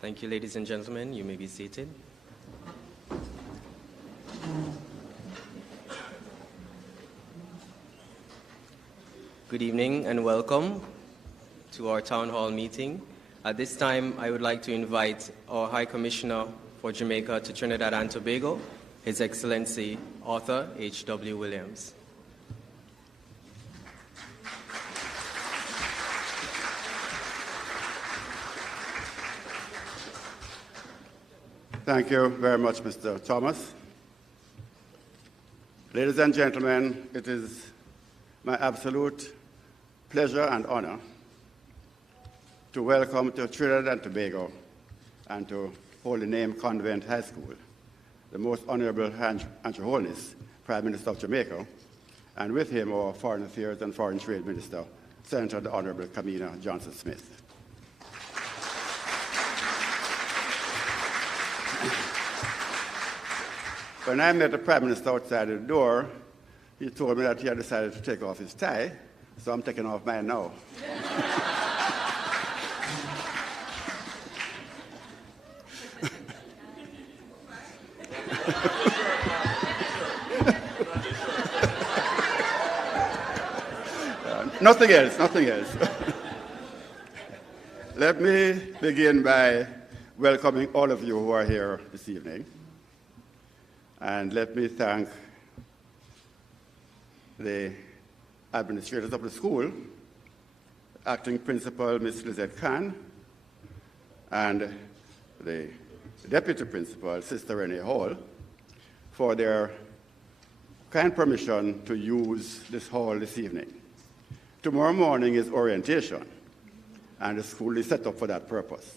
Thank you, ladies and gentlemen. You may be seated. Good evening and welcome to our town hall meeting. At this time, I would like to invite our High Commissioner for Jamaica to Trinidad and Tobago, His Excellency Arthur H.W. Williams. Thank you very much, Mr. Thomas. Ladies and gentlemen, it is my absolute pleasure and honor to welcome to Trinidad and Tobago and to Holy Name Convent High School the Most Honorable and Your Holiness, Prime Minister of Jamaica, and with him our Foreign Affairs and Foreign Trade Minister, Senator the Honorable Kamina Johnson-Smith. When I met the Prime Minister outside the door, he told me that he had decided to take off his tie, so I'm taking off mine now. Nothing else. Let me begin by welcoming all of you who are here this evening. And let me thank the administrators of the school, acting principal, Ms. Lizette Khan, and the deputy principal, Sister Renee Hall, for their kind permission to use this hall this evening. Tomorrow morning is orientation, and the school is set up for that purpose.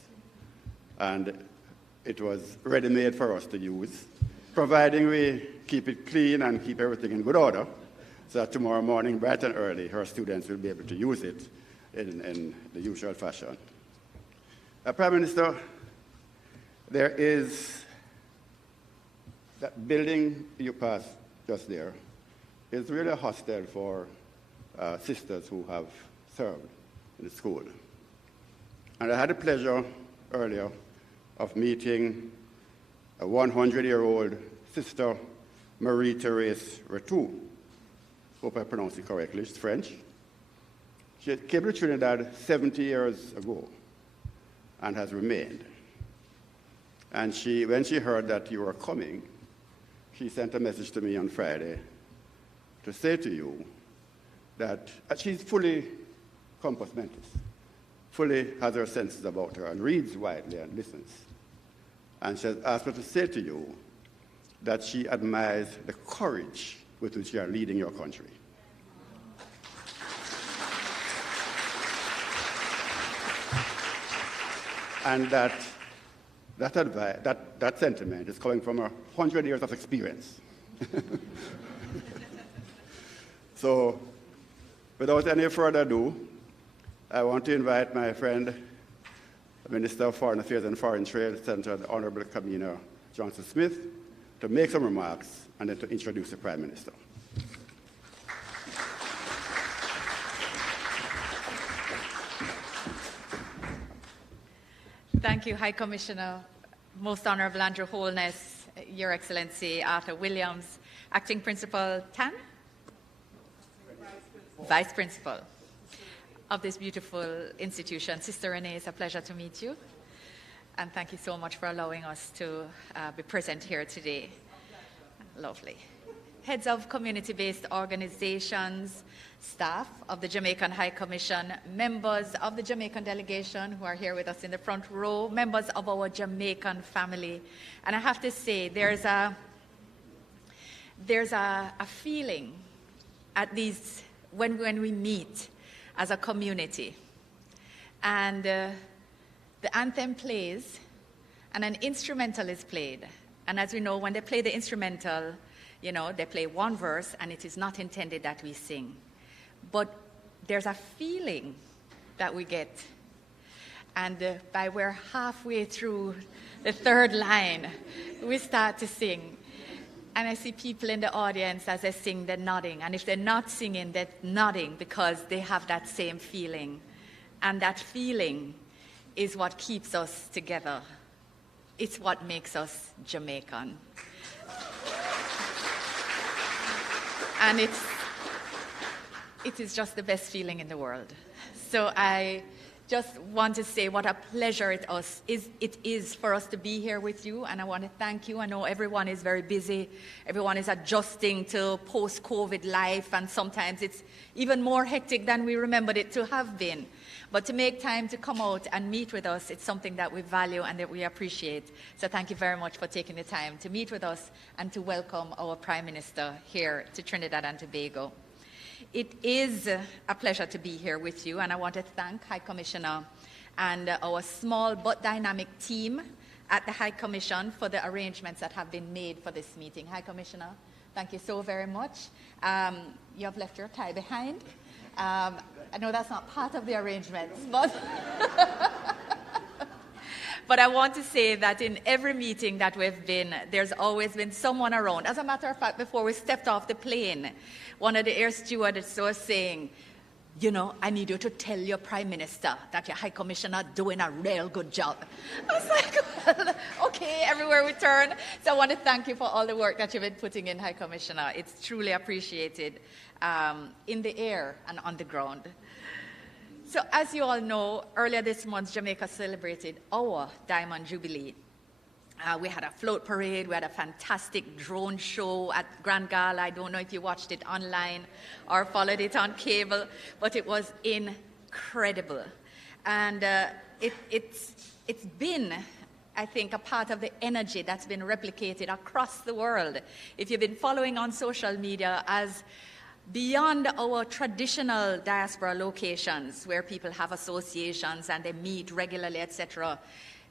And it was ready-made for us to use, providing we keep it clean and keep everything in good order, so that tomorrow morning, bright and early, her students will be able to use it in the usual fashion. Prime Minister, there is that building you passed just there is really a hostel for sisters who have served in the school. And I had the pleasure earlier of meeting a 100-year-old sister, Marie-Thérèse Retou. Hope I pronounced it correctly, it's French. She came to Trinidad 70 years ago and has remained. And when she heard that you were coming, she sent a message to me on Friday to say to you that she's fully compos mentis, fully has her senses about her and reads widely and listens. And she has asked me to say to you that she admires the courage with which you are leading your country. And that sentiment is coming from 100 years of experience. So, without any further ado, I want to invite my friend, Minister of Foreign Affairs and Foreign Trade, Senator the Honorable Kamina Johnson-Smith, to make some remarks and then to introduce the Prime Minister. Thank you, High Commissioner, Most Honorable Andrew Holness, Your Excellency Arthur Williams, Acting Principal Tan? Vice Principal of this beautiful institution. Sister Renee, it's a pleasure to meet you. And thank you so much for allowing us to be present here today. Lovely. Heads of community-based organizations, staff of the Jamaican High Commission, members of the Jamaican delegation who are here with us in the front row, members of our Jamaican family. And I have to say, there's a feeling at these, when we meet as a community. And the anthem plays, and an instrumental is played. And as we know, when they play the instrumental, they play one verse, and it is not intended that we sing. But there's a feeling that we get. And by we're halfway through the third line, we start to sing. And I see people in the audience, as they sing, they're nodding. And if they're not singing, they're nodding because they have that same feeling. And that feeling is what keeps us together. It's what makes us Jamaican. And it is just the best feeling in the world. So I just want to say what a pleasure it is for us to be here with you, and I want to thank you. I know everyone is very busy. Everyone is adjusting to post-COVID life, and sometimes it's even more hectic than we remembered it to have been. But to make time to come out and meet with us, it's something that we value and that we appreciate. So thank you very much for taking the time to meet with us and to welcome our Prime Minister here to Trinidad and Tobago. It is a pleasure to be here with you, and I want to thank High Commissioner and our small but dynamic team at the High Commission for the arrangements that have been made for this meeting. High Commissioner, thank you so very much. You have left your tie behind. I know that's not part of the arrangements, but but I want to say that in every meeting that we've been, there's always been someone around. As a matter of fact, before we stepped off the plane, one of the air stewardess was saying, you know, I need you to tell your Prime Minister that your High Commissioner doing a real good job. I was like, well, okay, everywhere we turn. So I want to thank you for all the work that you've been putting in, High Commissioner. It's truly appreciated in the air and on the ground. So as you all know, earlier this month, Jamaica celebrated our Diamond Jubilee. We had a float parade, we had a fantastic drone show at Grand Gala. I don't know if you watched it online or followed it on cable, but it was incredible. And it's been, I think, a part of the energy that's been replicated across the world. If you've been following on social media, as beyond our traditional diaspora locations where people have associations and they meet regularly, etc.,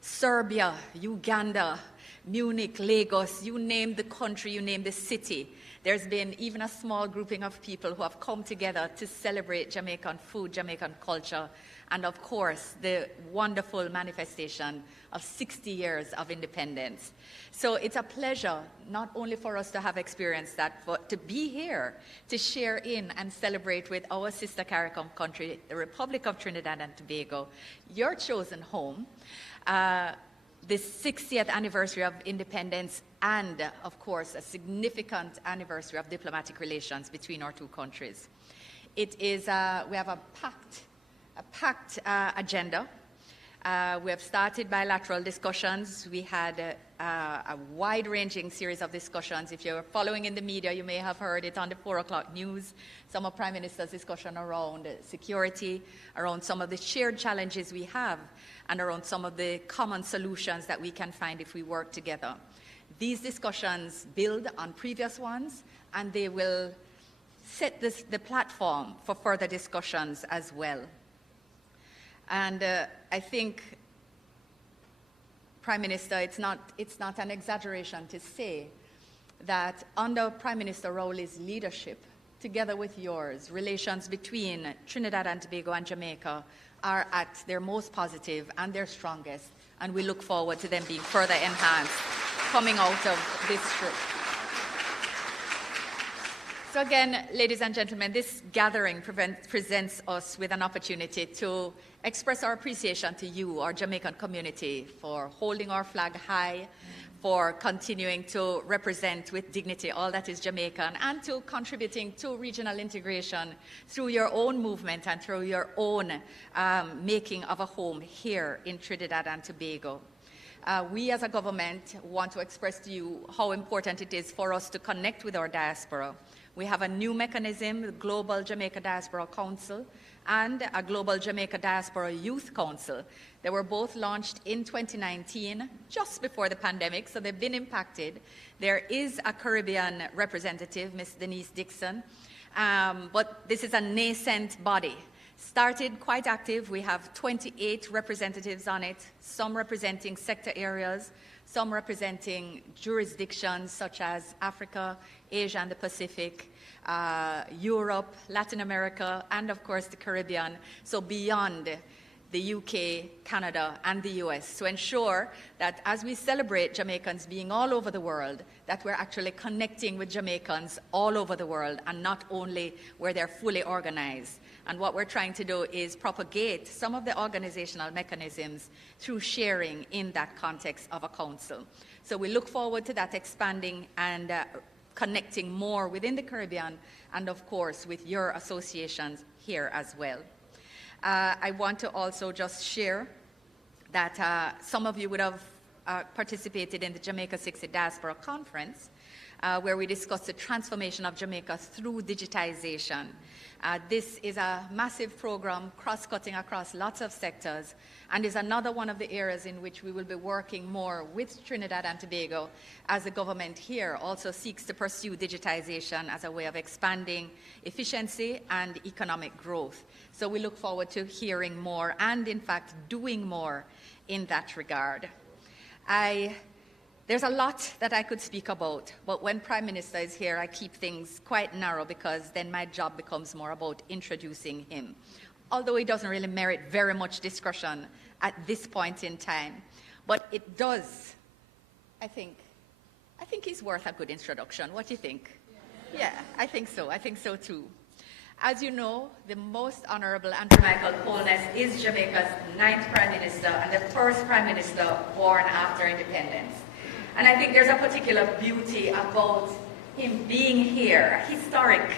Serbia, Uganda, Munich, Lagos, you name the country, you name the city, there's been even a small grouping of people who have come together to celebrate Jamaican food, Jamaican culture, and of course, the wonderful manifestation of 60 years of independence. So it's a pleasure not only for us to have experienced that, but to be here to share in and celebrate with our sister CARICOM country, the Republic of Trinidad and Tobago, your chosen home, the 60th anniversary of independence, and of course, a significant anniversary of diplomatic relations between our two countries. It is, we have a packed agenda. We have started bilateral discussions. We had a wide-ranging series of discussions. If you're following in the media, you may have heard it on the 4 o'clock news, some of Prime Minister's discussion around security, around some of the shared challenges we have, and around some of the common solutions that we can find if we work together. These discussions build on previous ones, and they will set the platform for further discussions as well. And I think, Prime Minister, it's not an exaggeration to say that under Prime Minister Rowley's leadership, together with yours, relations between Trinidad and Tobago and Jamaica are at their most positive and their strongest, and we look forward to them being further enhanced coming out of this trip. So again, ladies and gentlemen, this gathering presents us with an opportunity to express our appreciation to you, our Jamaican community, for holding our flag high, for continuing to represent with dignity all that is Jamaican, and to contributing to regional integration through your own movement and through your own making of a home here in Trinidad and Tobago. We as a government want to express to you how important it is for us to connect with our diaspora. We have a new mechanism, the Global Jamaica Diaspora Council, and a Global Jamaica Diaspora Youth Council. They were both launched in 2019, just before the pandemic, so they've been impacted. There is a Caribbean representative, Ms. Denise Dixon, but this is a nascent body. Started quite active. We have 28 representatives on it, some representing sector areas, some representing jurisdictions such as Africa, Asia and the Pacific, Europe, Latin America, and of course the Caribbean. So beyond the UK, Canada, and the US to ensure that as we celebrate Jamaicans being all over the world, that we're actually connecting with Jamaicans all over the world and not only where they're fully organized. And what we're trying to do is propagate some of the organizational mechanisms through sharing in that context of a council. So we look forward to that expanding and connecting more within the Caribbean and, of course, with your associations here as well. I want to also just share that some of you would have participated in the Jamaica 60 Diaspora Conference, where we discussed the transformation of Jamaica through digitization. This is a massive program, cross-cutting across lots of sectors, and is another one of the areas in which we will be working more with Trinidad and Tobago as the government here also seeks to pursue digitization as a way of expanding efficiency and economic growth. So we look forward to hearing more and, in fact, doing more in that regard. There's a lot that I could speak about, but when Prime Minister is here, I keep things quite narrow because then my job becomes more about introducing him. Although it doesn't really merit very much discussion at this point in time, but it does, I think he's worth a good introduction. What do you think? Yeah, I think so. I think so too. As you know, the Most Honorable Andrew Michael Holness is Jamaica's 9th Prime Minister and the first Prime Minister born after independence. And I think there's a particular beauty about him being here, historic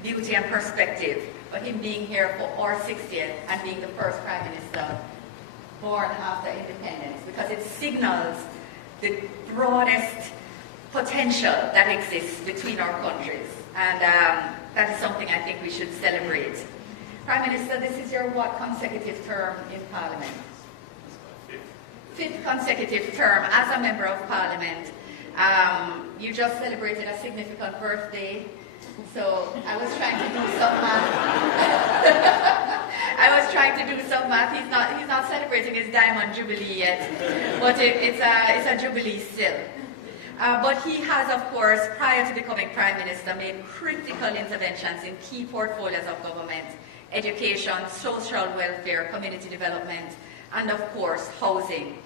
beauty and perspective, of him being here for our 60th and being the first Prime Minister born after independence, because it signals the broadest potential that exists between our countries. And that is something I think we should celebrate. Prime Minister, this is your what consecutive term in Parliament? Fifth consecutive term as a Member of Parliament. You just celebrated a significant birthday, so I was trying to do some math. He's not celebrating his Diamond Jubilee yet, but it's a Jubilee still. But he has, of course, prior to becoming Prime Minister, made critical interventions in key portfolios of government: education, social welfare, community development, and of course, housing,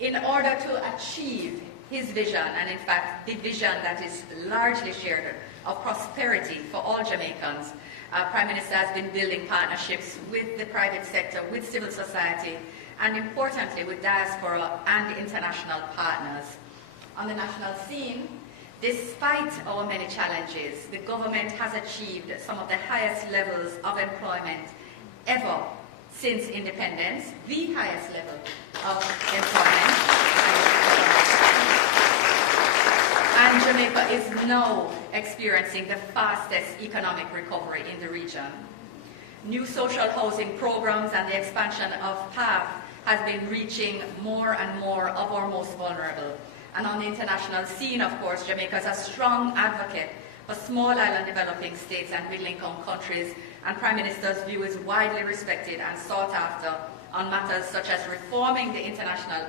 in order to achieve his vision, and in fact, the vision that is largely shared of prosperity for all Jamaicans. Prime Minister has been building partnerships with the private sector, with civil society, and importantly, with diaspora and international partners. On the national scene, despite our many challenges, the government has achieved some of the highest levels of employment ever since independence, the highest level of employment. And Jamaica is now experiencing the fastest economic recovery in the region. New social housing programs and the expansion of PAV has been reaching more and more of our most vulnerable. And on the international scene, of course, Jamaica is a strong advocate for small island developing states and middle-income countries, and Prime Minister's view is widely respected and sought after on matters such as reforming the international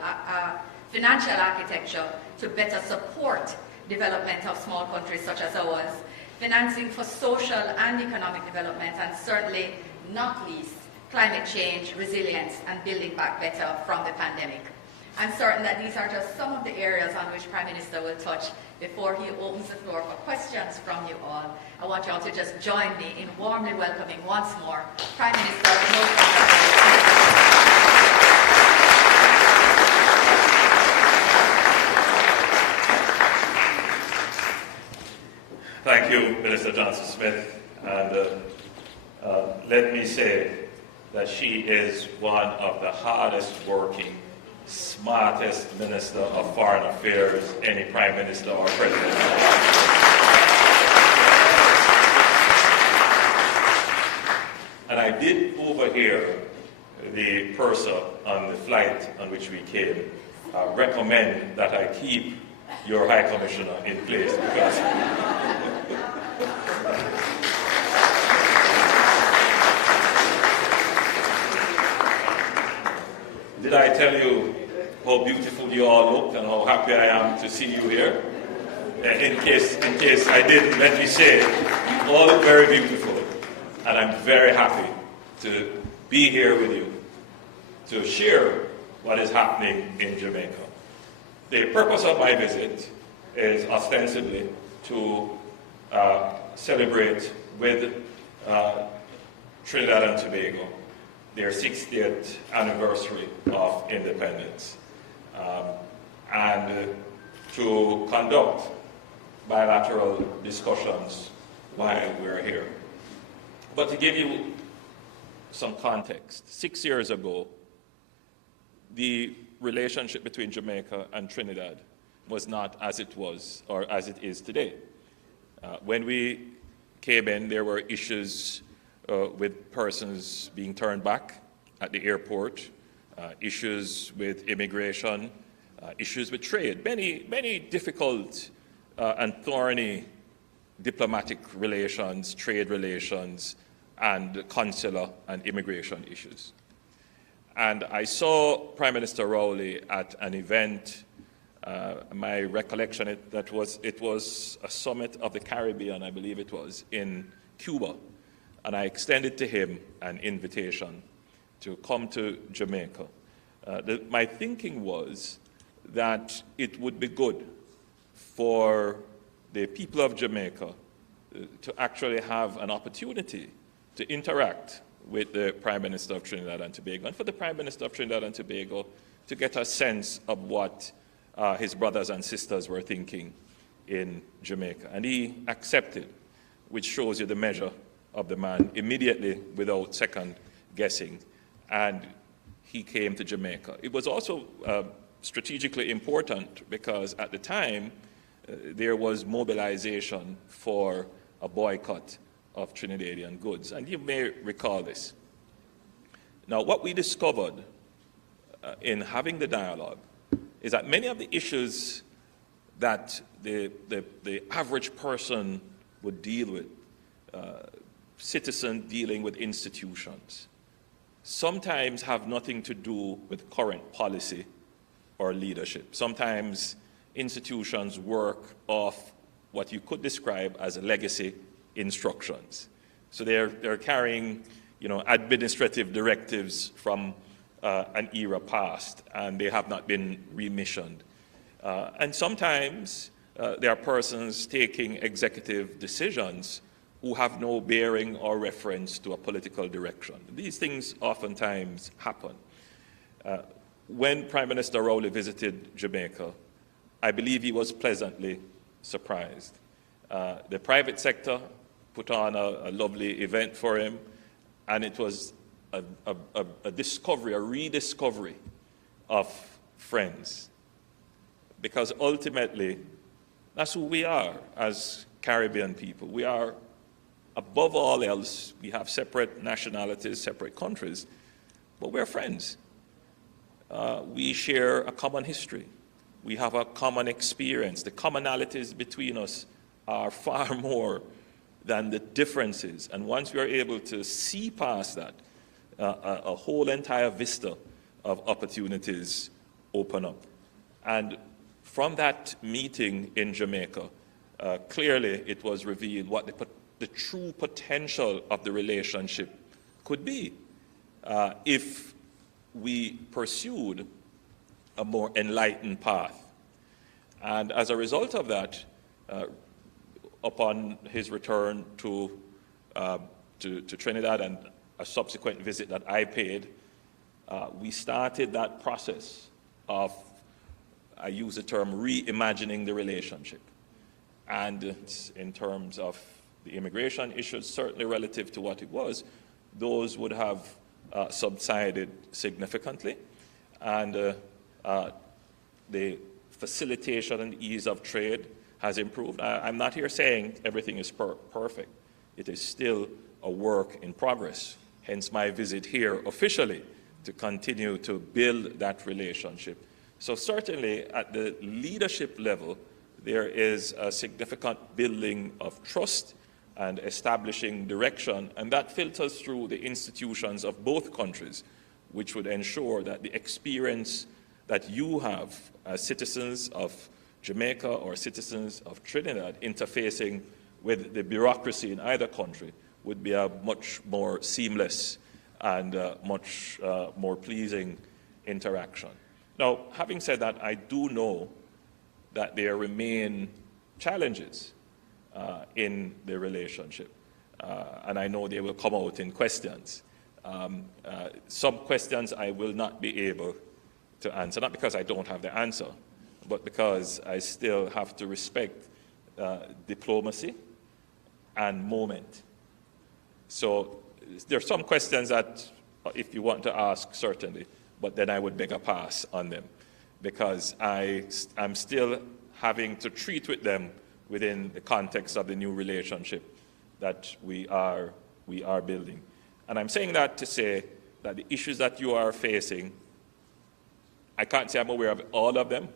financial architecture to better support development of small countries such as ours, financing for social and economic development, and certainly not least climate change, resilience, and building back better from the pandemic. I'm certain that these are just some of the areas on which Prime Minister will touch before he opens the floor for questions from you all. I want you all to just join me in warmly welcoming once more Prime Minister the Most Honorable. Thank you, Minister Johnson-Smith, and let me say that she is one of the hardest working, smartest Minister of Foreign Affairs any Prime Minister or President has. And I did overhear the purser on the flight on which we came recommend that I keep your High Commissioner in place because did I tell you how beautiful you all look and how happy I am to see you here? In case I didn't, let me say, you all look very beautiful, and I'm very happy to be here with you, to share what is happening in Jamaica. The purpose of my visit is ostensibly to celebrate with Trinidad and Tobago their 60th anniversary of independence, and to conduct bilateral discussions while we're here. But to give you some context, 6 years ago, the relationship between Jamaica and Trinidad was not as it was or as it is today. When we came in, there were issues with persons being turned back at the airport, issues with immigration, issues with trade, many difficult and thorny diplomatic relations, trade relations, and consular and immigration issues. And I saw Prime Minister Rowley at an event, my recollection, it was a summit of the Caribbean, I believe it was, in Cuba. And I extended to him an invitation to come to Jamaica. My thinking was that it would be good for the people of Jamaica to actually have an opportunity to interact with the Prime Minister of Trinidad and Tobago, and for the Prime Minister of Trinidad and Tobago to get a sense of what his brothers and sisters were thinking in Jamaica. And he accepted, which shows you the measure of the man, immediately without second guessing, and he came to Jamaica. It was also strategically important because at the time there was mobilization for a boycott of Trinidadian goods, and you may recall this. Now, what we discovered in having the dialogue is that many of the issues that the average person would deal with, citizen dealing with institutions, sometimes have nothing to do with current policy or leadership. Sometimes institutions work off what you could describe as legacy instructions. So they're carrying, administrative directives from an era past, and they have not been remissioned. And sometimes there are persons taking executive decisions who have no bearing or reference to a political direction. These things oftentimes happen. When Prime Minister Rowley visited Jamaica, I believe he was pleasantly surprised. The private sector put on a lovely event for him, and it was a discovery, a rediscovery of friends. Because ultimately, that's who we are as Caribbean people. We are, above all else, we have separate nationalities, separate countries, but we're friends. We share a common history. We have a common experience. The commonalities between us are far more than the differences. And once we are able to see past that, a whole entire vista of opportunities open up. And from that meeting in Jamaica, clearly it was revealed what the true potential of the relationship could be if we pursued a more enlightened path. And as a result of that, upon his return to Trinidad and a subsequent visit that I paid, we started that process of, I use the term, reimagining the relationship. And in terms of the immigration issues, certainly relative to what it was, those would have subsided significantly. And the facilitation and ease of trade has improved. I'm not here saying everything is perfect. It is still a work in progress. Hence my visit here officially to continue to build that relationship. So certainly at the leadership level, there is a significant building of trust and establishing direction, and that filters through the institutions of both countries, which would ensure that the experience that you have as citizens of Jamaica or citizens of Trinidad interfacing with the bureaucracy in either country would be a much more seamless and much more pleasing interaction. Now, having said that, I do know that there remain challenges in the relationship, and I know they will come out in questions. Some questions I will not be able to answer, not because I don't have the answer, but because I still have to respect diplomacy and moment. So there are some questions that, if you want to ask, certainly, but then I would make a pass on them, because I'm still having to treat with them within the context of the new relationship that we are building. And I'm saying that to say that the issues that you are facing, I can't say I'm aware of all of them,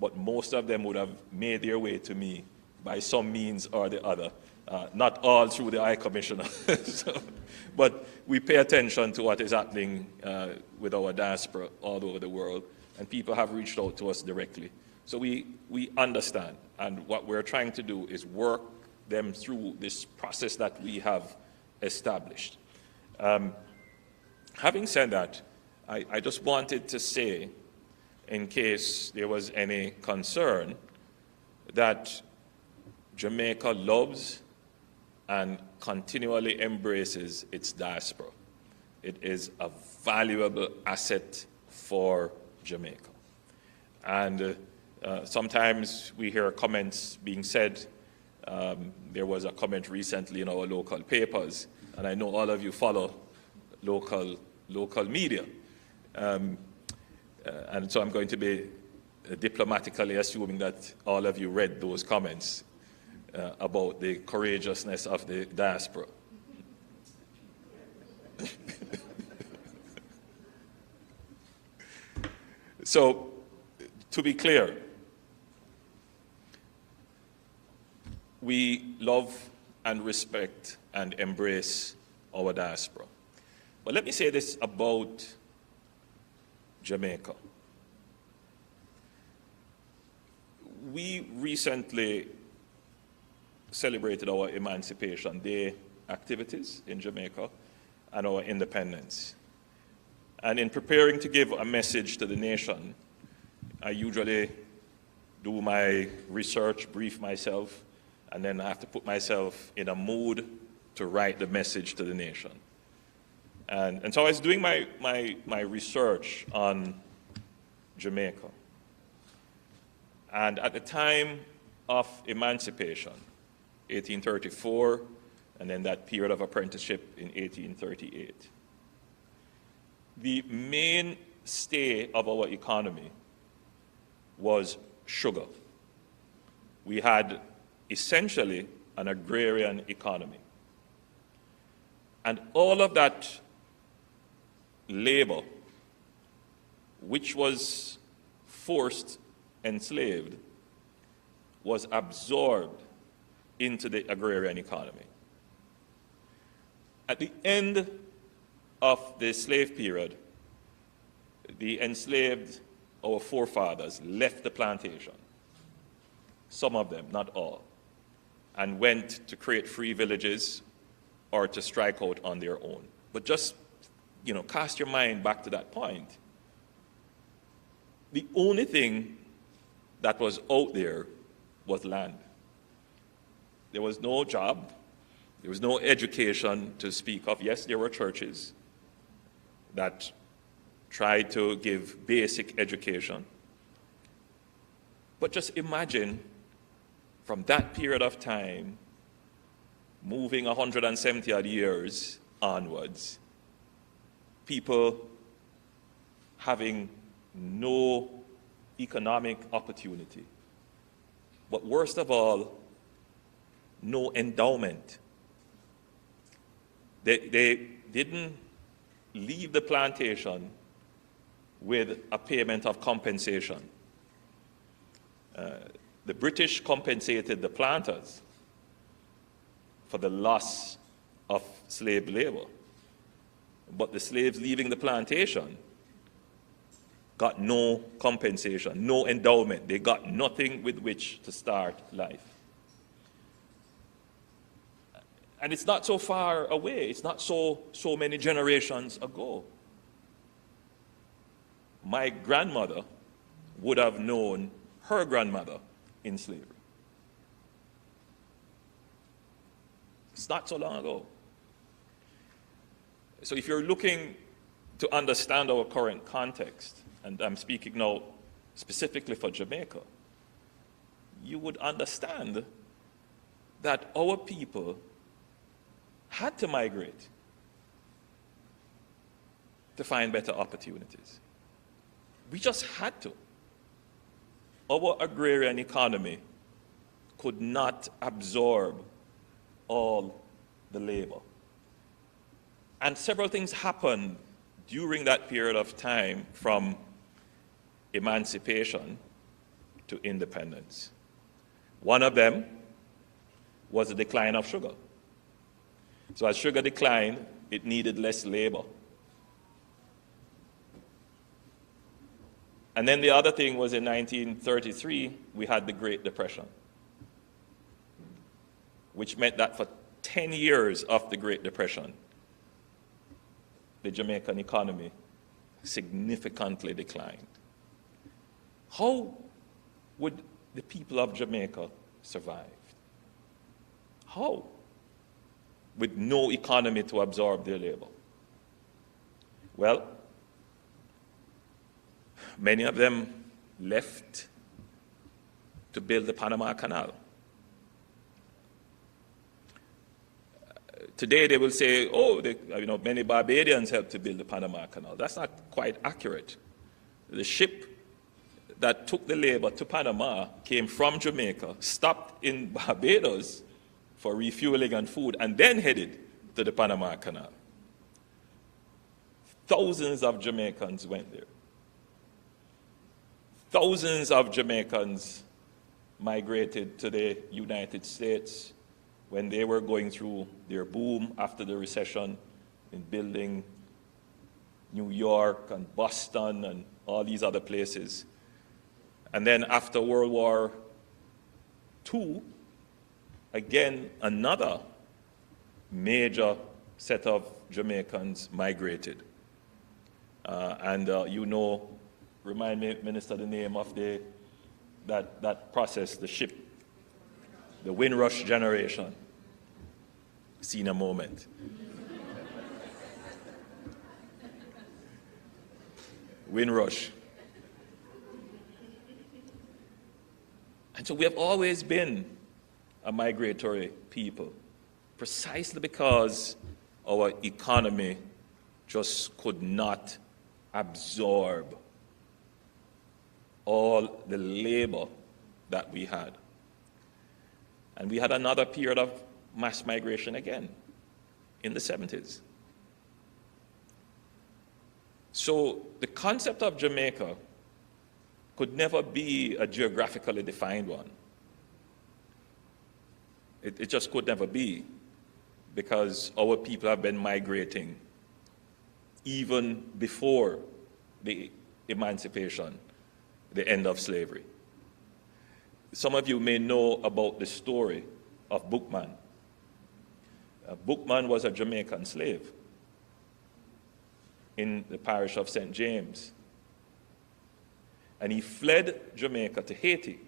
but most of them would have made their way to me by some means or the other. Not all through the High Commissioner. But we pay attention to what is happening with our diaspora all over the world, and people have reached out to us directly. So we understand, and what we're trying to do is work them through this process that we have established. Having said that, I just wanted to say, in case there was any concern, that Jamaica loves and continually embraces its diaspora. It is a valuable asset for Jamaica. And sometimes we hear comments being said. There was a comment recently in our local papers, and I know all of you follow local media. And so I'm going to be diplomatically assuming that all of you read those comments about the courageousness of the diaspora. So, to be clear, we love and respect and embrace our diaspora. But let me say this about Jamaica. We recently celebrated our Emancipation Day activities in Jamaica and our independence. And in preparing to give a message to the nation, I usually do my research, brief myself, and then I have to put myself in a mood to write the message to the nation. And so I was doing my research on Jamaica. And at the time of emancipation, 1834, and then that period of apprenticeship in 1838, the mainstay of our economy was sugar. We had essentially an agrarian economy. And all of that labor, which was forced, enslaved, was absorbed into the agrarian economy. At the end of the slave period, the enslaved, our forefathers, left the plantation, some of them, not all, and went to create free villages or to strike out on their own. But just, cast your mind back to that point. The only thing that was out there was land. There was no job. There was no education to speak of. Yes, there were churches that tried to give basic education. But just imagine, from that period of time, moving 170 odd years onwards, people having no economic opportunity. But worst of all, no endowment. They didn't leave the plantation with a payment of compensation. The British compensated the planters for the loss of slave labor. But the slaves leaving the plantation got no compensation, no endowment. They got nothing with which to start life. And it's not so far away. It's not so many generations ago. My grandmother would have known her grandmother in slavery. It's not so long ago. So if you're looking to understand our current context, and I'm speaking now specifically for Jamaica, you would understand that our people had to migrate to find better opportunities. We just had to. Our agrarian economy could not absorb all the labor. And several things happened during that period of time, from emancipation to independence. One of them was the decline of sugar. So as sugar declined, it needed less labor. And then the other thing was, in 1933, we had the Great Depression, which meant that for 10 years of the Great Depression, the Jamaican economy significantly declined. How would the people of Jamaica survive? How? With no economy to absorb their labor. Well, many of them left to build the Panama Canal. Today they will say, oh, many Barbadians helped to build the Panama Canal. That's not quite accurate. The ship that took the labor to Panama came from Jamaica, stopped in Barbados for refueling and food, and then headed to the Panama Canal. Thousands of Jamaicans went there. Thousands of Jamaicans migrated to the United States when they were going through their boom after the recession in building New York and Boston and all these other places. And then after World War II, again, another major set of Jamaicans migrated. Remind me, Minister, the name of that process, the ship, the Windrush generation. Seen a moment. Windrush. And so we have always been a migratory people, precisely because our economy just could not absorb all the labor that we had. And we had another period of mass migration again in the 70s. So the concept of Jamaica could never be a geographically defined one. It just could never be, because our people have been migrating even before the emancipation, the end of slavery. Some of you may know about the story of Bookman. Bookman was a Jamaican slave in the parish of St. James. And he fled Jamaica to Haiti.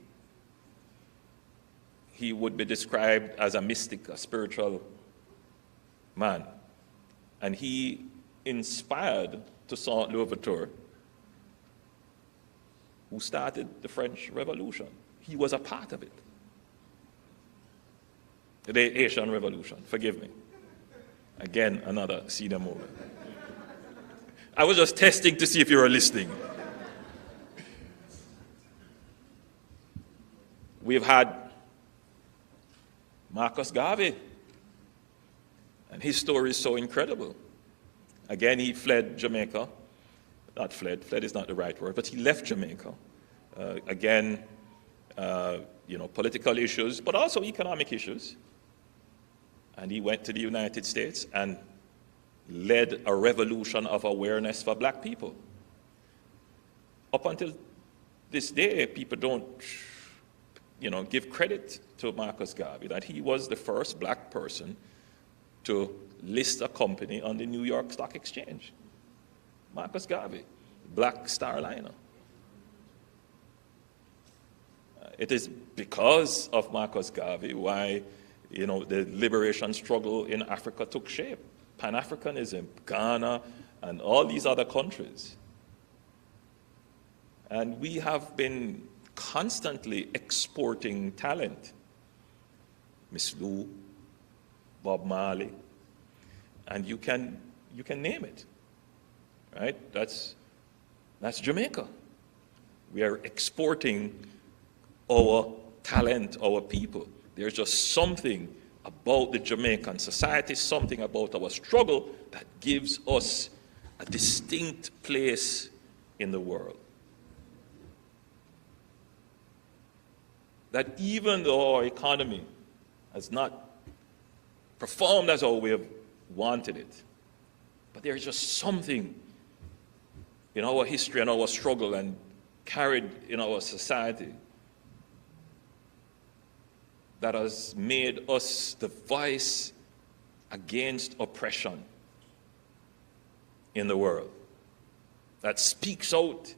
He would be described as a mystic, a spiritual man. And he inspired Toussaint Louverture, who started the French Revolution. He was a part of it. The Haitian Revolution, forgive me. Again, another senior moment. I was just testing to see if you were listening. We've had Marcus Garvey, and his story is so incredible. Again, he fled Jamaica. Not fled is not the right word, but he left Jamaica. Political issues, but also economic issues. And he went to the United States and led a revolution of awareness for black people. Up until this day, people don't, give credit to Marcus Garvey, that he was the first black person to list a company on the New York Stock Exchange. Marcus Garvey, Black Star Liner. It is because of Marcus Garvey why, the liberation struggle in Africa took shape. Pan-Africanism, Ghana, and all these other countries. And we have been constantly exporting talent. Miss Lou, Bob Marley, and you can name it, right? That's Jamaica. We are exporting our talent, our people. There's just something about the Jamaican society, something about our struggle that gives us a distinct place in the world. That even though our economy has not performed as how we have wanted it, but there's just something in our history and our struggle and carried in our society that has made us the voice against oppression in the world, that speaks out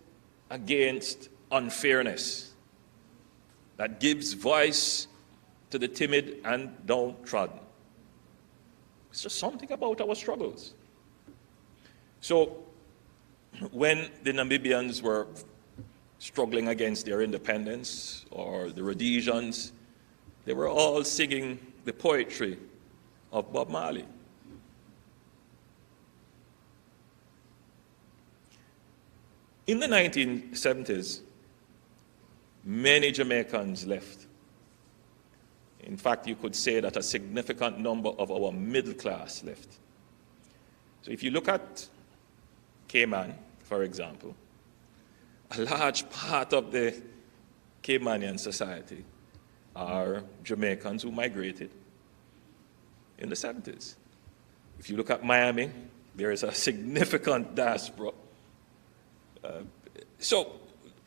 against unfairness, that gives voice to the timid and downtrodden. It's just something about our struggles. So when the Namibians were struggling against their independence, or the Rhodesians, they were all singing the poetry of Bob Marley. In the 1970s, many Jamaicans left. In fact, you could say that a significant number of our middle class left. So if you look at Cayman, for example, a large part of the Caymanian society are Jamaicans who migrated in the 70s. If you look at Miami, there is a significant diaspora. So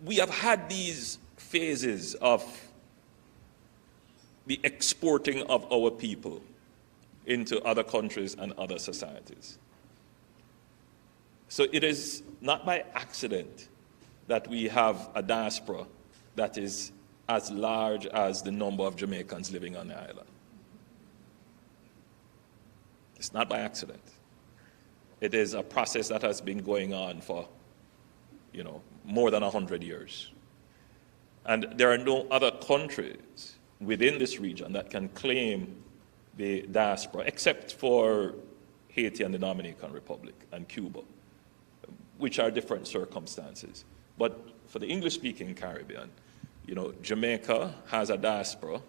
we have had these phases of the exporting of our people into other countries and other societies. So it is not by accident that we have a diaspora that is as large as the number of Jamaicans living on the island. It's not by accident. It is a process that has been going on for, more than 100 years. And there are no other countries within this region that can claim the diaspora, except for Haiti and the Dominican Republic and Cuba, which are different circumstances. But for the English-speaking Caribbean, Jamaica has a diaspora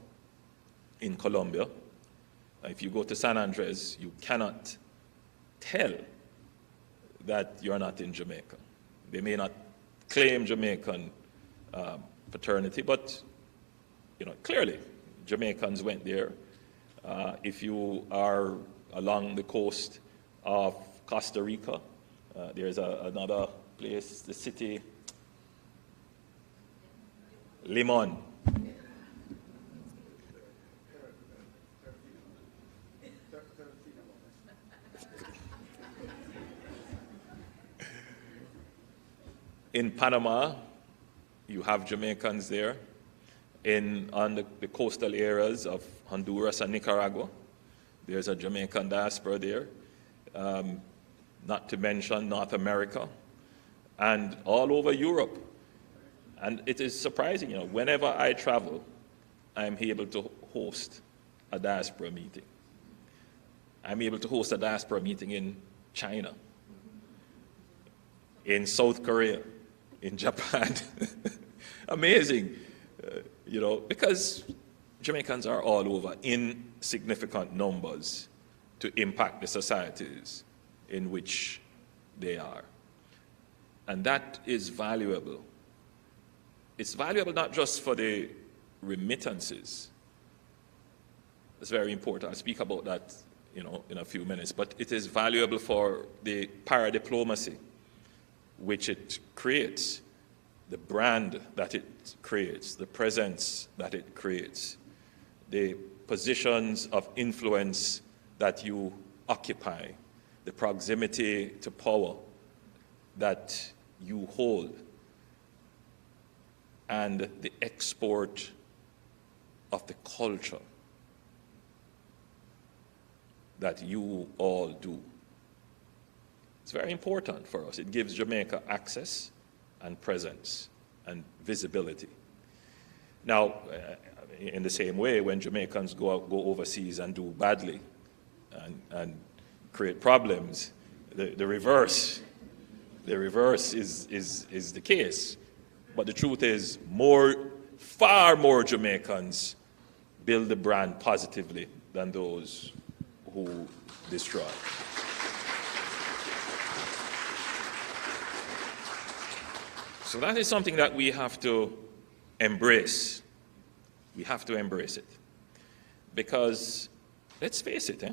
in Colombia. If you go to San Andres, you cannot tell that you're not in Jamaica. They may not claim Jamaican paternity, but clearly Jamaicans went there. If you are along the coast of Costa Rica, there's another place, the city, Limon. In Panama, you have Jamaicans there. On the coastal areas of Honduras and Nicaragua, there's a Jamaican diaspora there. Not to mention North America and all over Europe. And it is surprising, whenever I travel, I'm able to host a diaspora meeting. I'm able to host a diaspora meeting in China, in South Korea, in Japan. Amazing, because Jamaicans are all over in significant numbers to impact the societies in which they are. And that is valuable. It's valuable not just for the remittances. It's very important. I'll speak about that, in a few minutes. But it is valuable for the paradiplomacy, which it creates, the brand that it creates, the presence that it creates, the positions of influence that you occupy, the proximity to power that you hold, and the export of the culture that you all do. It's very important for us. It gives Jamaica access and presence and visibility. Now, in the same way, when Jamaicans go overseas and do badly and create problems, the reverse is the case. But the truth is, far more Jamaicans build the brand positively than those who destroy. So that is something that we have to embrace. We have to embrace it. Because, let's face it,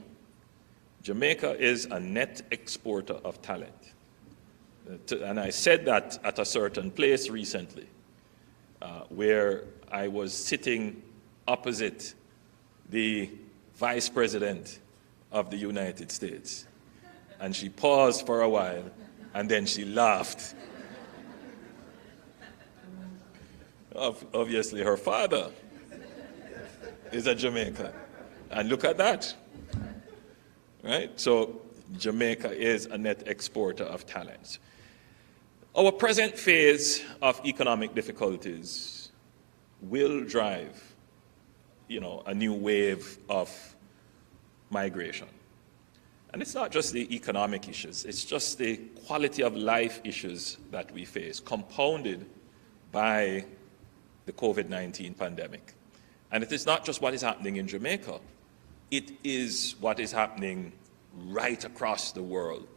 Jamaica is a net exporter of talent. And I said that at a certain place recently, where I was sitting opposite the Vice President of the United States. And she paused for a while, and then she laughed. Obviously, her father is a Jamaican. And look at that. Right? So Jamaica is a net exporter of talent. Our present phase of economic difficulties will drive, a new wave of migration. And it's not just the economic issues, it's just the quality of life issues that we face, compounded by the COVID-19 pandemic. And it is not just what is happening in Jamaica, it is what is happening right across the world.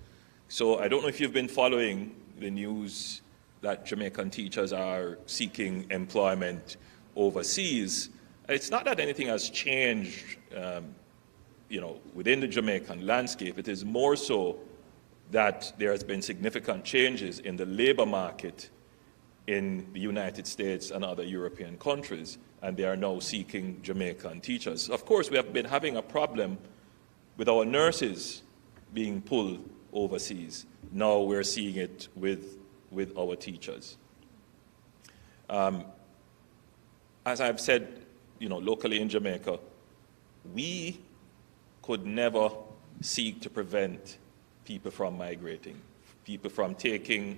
So I don't know if you've been following the news that Jamaican teachers are seeking employment overseas. It's not that anything has changed, within the Jamaican landscape. It is more so that there has been significant changes in the labor market in the United States and other European countries, and they are now seeking Jamaican teachers. Of course, we have been having a problem with our nurses being pulled overseas. Now we're seeing it with our teachers. As I've said, locally in Jamaica, we could never seek to prevent people from migrating, people from taking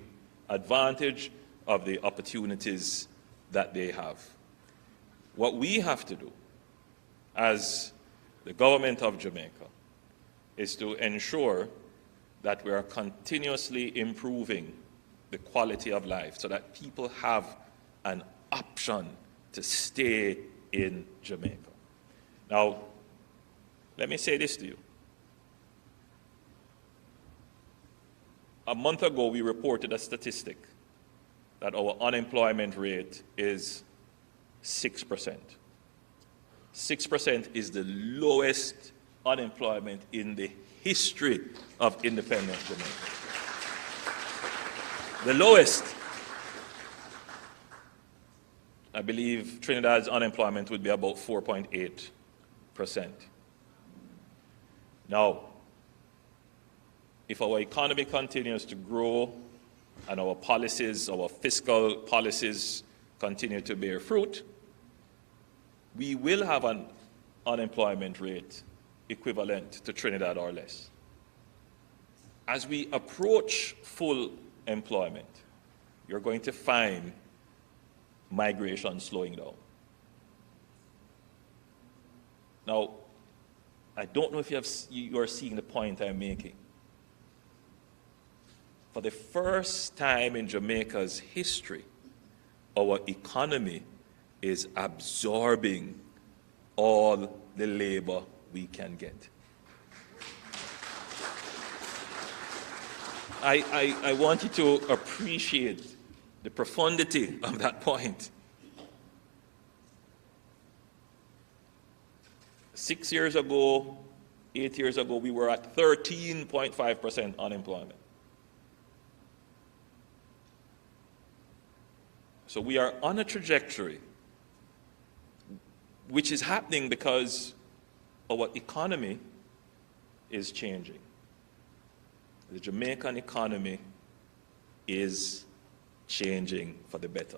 advantage of the opportunities that they have. What we have to do as the government of Jamaica is to ensure that we are continuously improving the quality of life so that people have an option to stay in Jamaica. Now, let me say this to you. A month ago, we reported a statistic that our unemployment rate is 6%. 6% is the lowest unemployment in the history of independent Jamaica. The lowest. I believe Trinidad's unemployment would be about 4.8%. Now, if our economy continues to grow and our policies, our fiscal policies continue to bear fruit, we will have an unemployment rate equivalent to Trinidad or less. As we approach full employment, you're going to find migration slowing down. Now, I don't know if you are seeing the point I'm making. For the first time in Jamaica's history, our economy is absorbing all the labor we can get. I want you to appreciate the profundity of that point. 6 years ago, 8 years ago, we were at 13.5% unemployment. So we are on a trajectory which is happening because our economy is changing. The Jamaican economy is changing for the better.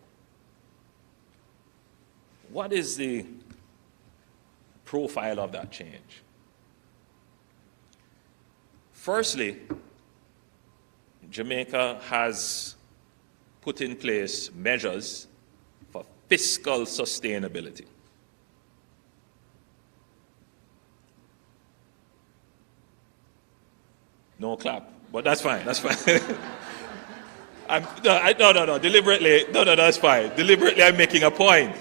What is the profile of that change? Firstly, Jamaica has put in place measures for fiscal sustainability. No clap, but that's fine, that's fine. No, deliberately, no, that's fine. Deliberately, I'm making a point.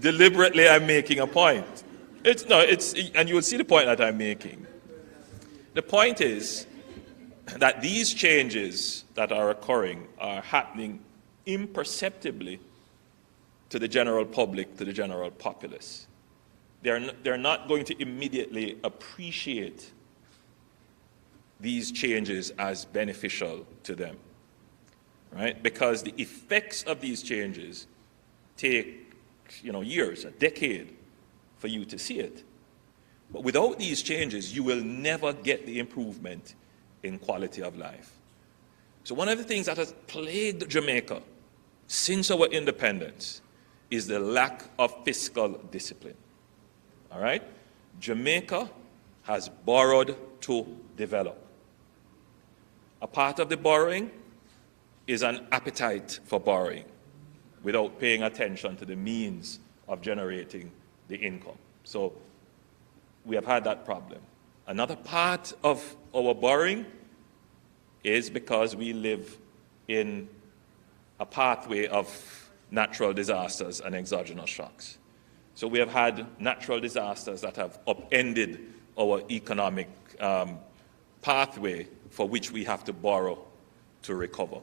Deliberately, I'm making a point. And you'll see the point that I'm making. The point is that these changes that are occurring are happening imperceptibly to the general public, to the general populace. They're not going to immediately appreciate these changes as beneficial to them, right? Because the effects of these changes take, years, a decade for you to see it. But without these changes, you will never get the improvement in quality of life. So one of the things that has plagued Jamaica since our independence is the lack of fiscal discipline. All right? Jamaica has borrowed to develop. A part of the borrowing is an appetite for borrowing without paying attention to the means of generating the income. So we have had that problem. Another part of our borrowing is because we live in a pathway of natural disasters and exogenous shocks. So we have had natural disasters that have upended our economic pathway for which we have to borrow to recover.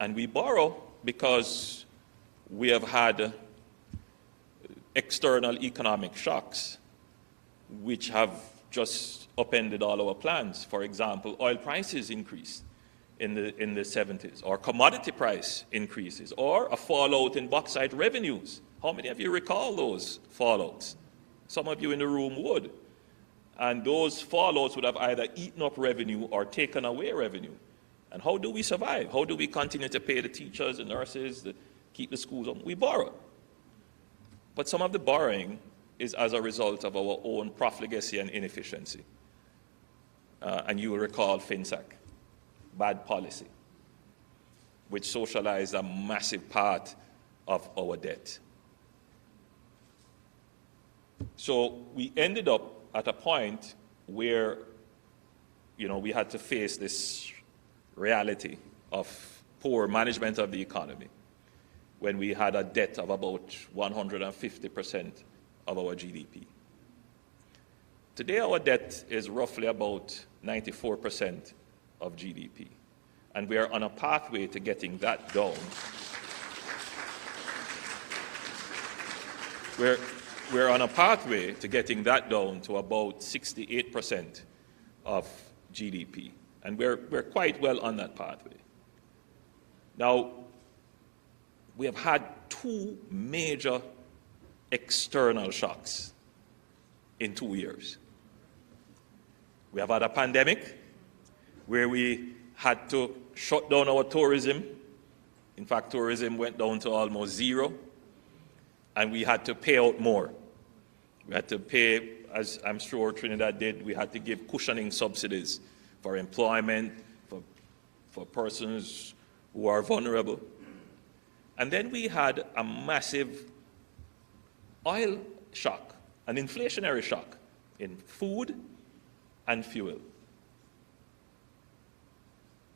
And we borrow because we have had external economic shocks which have just upended all our plans. For example, oil prices increased in the 70s, or commodity price increases, or a fallout in bauxite revenues. How many of you recall those fallouts? Some of you in the room would. And those fallouts would have either eaten up revenue or taken away revenue. And how do we survive? How do we continue to pay the teachers, the nurses, keep the schools open? We borrow. But some of the borrowing is as a result of our own profligacy and inefficiency. And you will recall FinSAC, bad policy, which socialized a massive part of our debt. So we ended up at a point where, we had to face this reality of poor management of the economy when we had a debt of about 150% of our GDP. Today, our debt is roughly about 94% of GDP, and we are on a pathway to getting that down. We're on a pathway to getting that down to about 68% of GDP, and we're quite well on that pathway. Now, we have had two major external shocks in 2 years. We have had a pandemic where we had to shut down our tourism. In fact, tourism went down to almost zero, and we had to pay out more. We had to pay, as I'm sure Trinidad did, we had to give cushioning subsidies for employment, for persons who are vulnerable. And then we had a massive oil shock, an inflationary shock in food and fuel.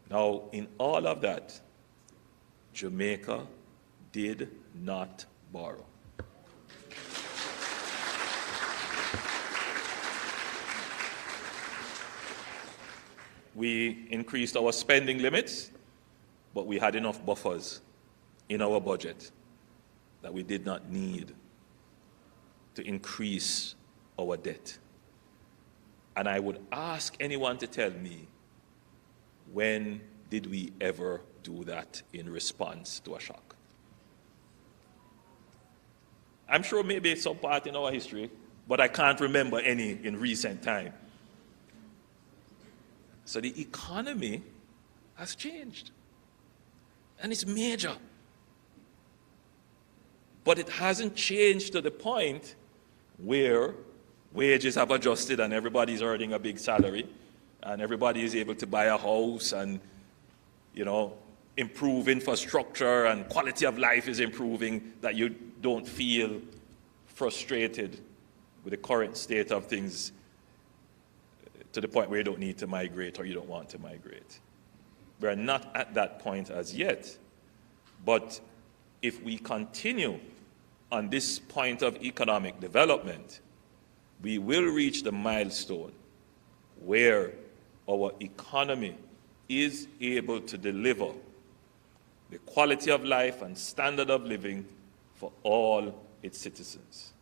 Now, in all of that, Jamaica did not borrow. We increased our spending limits, but we had enough buffers in our budget that we did not need to increase our debt. And I would ask anyone to tell me, when did we ever do that in response to a shock? I'm sure maybe some part in our history but I can't remember any in recent time. So the economy has changed, and it's major. But it hasn't changed to the point where wages have adjusted and everybody's earning a big salary and everybody is able to buy a house and, improve infrastructure and quality of life is improving, that you don't feel frustrated with the current state of things to the point where you don't need to migrate or you don't want to migrate. We're not at that point as yet, but if we continue on this point of economic development, we will reach the milestone where our economy is able to deliver the quality of life and standard of living for all its citizens.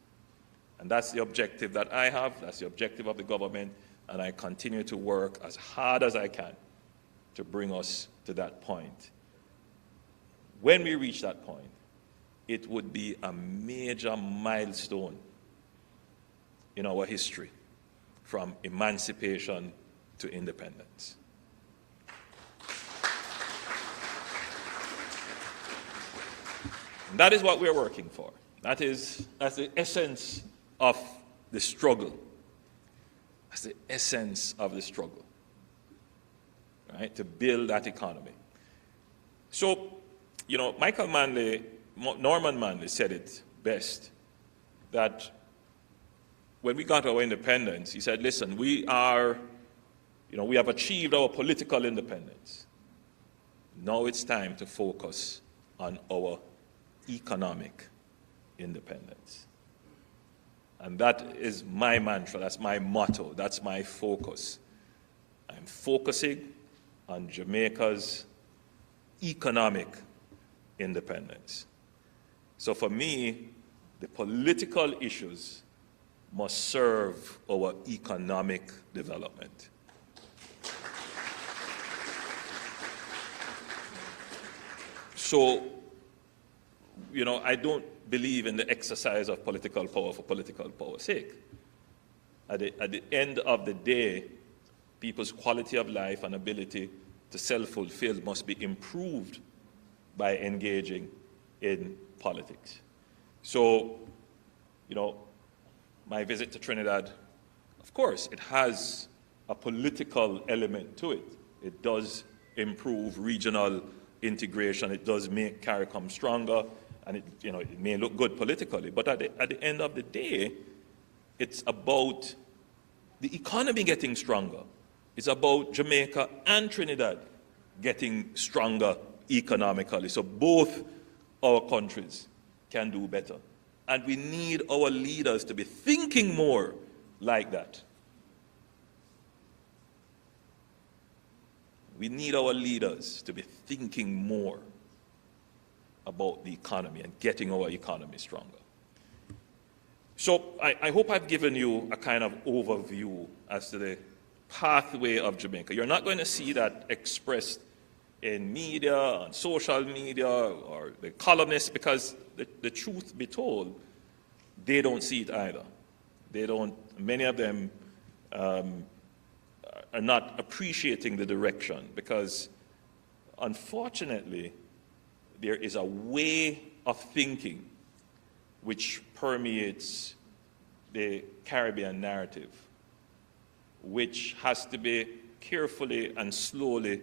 And that's the objective that I have, that's the objective of the government, and I continue to work as hard as I can to bring us to that point. When we reach that point, it would be a major milestone in our history, from emancipation to independence. And that is what we're working for. That's the essence of the struggle. That's the essence of the struggle, right? To build that economy. So, Norman Manley said it best, that when we got our independence, he said, listen, we have achieved our political independence. Now it's time to focus on our economic independence. And that is my mantra, that's my motto, that's my focus. I'm focusing on Jamaica's economic independence. So for me, the political issues must serve our economic development. So, I don't believe in the exercise of political power for political power's sake. At the end of the day, people's quality of life and ability to self-fulfill must be improved by engaging in politics. So, my visit to Trinidad, of course, it has a political element to it. It does improve regional integration. It does make CARICOM stronger, and it may look good politically. But at the end of the day, it's about the economy getting stronger. It's about Jamaica and Trinidad getting stronger economically. So both our countries can do better. And we need our leaders to be thinking more like that. We need our leaders to be thinking more about the economy and getting our economy stronger. So I hope I've given you a kind of overview as to the pathway of Jamaica. You're not going to see that expressed in media, on social media, or the columnists, because the truth be told, they don't see it either. Many of them are not appreciating the direction, because unfortunately, there is a way of thinking which permeates the Caribbean narrative, which has to be carefully and slowly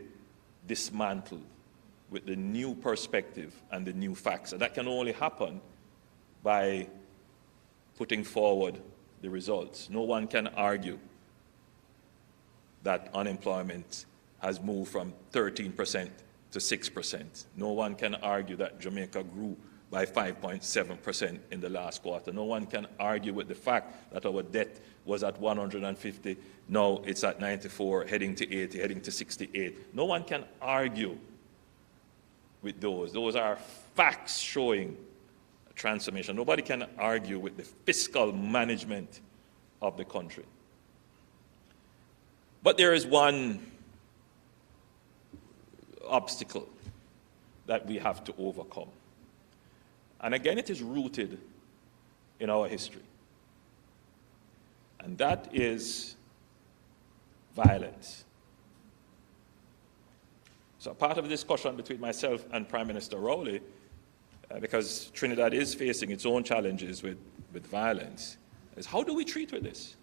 dismantled with the new perspective and the new facts. And that can only happen by putting forward the results. No one can argue that unemployment has moved from 13% to 6%. No one can argue that Jamaica grew by 5.7% in the last quarter. No one can argue with the fact that our debt was at 150, now it's at 94, heading to 80, heading to 68. No one can argue with those. Those are facts showing a transformation. Nobody can argue with the fiscal management of the country. But there is one obstacle that we have to overcome. And again, it is rooted in our history. and that is violence. So part of the discussion between myself and Prime Minister Rowley, because Trinidad is facing its own challenges with violence, is how do we treat with this?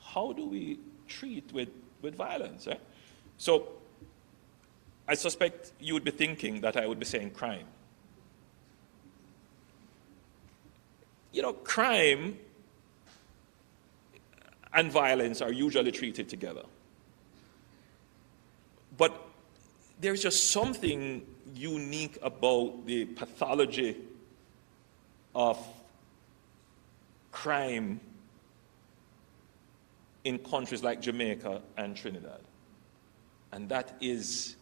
How do we treat with violence? Eh? So I suspect you would be thinking that I would be saying crime. You know, crime and violence are usually treated together. But there's just something unique about the pathology of crime in countries like Jamaica and Trinidad. And that is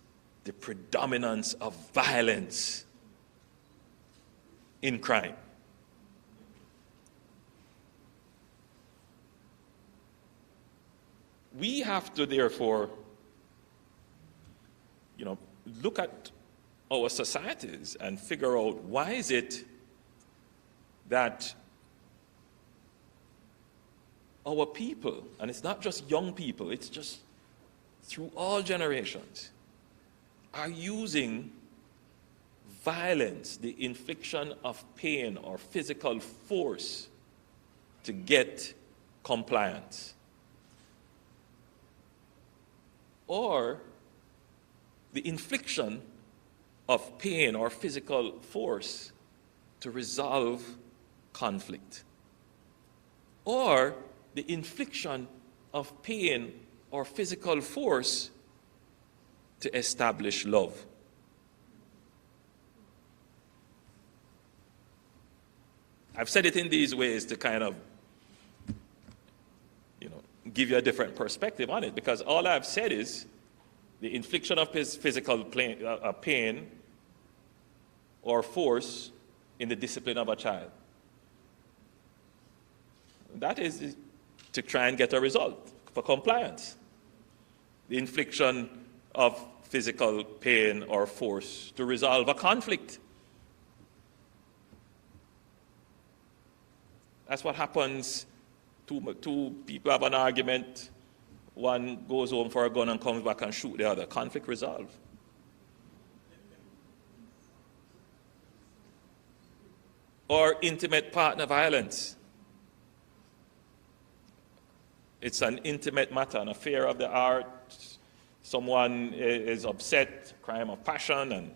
the predominance of violence in crime. We have to therefore, look at our societies and figure out why is it that our people, and it's not just young people, it's just through all generations, are using violence, the infliction of pain or physical force, to get compliance. Or the infliction of pain or physical force to resolve conflict. Or the infliction of pain or physical force to establish love. I've said it in these ways to kind of, give you a different perspective on it, because all I've said is the infliction of his physical pain or force in the discipline of a child. That is to try and get a result for compliance. The infliction of physical pain or force to resolve a conflict. That's what happens. Two people have an argument. One goes home for a gun and comes back and shoot the other. Conflict resolved. Or intimate partner violence. It's an intimate matter, an affair of the heart. Someone is upset, crime of passion. And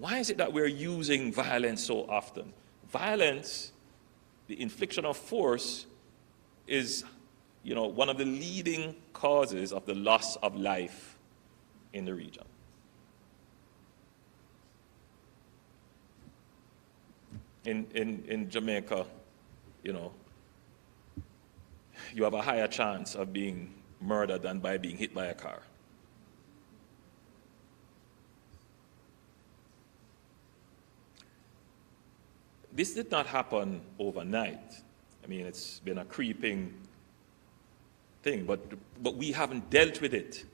why is it that we're using violence so often? Violence, the infliction of force, is, one of the leading causes of the loss of life in the region. In Jamaica, you have a higher chance of being murdered than by being hit by a car. This did not happen overnight. I mean, it's been a creeping thing, but we haven't dealt with it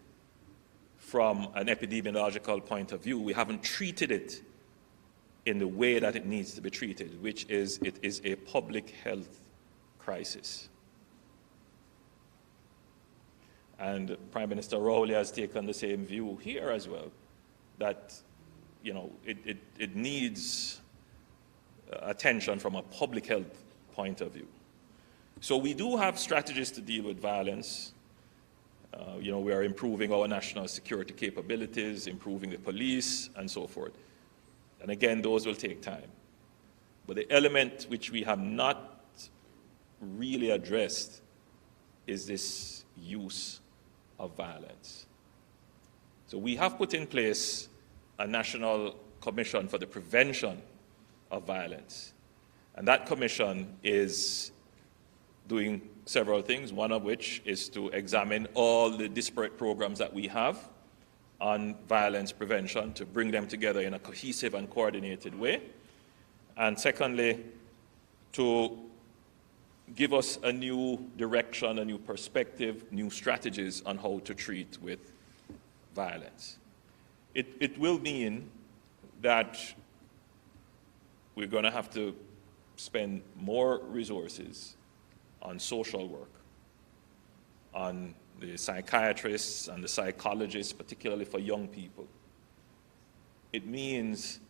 from an epidemiological point of view. We haven't treated it in the way that it needs to be treated, which is, it is a public health crisis. And Prime Minister Rowley has taken the same view here as well, that, it needs attention from a public health point of view. So we do have strategies to deal with violence. We are improving our national security capabilities, improving the police, and so forth. And again, those will take time. But the element which we have not really addressed is this use of violence. So we have put in place a National Commission for the Prevention of Violence. And that commission is doing several things, one of which is to examine all the disparate programs that we have on violence prevention, to bring them together in a cohesive and coordinated way. And secondly, to give us a new direction, a new perspective, new strategies on how to treat with violence. It will mean that we're going to have to spend more resources on social work, on the psychiatrists and the psychologists, particularly for young people. It means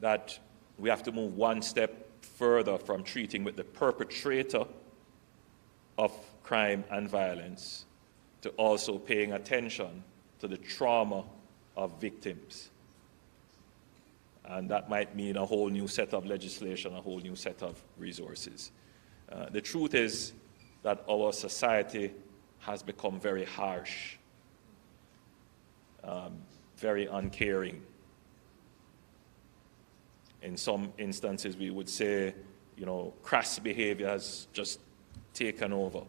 that we have to move one step further from treating with the perpetrator of crime and violence to also paying attention to the trauma of victims. And that might mean a whole new set of legislation, a whole new set of resources. The truth is that our society has become very harsh, very uncaring. In some instances, we would say, crass behavior has just taken over.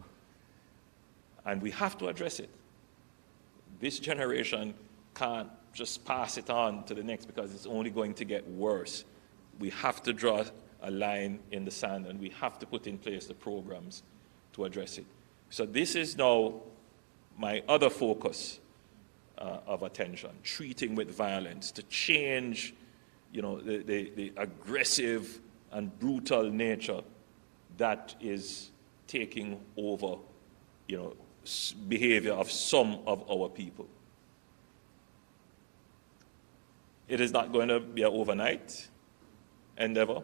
And we have to address it. This generation can't just pass it on to the next because it's only going to get worse. We have to draw a line in the sand, and we have to put in place the programs to address it. So this is now my other focus of attention, treating with violence, to change the aggressive and brutal nature that is taking over behavior of some of our people. It is not going to be an overnight endeavor.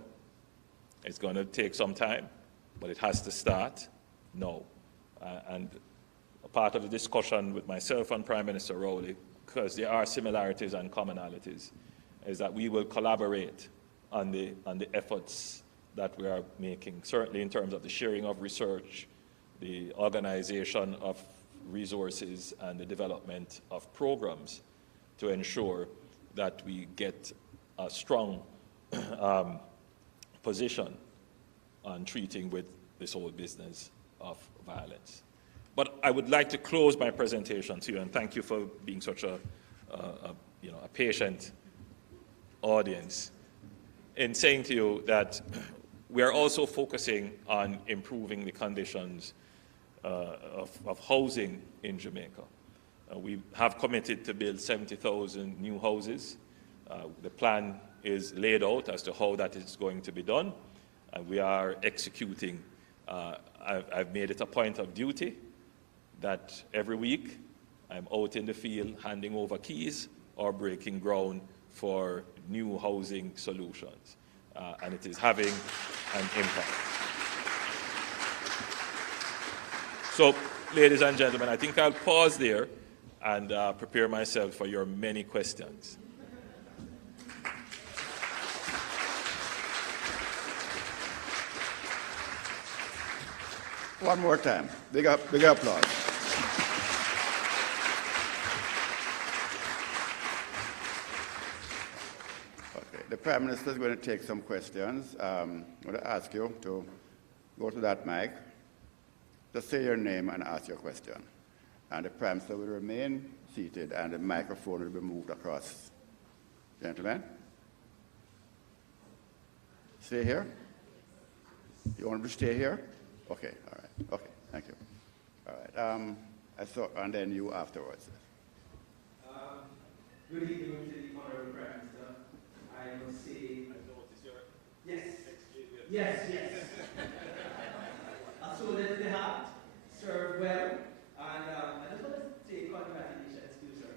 It's going to take some time, but it has to start now. And a part of the discussion with myself and Prime Minister Rowley, because there are similarities and commonalities, is that we will collaborate on the efforts that we are making, certainly in terms of the sharing of research, the organization of resources, and the development of programs to ensure that we get a strong position on treating with this whole business of violence. But I would like to close my presentation to you, and thank you for being such a patient audience, in saying to you that we are also focusing on improving the conditions of housing in Jamaica. We have committed to build 70,000 new houses. The plan is laid out as to how that is going to be done, and we are executing. I've made it a point of duty that every week I'm out in the field handing over keys or breaking ground for new housing solutions, and it is having an impact. So, ladies and gentlemen, I think I'll pause there and prepare myself for your many questions. One more time. Big applause. Okay, the Prime Minister is going to take some questions. I'm going to ask you to go to that mic, just say your name and ask your question. And the Prime Minister will remain seated and the microphone will be moved across. Gentlemen? Stay here? You want to stay here? Okay, all right. Okay, thank you. All right. And then you afterwards. Good evening to the Honorable Prime Minister. I must say... Yes. So let the heart serve well. And I just want to say congratulations to you, sir,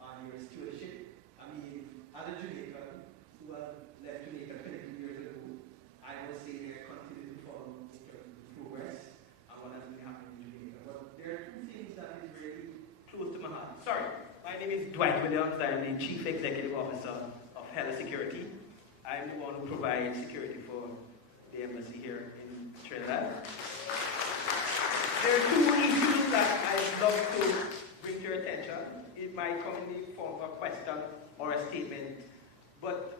on your stewardship. I mean, as a Jamaican who have left Jamaica 22 years ago, I must say they continue to follow in terms of progress and what has been happening in Jamaica. But there are two things that is really close to my heart. Sorry, my name is Dwight Williams. I'm the Chief Executive Officer of Health Security. I'm the one who provides security for the embassy here in Trinidad. There are two issues that I'd love to bring to your attention. It might come in the form of a question or a statement, but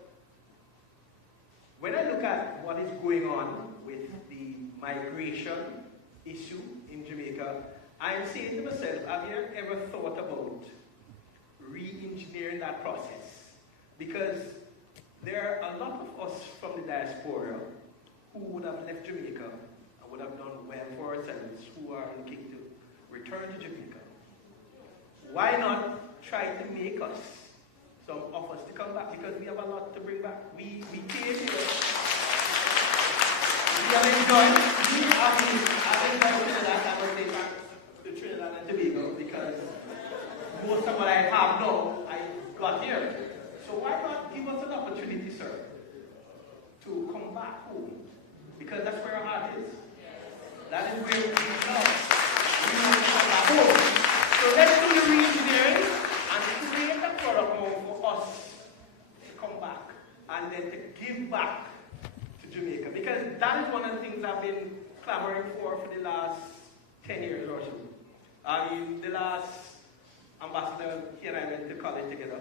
when I look at what is going on with the migration issue in Jamaica, I'm saying to myself, have you ever thought about re-engineering that process? Because there are a lot of us from the diaspora who would have left Jamaica and would have done well for ourselves, who are looking to return to Jamaica. Why not try to make us some offers to come back? Because we have a lot to bring back. We came here. have enjoyed Trinidad. I would say back to Trinidad and Tobago because most of what I have now, I got here. So why not give us an opportunity, sir, to come back home? Because that's where our heart is. That is where we belong. We want to come back home. So let's do the re-engineering and create a product home for us to come back and then to give back to Jamaica. Because that is one of the things I've been clamoring for the last 10 years or so. I mean, the last ambassador, he and I went to college together.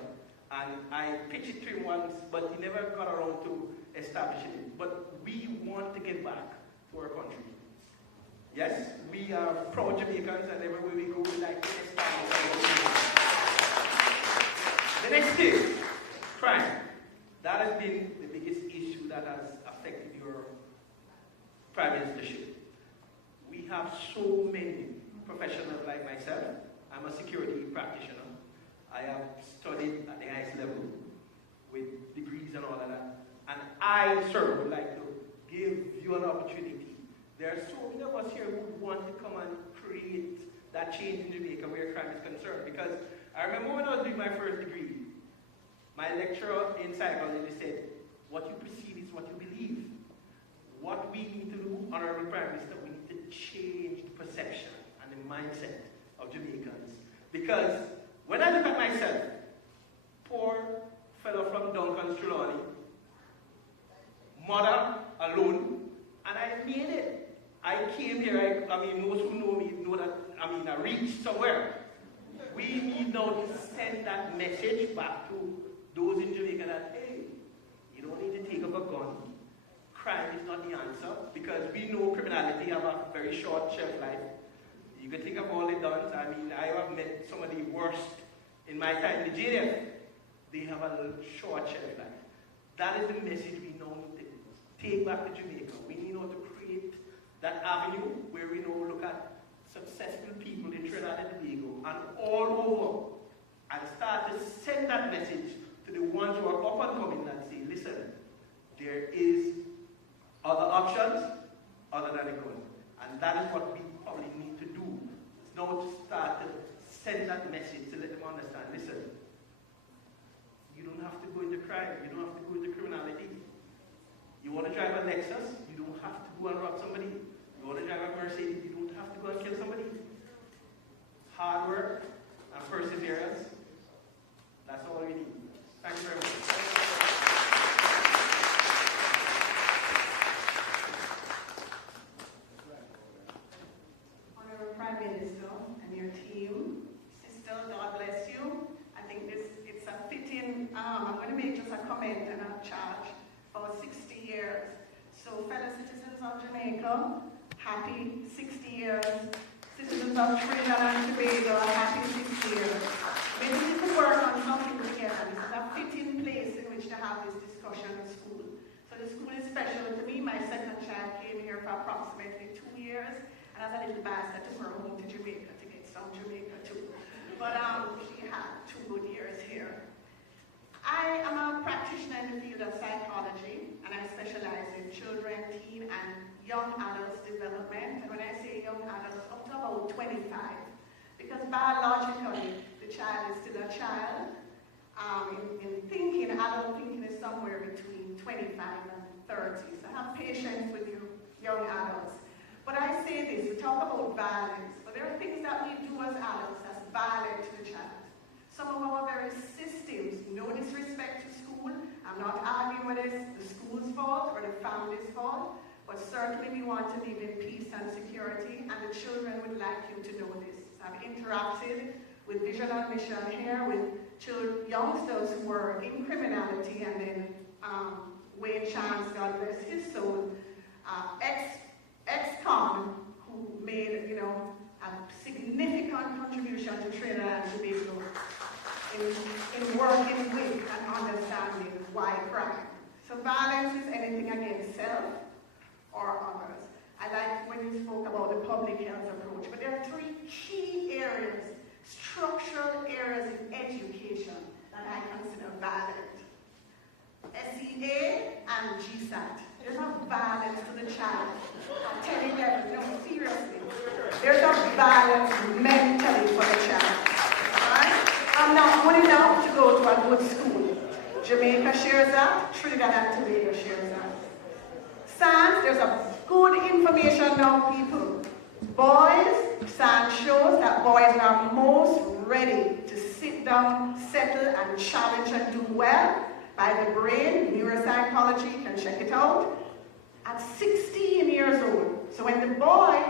And I pitched it to him once, but he never got around to establishing it. But we want to give back to our country. Yes, we are proud Jamaicans, and everywhere we go, we like to establish our country. The next thing, crime. That has been the biggest issue that has affected your prime ministership. We have so many professionals like myself. I'm a security practitioner. I have studied at the highest level with degrees and all of that. And I, sir, would like to give you an opportunity. There are so many of us here who want to come and create that change in Jamaica where crime is concerned. Because I remember when I was doing my first degree, my lecturer in psychology said, what you perceive is what you believe. What we need to do, Honorable Prime Minister, we need to change the perception and the mindset of Jamaicans. Because when I look at myself, poor fellow from Duncan, Trelawney, mother alone, and I made it. I came here, I mean, most who know me know that, I reached somewhere. We need now to send that message back to those in Jamaica that, hey, you don't need to take up a gun. Crime is not the answer, because we know criminality have a very short shelf life. You can think of all the dons. I mean, I have met some of the worst in my time in the JISTV. They have a short shelf life. That is the message we now need to take back to Jamaica. We need now to create that avenue where we now look at successful people in Trinidad and Tobago and all over and start to send that message to the ones who are up and coming and say, listen, there is other options other than a gun. And that is what we probably need to do. It's now to start to send that message to let them understand, listen, you don't have to go into crime, you don't have to go into criminality. You want to drive a Lexus, you don't have to go and rob somebody. You want to drive a Mercedes, you don't have to go and kill somebody. Hard work and perseverance, that's all we need. Thank you very much. Honorable Prime Minister and your team, sister, God bless you. I think it's a fitting, I'm going to make just a comment and a charge for 60 years. So fellow citizens of Jamaica, happy 60 years. Citizens of Trinidad and Tobago, happy 60 years. Maybe we could work on something together. This is a fitting place in which to have this discussion in school. So the school is special to me. My second child came here for approximately 2 years. And as a little bastard, I took her home to Jamaica to get some Jamaica too. But she had 2 good years here. I am a practitioner in the field of psychology, and I specialize in children, teen, and young adults development. And when I say young adults, up to about 25. Because biologically, the child is still a child. In thinking, adult thinking is somewhere between 25 and 30. So have patience with you young adults. But I say this, we talk about violence, but there are things that we do as adults that's violent to the child. Some of our very systems, no disrespect to school, I'm not arguing whether it's the school's fault or the family's fault, but certainly we want to live in peace and security, and the children would like you to know this. I've interacted with Vision and Mission here with youngsters who were in criminality, and then Wayne Chance, God bless his soul, ex-con who made, a significant contribution to Trinidad and Tobago in working with and understanding why crime. So violence is anything against self or others. I like when you spoke about the public health approach, but there are 3 key areas, structural areas in education that I consider violent. SEA and GSAT. There's a violence to the child. I'm telling you, no, seriously. There's a violence mentally for the child. Right? I'm not good enough to go to a good school. Jamaica shares that. Trinidad and Tobago shares that. Science, there's a good information now, people. Boys, science shows that boys are most ready to sit down, settle, and challenge and do well by the brain. Neuropsychology can check it out. At 16 years old. So when the boy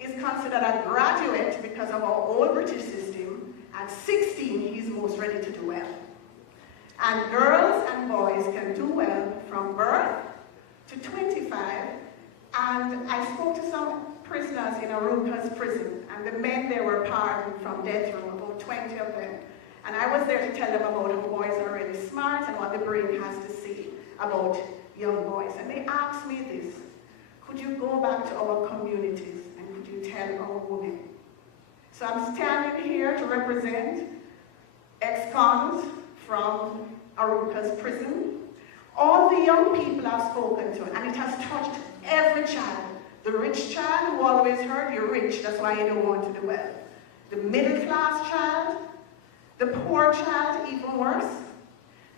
is considered a graduate because of our old British system, at 16 he's most ready to do well. And girls and boys can do well from birth to 25. And I spoke to some prisoners in Aruca's prison, and the men there were pardoned from death row, about 20 of them. And I was there to tell them about how boys are really smart and what the brain has to say about young boys. And they asked me this: could you go back to our communities and could you tell our women? So I'm standing here to represent ex-cons from Aruca's prison. All the young people I've spoken to, and it has touched every child. The rich child who always heard you're rich, that's why you don't want to do well. The middle class child, the poor child, even worse.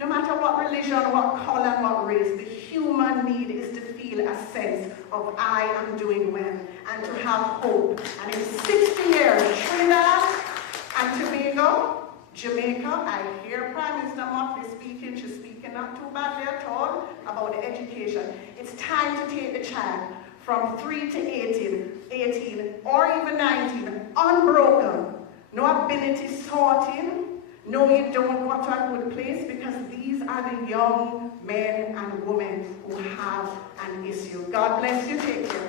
No matter what religion, what color, and what race, the human need is to feel a sense of I am doing well and to have hope. And in 60 years, Trinidad and Tobago, Jamaica, I hear Prime Minister Motley speaking. She's speaking not too badly at all about the education. It's time to take the child from 3 to 18 or even 19, unbroken. No ability sorting. No, you don't go to a good place, because these are the young men and women who have an issue. God bless you. Take care.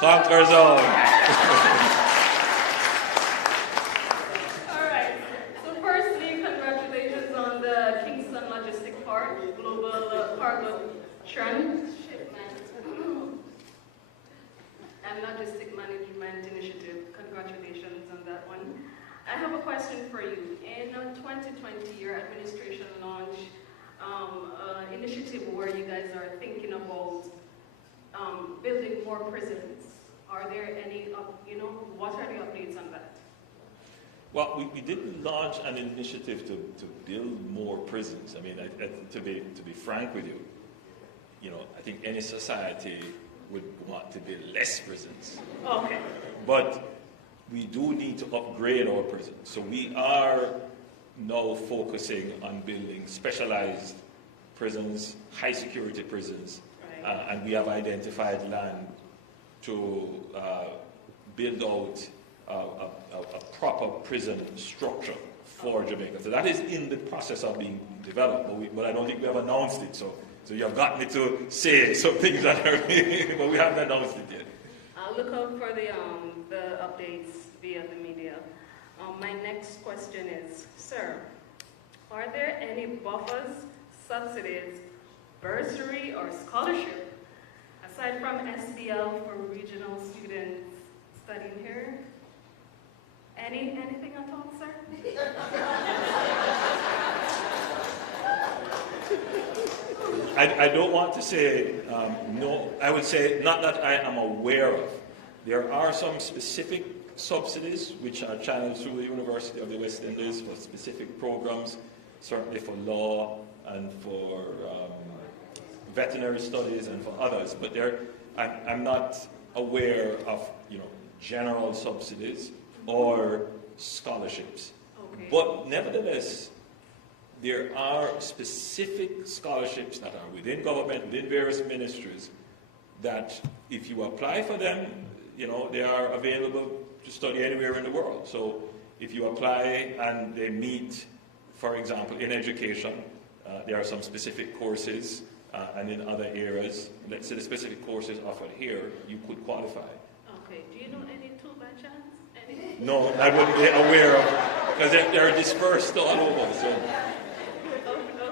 Conquer zone. All right. So firstly, congratulations on the Kingston Logistic Park Global Cargo Transshipment and Logistic Management Initiative. Congratulations on that one. I have a question for you. In 2020, your administration launched an initiative where you guys are thinking about building more prisons. Are there any, what are the updates on that? Well, we didn't launch an initiative to build more prisons. I mean, to be frank with you, I think any society would want to build less prisons. Okay. But we do need to upgrade our prisons. So we are now focusing on building specialized prisons, high security prisons, right. And we have identified land to build out a proper prison structure for Jamaica. So that is in the process of being developed, but I don't think we have announced it. So you have got me to say some things that are, but we haven't announced it yet. I'll look out for the updates via the media. My next question is, sir, are there any buffers, subsidies, bursary, or scholarship aside from SBL for regional students studying here? Anything at all, sir? I don't want to say no. I would say not that I am aware of. There are some specific subsidies which are channeled through the University of the West Indies for specific programs, certainly for law and for veterinary studies and for others. But I'm not aware of general subsidies or scholarships. Okay. But nevertheless, there are specific scholarships that are within government, within various ministries, that if you apply for them, they are available to study anywhere in the world. So if you apply and they meet, for example, in education, there are some specific courses and in other areas, let's say the specific courses offered here, you could qualify. Okay. Do you know any two by chance? Any? No, I wouldn't be aware of, because they're dispersed all over. So. Okay.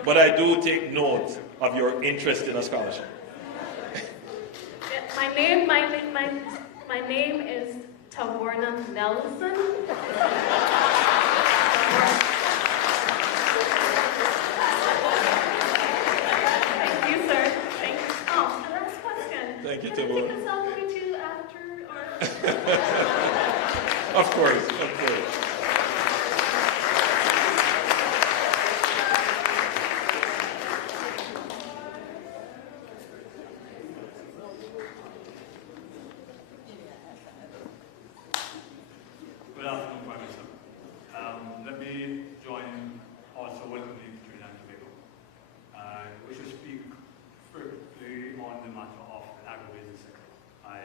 But I do take note of your interest in a scholarship. Yeah, my name is Taborna Nelson. Thank you, sir. Thank you. Oh, the last question. Thank you, Can I Taborna. take a selfie with you after, or? Of course, of course. Good afternoon, Prime Minister. Let me join also welcoming Trinidad and Tobago. We should speak firstly on the matter of the agribusiness sector. I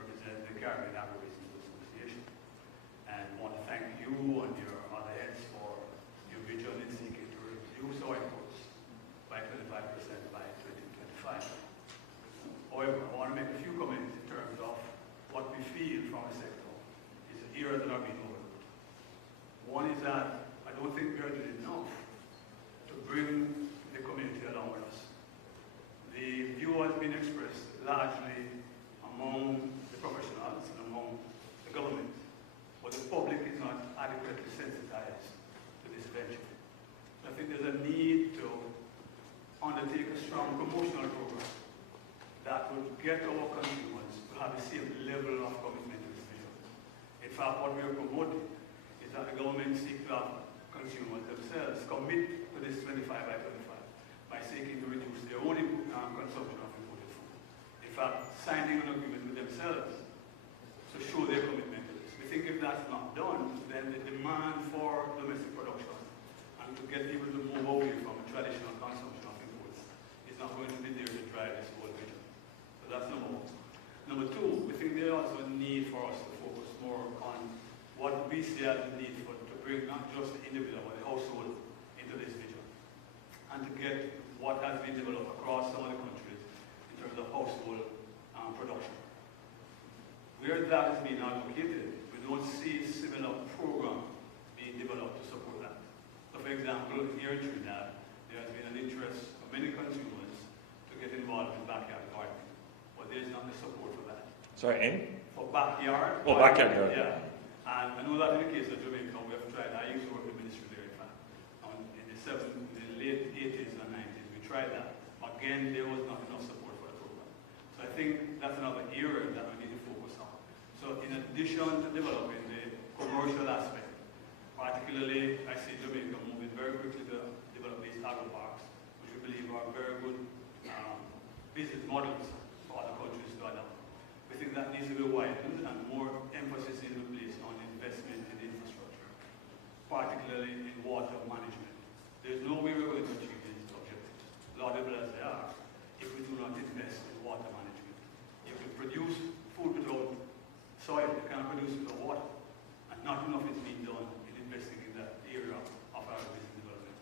represent the Caribbean Agribusiness Association and want to thank you and your other heads for your vision in seeking to reduce our imports by 25% by 2025. However, I want to make a few comments in terms of what we feel from the sector is the areas that are being overlooked. One is that I don't think we are doing enough to bring the community along with us. The view has been expressed largely among the professionals and among the government, but the public is not adequately sensitized to this venture. I think there's a need to undertake a strong promotional program that would get our consumers to have the same level of commitment to this vision. In fact, what we are promoting is that the government seek to have consumers themselves commit to this 25 by 25 by seeking to reduce their own consumption of imported food. In fact, signing an agreement with themselves to show their commitment to this. We think if that's not done, then the demand for domestic production and to get people to move away from a traditional consumption of imports is not going to be there to drive this whole vision. So that's number one. Number two, we think there's also a need for us to focus more on what we see as the need for to bring not just the individual but the household into this vision, and to get what has been developed across some of the countries in terms of household production. Where that is being advocated, we don't see similar program being developed to support that. So for example, here in Trinidad, there has been an interest of many consumers to get involved in backyard gardening, but there is not the support for that. Sorry, in? For backyard? Oh, backyard gardening. Yeah. And I know that in the case of Jamaica, we have tried, I used to work in the ministry there, in fact. In the late 80s and 90s, we tried that. Again, there was not enough support for the program. So I think that's another area that we need to focus on. So in addition to developing the commercial aspect, particularly I see Jamaica moving very quickly to develop these agro-parks, which we believe are very good business models for other countries to adopt. We think that needs to be widened and more emphasis needs to be placed on investment in infrastructure, particularly in water management. There's no way we're going to achieve these objectives, laudable as they are, if we do not invest in water management. If we produce food without soil, we cannot produce without water, and not enough is being done in investing in that area of our business development.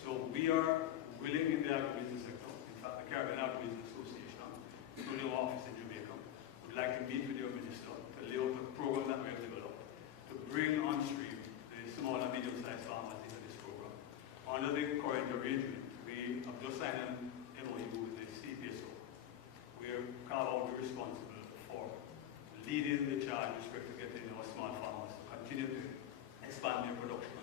So we are willing in the agribusiness sector, in fact the Caribbean Agribusiness Association, including our office in Jamaica, would like to meet with your minister to lay out a program that we have developed to bring on stream the small and medium-sized farmers into this program. Under the current arrangement, we have just signed an MOU with the CPSO. We are carved out responsible for leading the charge with respect to getting our small farmers to continue to expand their production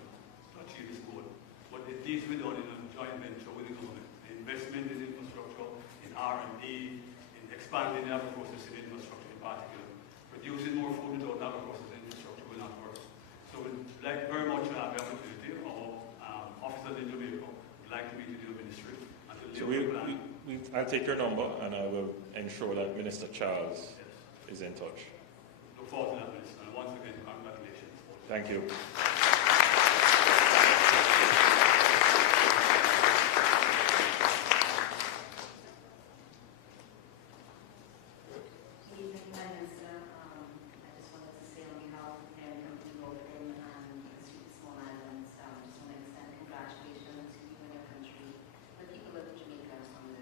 to achieve this goal. But it needs to be done in a joint venture with the government. The investment in infrastructure, in R&D, in expanding the agro-processing infrastructure in particular. Producing more food without agro-processing infrastructure will not work. So we'd like very much to have the opportunity. Our officers in Jamaica would like to meet with your ministry and to So lay out a plan. I'll take your number and I will ensure that Minister Charles is in touch. Look forward to that, Minister. And once again, congratulations. Thank you. Congratulations to you and your country, the people of Jamaica, on the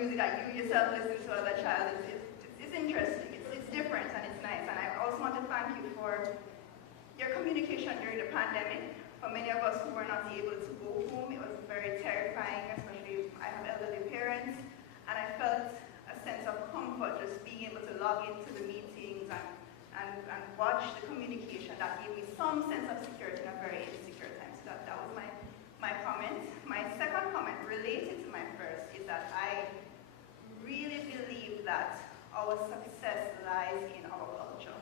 music that you yourself listen to as a child is interesting. It's different and it's nice. And I also want to thank you for your communication during the pandemic. For many of us who were not able to go home, it was very terrifying, especially I have elderly parents, and I felt a sense of comfort just being able to log into the meetings and watch the communication. That gave me some sense of security in a very insecure time. So that was my comment. My second comment related to my first is that I really believe that our success lies in our culture.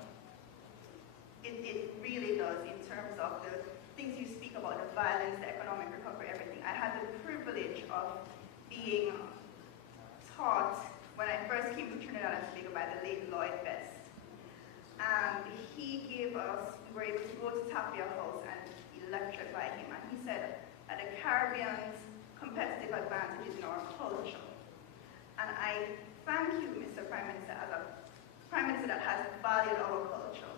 It really does, in terms of the things you speak about, the violence, the economic recovery, everything. I had the privilege of being taught when I first came to Trinidad and Tobago by the late Lloyd Best. And he gave us, we were able to go to Tapia House and be lectured by him. And he said that the Caribbean's competitive advantage is in our culture. And I thank you, Mr. Prime Minister, as a Prime Minister that has valued our culture.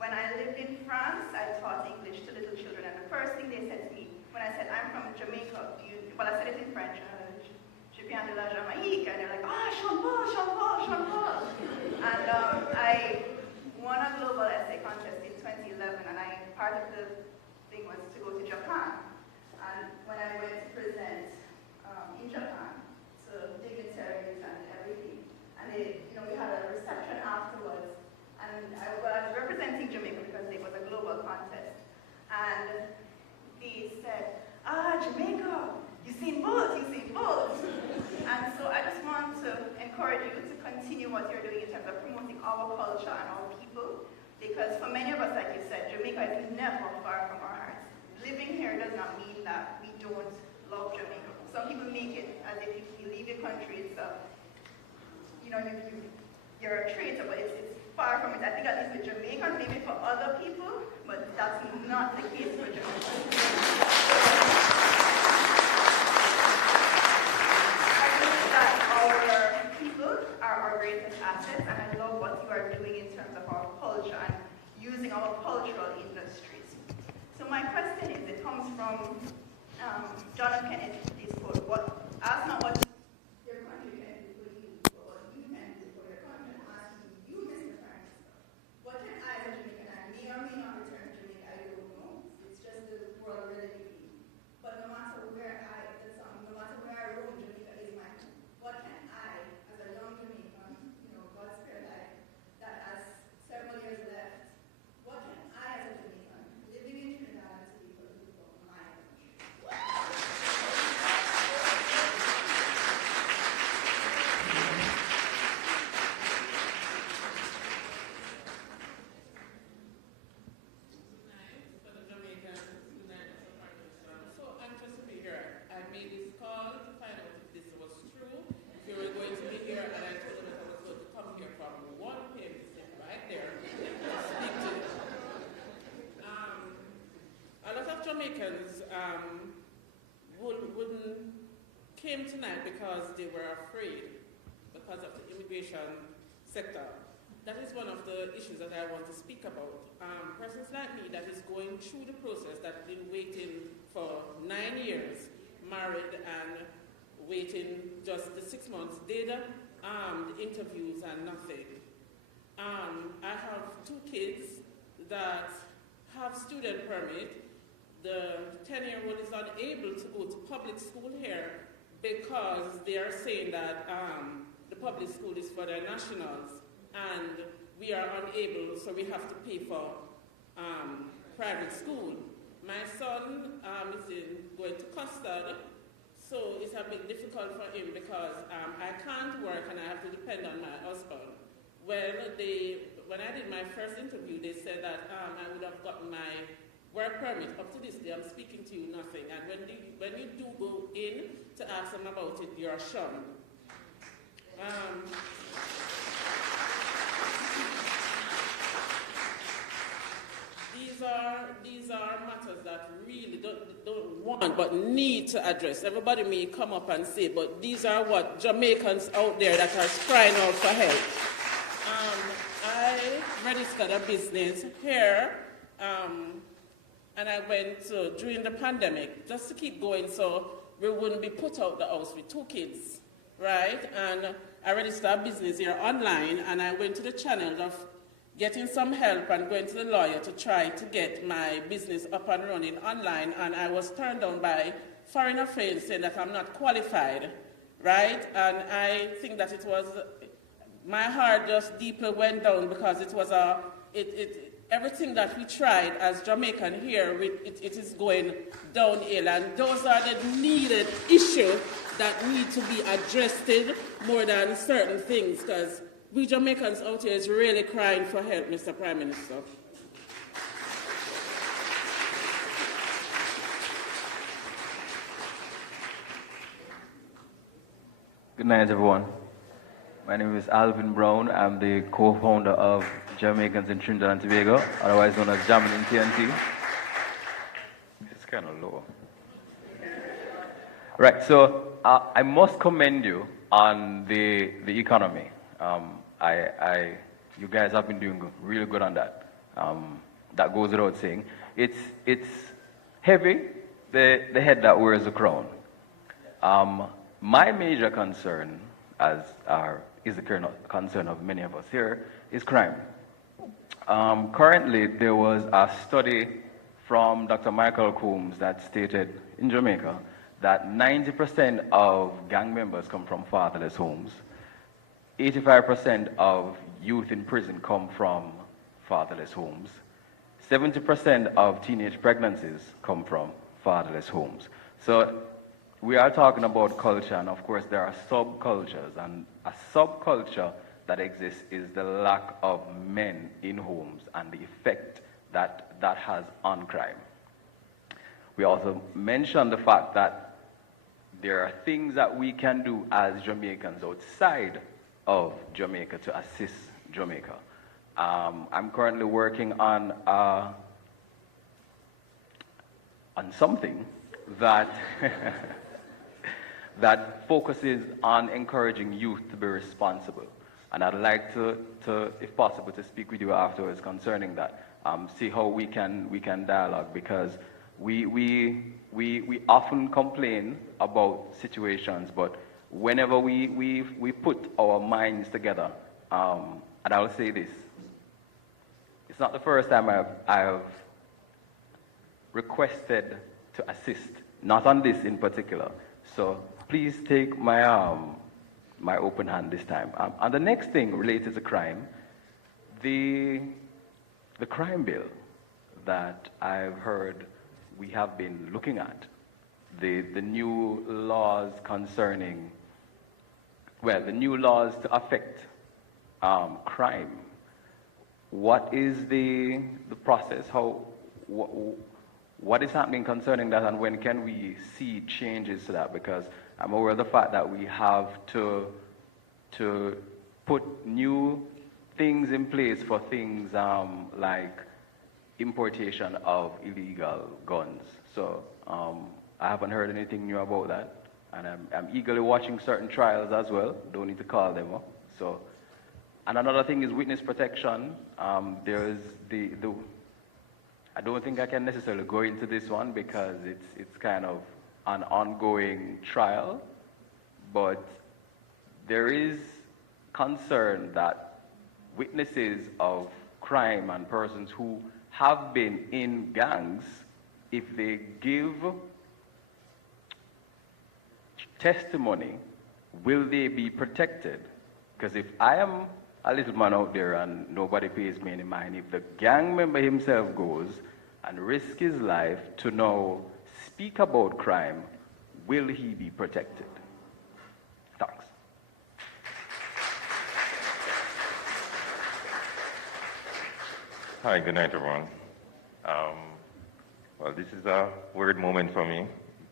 When I lived in France, I taught English to little children, and the first thing they said to me, when I said, I'm from Jamaica, well, I said it in French, Je viens de la Jamaïque, and they're like, Jean-Paul, Jean-Paul, Jean-Paul. And I won a global essay contest in 2011, and part of the thing was to go to Japan. And when I went to present in Japan to dignitaries and everything, and we had a reception afterwards, and I was representing Jamaica because it was a global contest. And they said, Jamaica, you've seen bulls, you've seen bulls. And so I just want to encourage you to continue what you're doing in terms of promoting our culture and our people, because for many of us, like you said, Jamaica is never far from our hearts. Living here does not mean that we don't love Jamaica. Some people make it as if you leave your country, it's you're a traitor, but it's far from it. I think at least with Jamaicans, maybe for other people, but that's not the case for Jamaicans. I believe that our people are our greatest assets, and I love what you are doing in terms of our culture and using our cultural industries. So my question is, it comes from John F. Kennedy's quote, ask not what your country can do for you, but what you can do for your country. I'm asking you, Mr. Prime Minister, what can I, as a Jamaican, I may or may not return to Jamaica, I don't know. It's just the world we're living in. But no matter where I roam, Jamaica is my home. What can I, as a young Jamaican, God spare life, that has several years left, what can I, as a Jamaican, living in Trinidad and Tobago, do for my country? Jamaicans came tonight because they were afraid because of the immigration sector. That is one of the issues that I want to speak about. Persons like me that is going through the process, that have been waiting for 9 years, married and waiting just the 6 months, did the interviews and nothing. I have 2 kids that have student permit. The 10-year-old is unable to go to public school here because they are saying that the public school is for their nationals, and we are unable, so we have to pay for private school. My son is going to custard, so it's a bit difficult for him because I can't work and I have to depend on my husband. Well, when I did my first interview, they said that I would have gotten my work permit. Up to this day, I'm speaking to you, nothing. And when you do go in to ask them about it, you're shunned. These are matters that really don't want but need to address. Everybody may come up and say, but these are what Jamaicans out there that are crying out for help. I registered a business here, and I went during the pandemic, just to keep going so we wouldn't be put out the house with 2 kids, right? And I registered a business here online, and I went to the channel of getting some help and going to the lawyer to try to get my business up and running online, and I was turned down by Foreign Affairs saying that I'm not qualified, right? And I think that it was, my heart just deeply went down because it was everything that we tried as Jamaican here, it is going downhill, and those are the needed issues that need to be addressed more than certain things, because we Jamaicans out here is really crying for help, Mr. Prime Minister. Good night, everyone. My name is Alvin Brown. I'm the co-founder of Jamaicans in Trinidad and Tobago, otherwise known as Jammin' in TNT. It's kind of low. Right, so I must commend you on the economy. You guys have been doing really good on that. That goes without saying. It's heavy, the head that wears the crown. My major concern, is the current concern of many of us here, is crime. Currently, there was a study from Dr. Michael Coombs that stated in Jamaica that 90% of gang members come from fatherless homes. 85% of youth in prison come from fatherless homes. 70% of teenage pregnancies come from fatherless homes. So we are talking about culture, and of course there are subcultures, and a subculture that exists is the lack of men in homes and the effect that has on crime. We also mentioned the fact that there are things that we can do as Jamaicans outside of Jamaica to assist Jamaica. I'm currently working on something that that focuses on encouraging youth to be responsible. And I'd like to, if possible, to speak with you afterwards concerning that. See how we can dialogue, because we often complain about situations, but whenever we put our minds together, and I'll say this, it's not the first time I have requested to assist, not on this in particular. So please take my my open hand this time. And the next thing related to crime, the crime bill that I've heard we have been looking at, the new laws concerning, well, the new laws to affect crime. What is the process? What is happening concerning that, and when can we see changes to that? Because I'm aware of the fact that we have to put new things in place for things like importation of illegal guns. So I haven't heard anything new about that, and I'm eagerly watching certain trials as well. Don't need to call them up. So, and another thing is witness protection. There's I don't think I can necessarily go into this one because it's kind of an ongoing trial, but there is concern that witnesses of crime and persons who have been in gangs, if they give testimony, will they be protected? Because if I am a little man out there and nobody pays me any mind, if the gang member himself goes and risks his life to now speak about crime, will he be protected? Thanks. Hi, good night, everyone. Well, this is a weird moment for me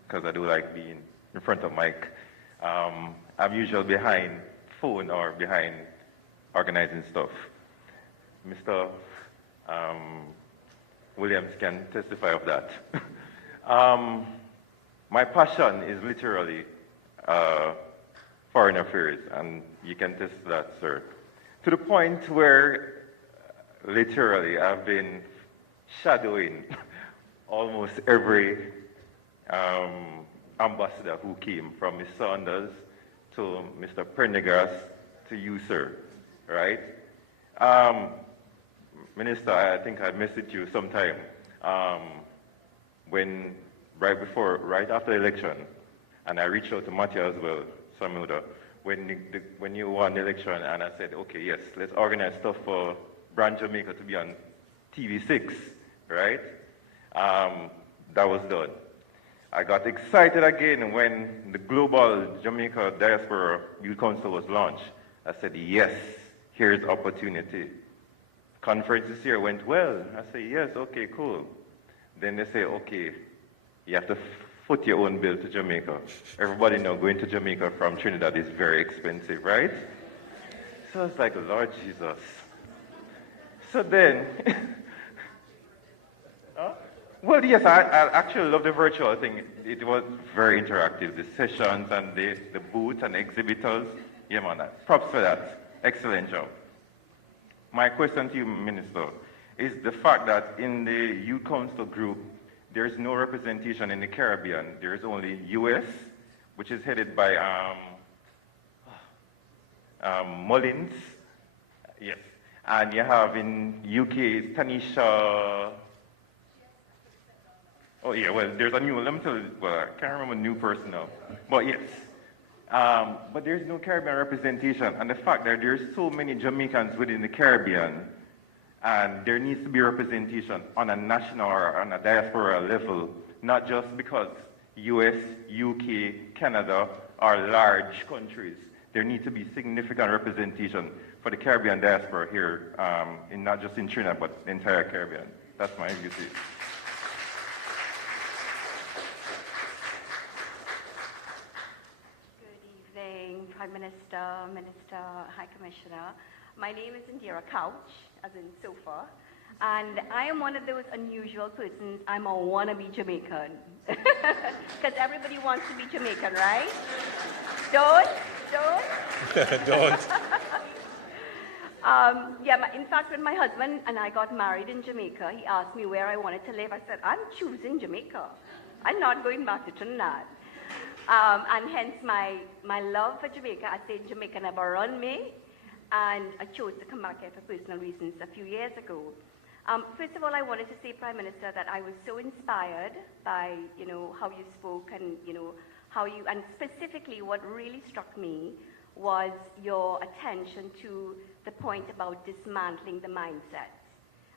because I do like being in front of mic. I'm usually behind phone or behind organizing stuff. Mr. Williams can testify of that. My passion is literally foreign affairs, and you can test that, sir. To the point where literally I've been shadowing almost every ambassador who came, from Ms. Saunders to Mr. Prendergast, to you, sir, right? Minister, I think I messaged you sometime right after the election, and I reached out to Matthew as well, Samuda, when you won the election, and I said, okay, yes, let's organize stuff for Brand Jamaica to be on TV6, right? That was done. I got excited again when the Global Jamaica Diaspora Youth Council was launched. I said, yes, here's opportunity. Conference this year went well. I said, yes, okay, cool. Then they say, okay, you have to foot your own bill to Jamaica. Everybody know going to Jamaica from Trinidad is very expensive, right? So I was like, Lord Jesus. So then, well, yes, I actually love the virtual thing. It was very interactive, the sessions and the booths and exhibitors. Yeah, man, props for that. Excellent job. My question to you, Minister, is the fact that in the Youth Council group, there's no representation in the Caribbean. There's only U.S., which is headed by Mullins. Yes. And you have in UK, Tanisha. Oh, yeah, well, there's a new, let me tell you, well, I can't remember the new person now. But yes. But there's no Caribbean representation. And the fact that there's so many Jamaicans within the Caribbean, and there needs to be representation on a national or on a diaspora level, not just because US, UK, Canada are large countries. There needs to be significant representation for the Caribbean diaspora here, in not just in Trinidad, but the entire Caribbean. That's my view. Prime Minister, Minister, High Commissioner. My name is Indira Couch, as in sofa, and I am one of those unusual persons. I'm a wannabe Jamaican, because everybody wants to be Jamaican, right? Don't? Yeah, in fact, when my husband and I got married in Jamaica, he asked me where I wanted to live. I said, I'm choosing Jamaica. I'm not going back to Trinidad. And hence my love for Jamaica. I said Jamaica never run me, and I chose to come back here for personal reasons a few years ago. First of all, I wanted to say, Prime Minister, that I was so inspired by, how you spoke and, and specifically what really struck me was your attention to the point about dismantling the mindset.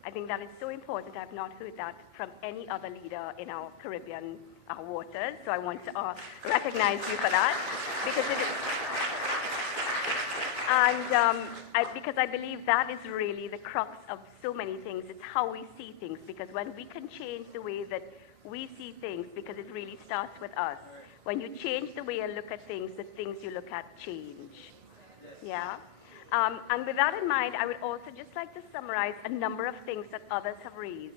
I think that is so important. I've not heard that from any other leader in our Caribbean waters, so I want to recognize you for that, because it is, and because I believe that is really the crux of so many things. It's how we see things, because when we can change the way that we see things, because it really starts with us. When you change the way you look at things, the things you look at change. Yeah? And with that in mind, I would also just like to summarize a number of things that others have raised.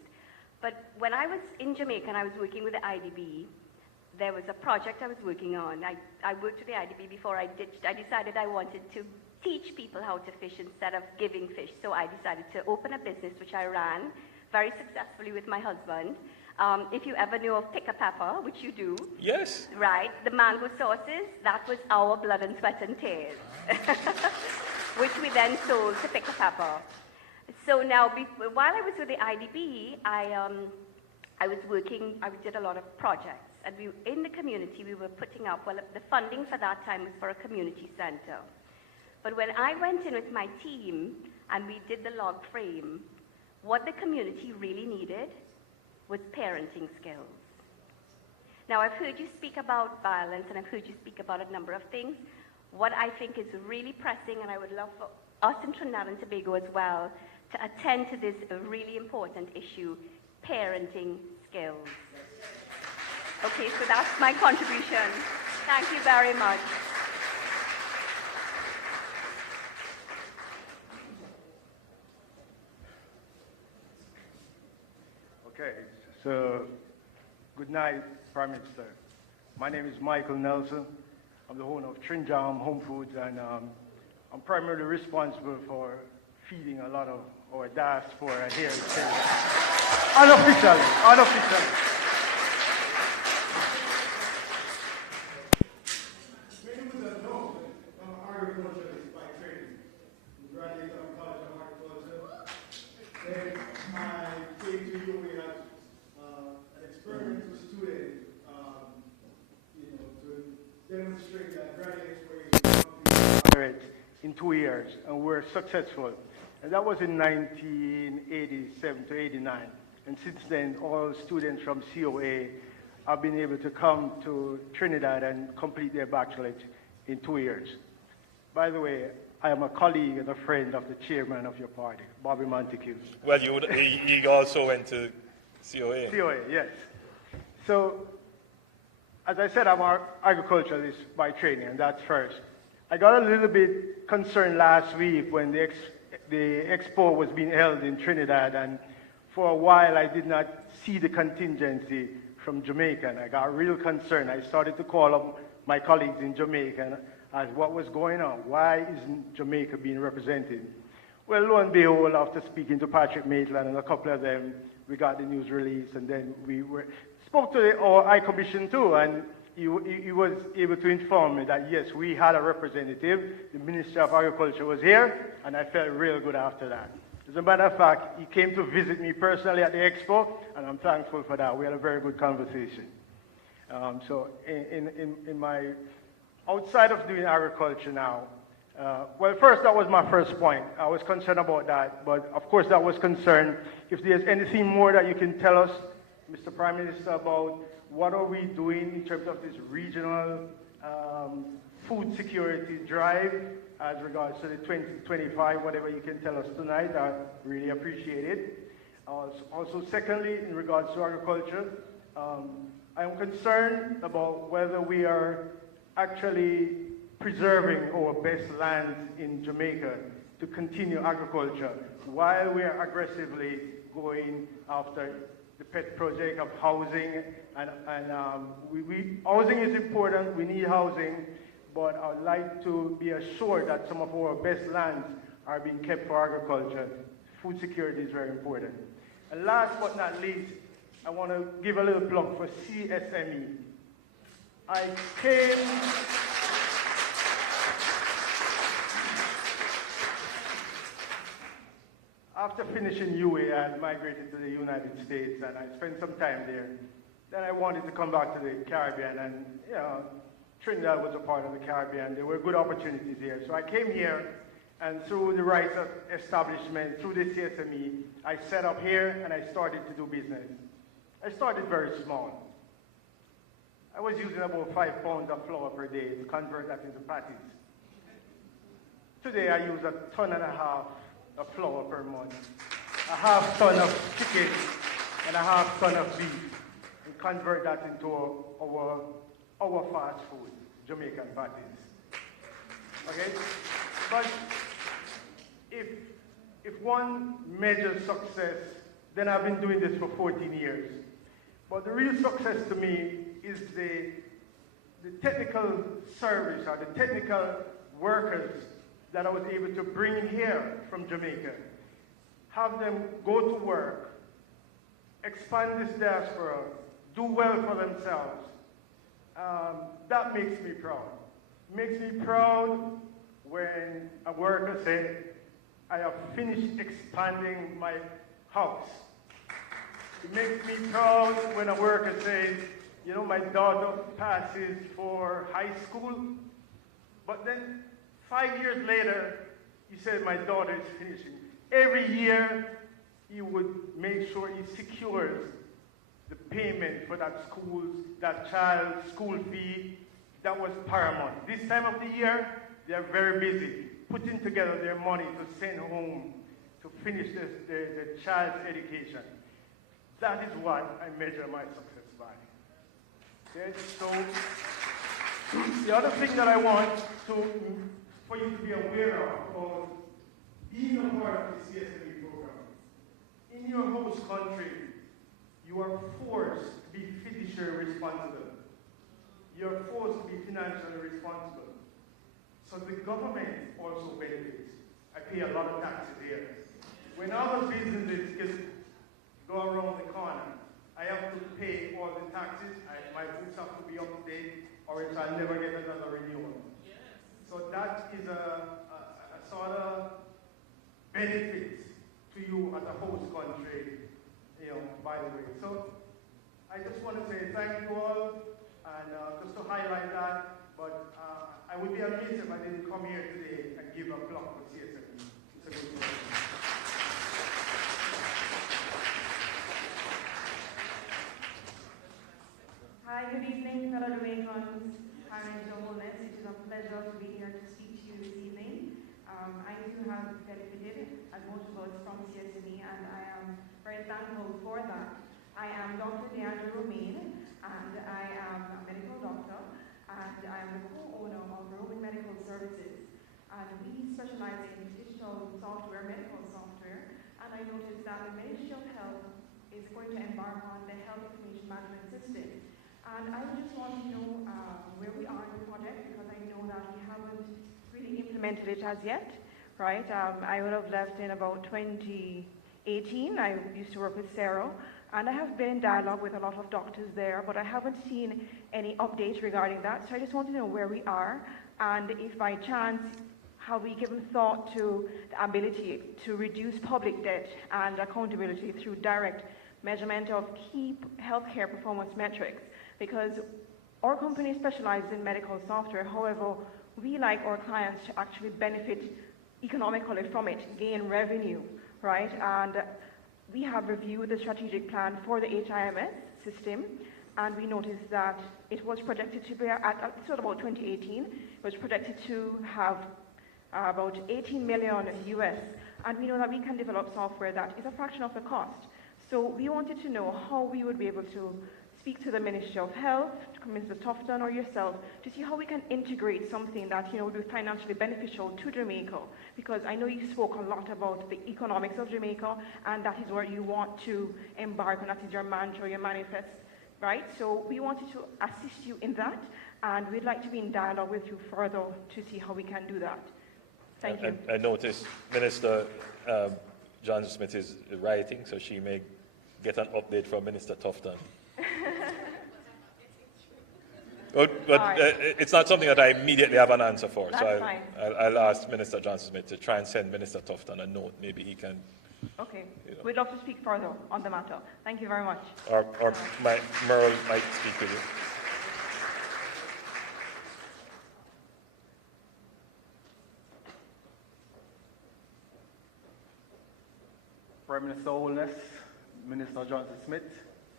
But when I was in Jamaica and I was working with the IDB, there was a project I was working on. I worked with the IDB before I decided I wanted to teach people how to fish instead of giving fish. So I decided to open a business, which I ran very successfully with my husband. If you ever know of Pick a Pepper, which you do. Yes. Right, the mango sauces, that was our blood and sweat and tears. Which we then sold to Pick a Pepper. So now, while I was with the IDB, I did a lot of projects. And in the community, we were putting up, the funding for that time was for a community center. But when I went in with my team and we did the log frame, what the community really needed was parenting skills. Now, I've heard you speak about violence, and I've heard you speak about a number of things. What I think is really pressing, and I would love for us in Trinidad and Tobago as well, to attend to this really important issue, parenting skills. Okay, so that's my contribution. Thank you very much. Okay, so good night, Prime Minister. My name is Michael Nelson. I'm the owner of Trinjam Home Foods, and I'm primarily responsible for feeding a lot of our diaspora here in Trinidad. Unofficially. Many would not know came to UOA as an experimental student, to demonstrate that graduates were able to complete in 2 years, and we're successful. And that was in 1987 to 89. And since then, all students from COA have been able to come to Trinidad and complete their bachelorate in 2 years. By the way, I am a colleague and a friend of the chairman of your party, Bobby Montague. Well, he also went to COA. COA, yes. So, as I said, I'm an agriculturalist by training, and that's first. I got a little bit concerned last week when the expo was being held in Trinidad, and for a while I did not see the contingency from Jamaica, and I got real concerned. I started to call up my colleagues in Jamaica and ask what was going on. Why isn't Jamaica being represented? Well, lo and behold, after speaking to Patrick Maitland and a couple of them, we got the news release, and then we spoke to our High Commission too, and he was able to inform me that yes, we had a representative. The Minister of Agriculture was here, and I felt real good after that. As a matter of fact, he came to visit me personally at the expo, and I'm thankful for that. We had a very good conversation. So in my, outside of doing agriculture now, well, first, that was my first point. I was concerned about that, but of course that was concerned. If there's anything more that you can tell us, Mr. Prime Minister, about what are we doing in terms of this regional food security drive as regards to the 2025, whatever you can tell us tonight, I really appreciate it. Also, secondly, in regards to agriculture, I am concerned about whether we are actually preserving our best lands in Jamaica to continue agriculture while we are aggressively going after the pet project of housing. And housing is important, we need housing, but I would like to be assured that some of our best lands are being kept for agriculture. Food security is very important. And last but not least, I want to give a little plug for CSME. I came after finishing UA, I had migrated to the United States, and I spent some time there. Then I wanted to come back to the Caribbean, and Trinidad was a part of the Caribbean. There were good opportunities here. So I came here, and through the rights of establishment, through the CSME, I set up here, and I started to do business. I started very small. I was using about 5 pounds of flour per day to convert that into patties. Today I use 1.5 tons of flour per month, 1/2 ton of chicken, and 1/2 ton of beef, and convert that into our fast food, Jamaican patties. Okay? But if one measures success, then I've been doing this for 14 years. But the real success to me is the technical service or the technical workers that I was able to bring here from Jamaica, have them go to work, expand this diaspora, do well for themselves. That makes me proud. Makes me proud when a worker said, I have finished expanding my house. It makes me proud when a worker says, you know, my daughter passes for high school, but then 5 years later, he said, my daughter is finishing. Every year, he would make sure he secures the payment for that child's school fee. That was paramount. This time of the year, they are very busy putting together their money to send home to finish the child's education. That is what I measure my success by. Okay? So, the other thing that I want for you to be aware of being a part of the CSME program. In your host country, you are forced to be fiduciary responsible. You are forced to be financially responsible. So the government also benefits. I pay a lot of taxes here. When other businesses go around the corner, I have to pay all the taxes. My books have to be up to date, or else I'll never get another renewal. So that is a sort of benefit to you as a host country, by the way. So I just want to say thank you all, and just to highlight that, but I would be amazed if I didn't come here today and give a plug for CSME. It's a good thing. Hi, good evening, fellow Jamaicans, parents, your wholeness. It is a pleasure to be here to speak to you this evening. I too have benefited, as most of us, from CSME, and I am very thankful for that. I am Dr. Deandra Romaine, and I am a medical doctor, and I am the co-owner of Roman Medical Services. And we specialize in digital software, medical software, and I noticed that the Ministry of Health is going to embark on the Health Information Management System. And I just want to know where we are in the project, because I know that we haven't really implemented it as yet, right? I would have left in about 2018. I used to work with Sarah, and I have been in dialogue with a lot of doctors there, but I haven't seen any updates regarding that. So I just want to know where we are, and if by chance, have we given thought to the ability to reduce public debt and accountability through direct measurement of key healthcare performance metrics? Because our company specializes in medical software. However, we like our clients to actually benefit economically from it, gain revenue, right? And we have reviewed the strategic plan for the HIMS system, and we noticed that it was projected to be so about 2018, it was projected to have about 18 million US, and we know that we can develop software that is a fraction of the cost. So we wanted to know how we would be able to speak to the Ministry of Health, to Mr. Tufton or yourself, to see how we can integrate something that would be financially beneficial to Jamaica. Because I know you spoke a lot about the economics of Jamaica, and that is where you want to embark on. That is your mantra, your manifest, right? So we wanted to assist you in that, and we'd like to be in dialogue with you further to see how we can do that. Thank you. I noticed Minister Johnson Smith is writing, so she may get an update from Minister Tufton. But it's not something that I immediately have an answer for. That's so fine. I'll ask Minister Johnson Smith to try and send Minister Tufton a note. Maybe he can. Okay. We'd love to speak further on the matter. Thank you very much. Or Merle might speak with you. Prime Minister Holness, Minister Johnson Smith,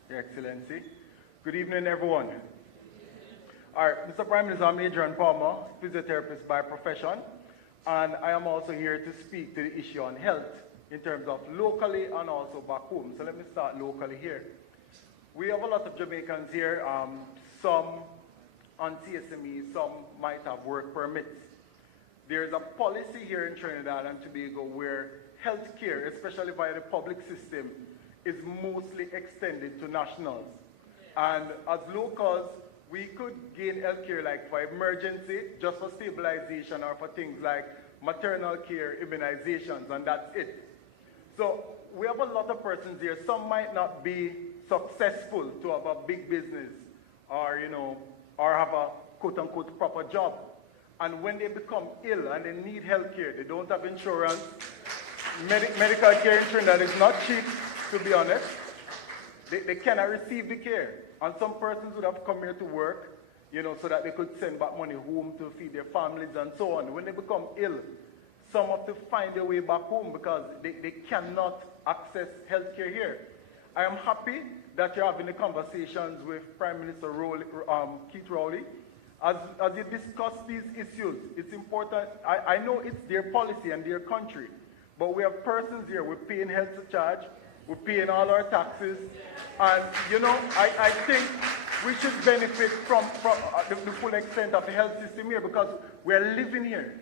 Your Excellency. Good evening, everyone. All right, Mr. Prime Minister, I'm Adrian Palmer, physiotherapist by profession, and I am also here to speak to the issue on health in terms of locally and also back home. So let me start locally here. We have a lot of Jamaicans here, some on CSME, some might have work permits. There's a policy here in Trinidad and Tobago where healthcare, especially via the public system, is mostly extended to nationals. And as locals, we could gain healthcare like for emergency, just for stabilization, or for things like maternal care, immunizations, and that's it. So we have a lot of persons here. Some might not be successful to have a big business or, or have a quote-unquote proper job. And when they become ill and they need healthcare, they don't have insurance. Medical care in Trinidad is not cheap, to be honest. They cannot receive the care. And some persons would have come here to work, so that they could send back money home to feed their families and so on. When they become ill, some have to find their way back home because they cannot access healthcare here. I am happy that you're having the conversations with Prime Minister Keith Rowley. As you discuss these issues, it's important. I know it's their policy and their country, but we have persons here, we're paying health charge, we're paying all our taxes, and I think we should benefit from the full extent of the health system here because we're living here.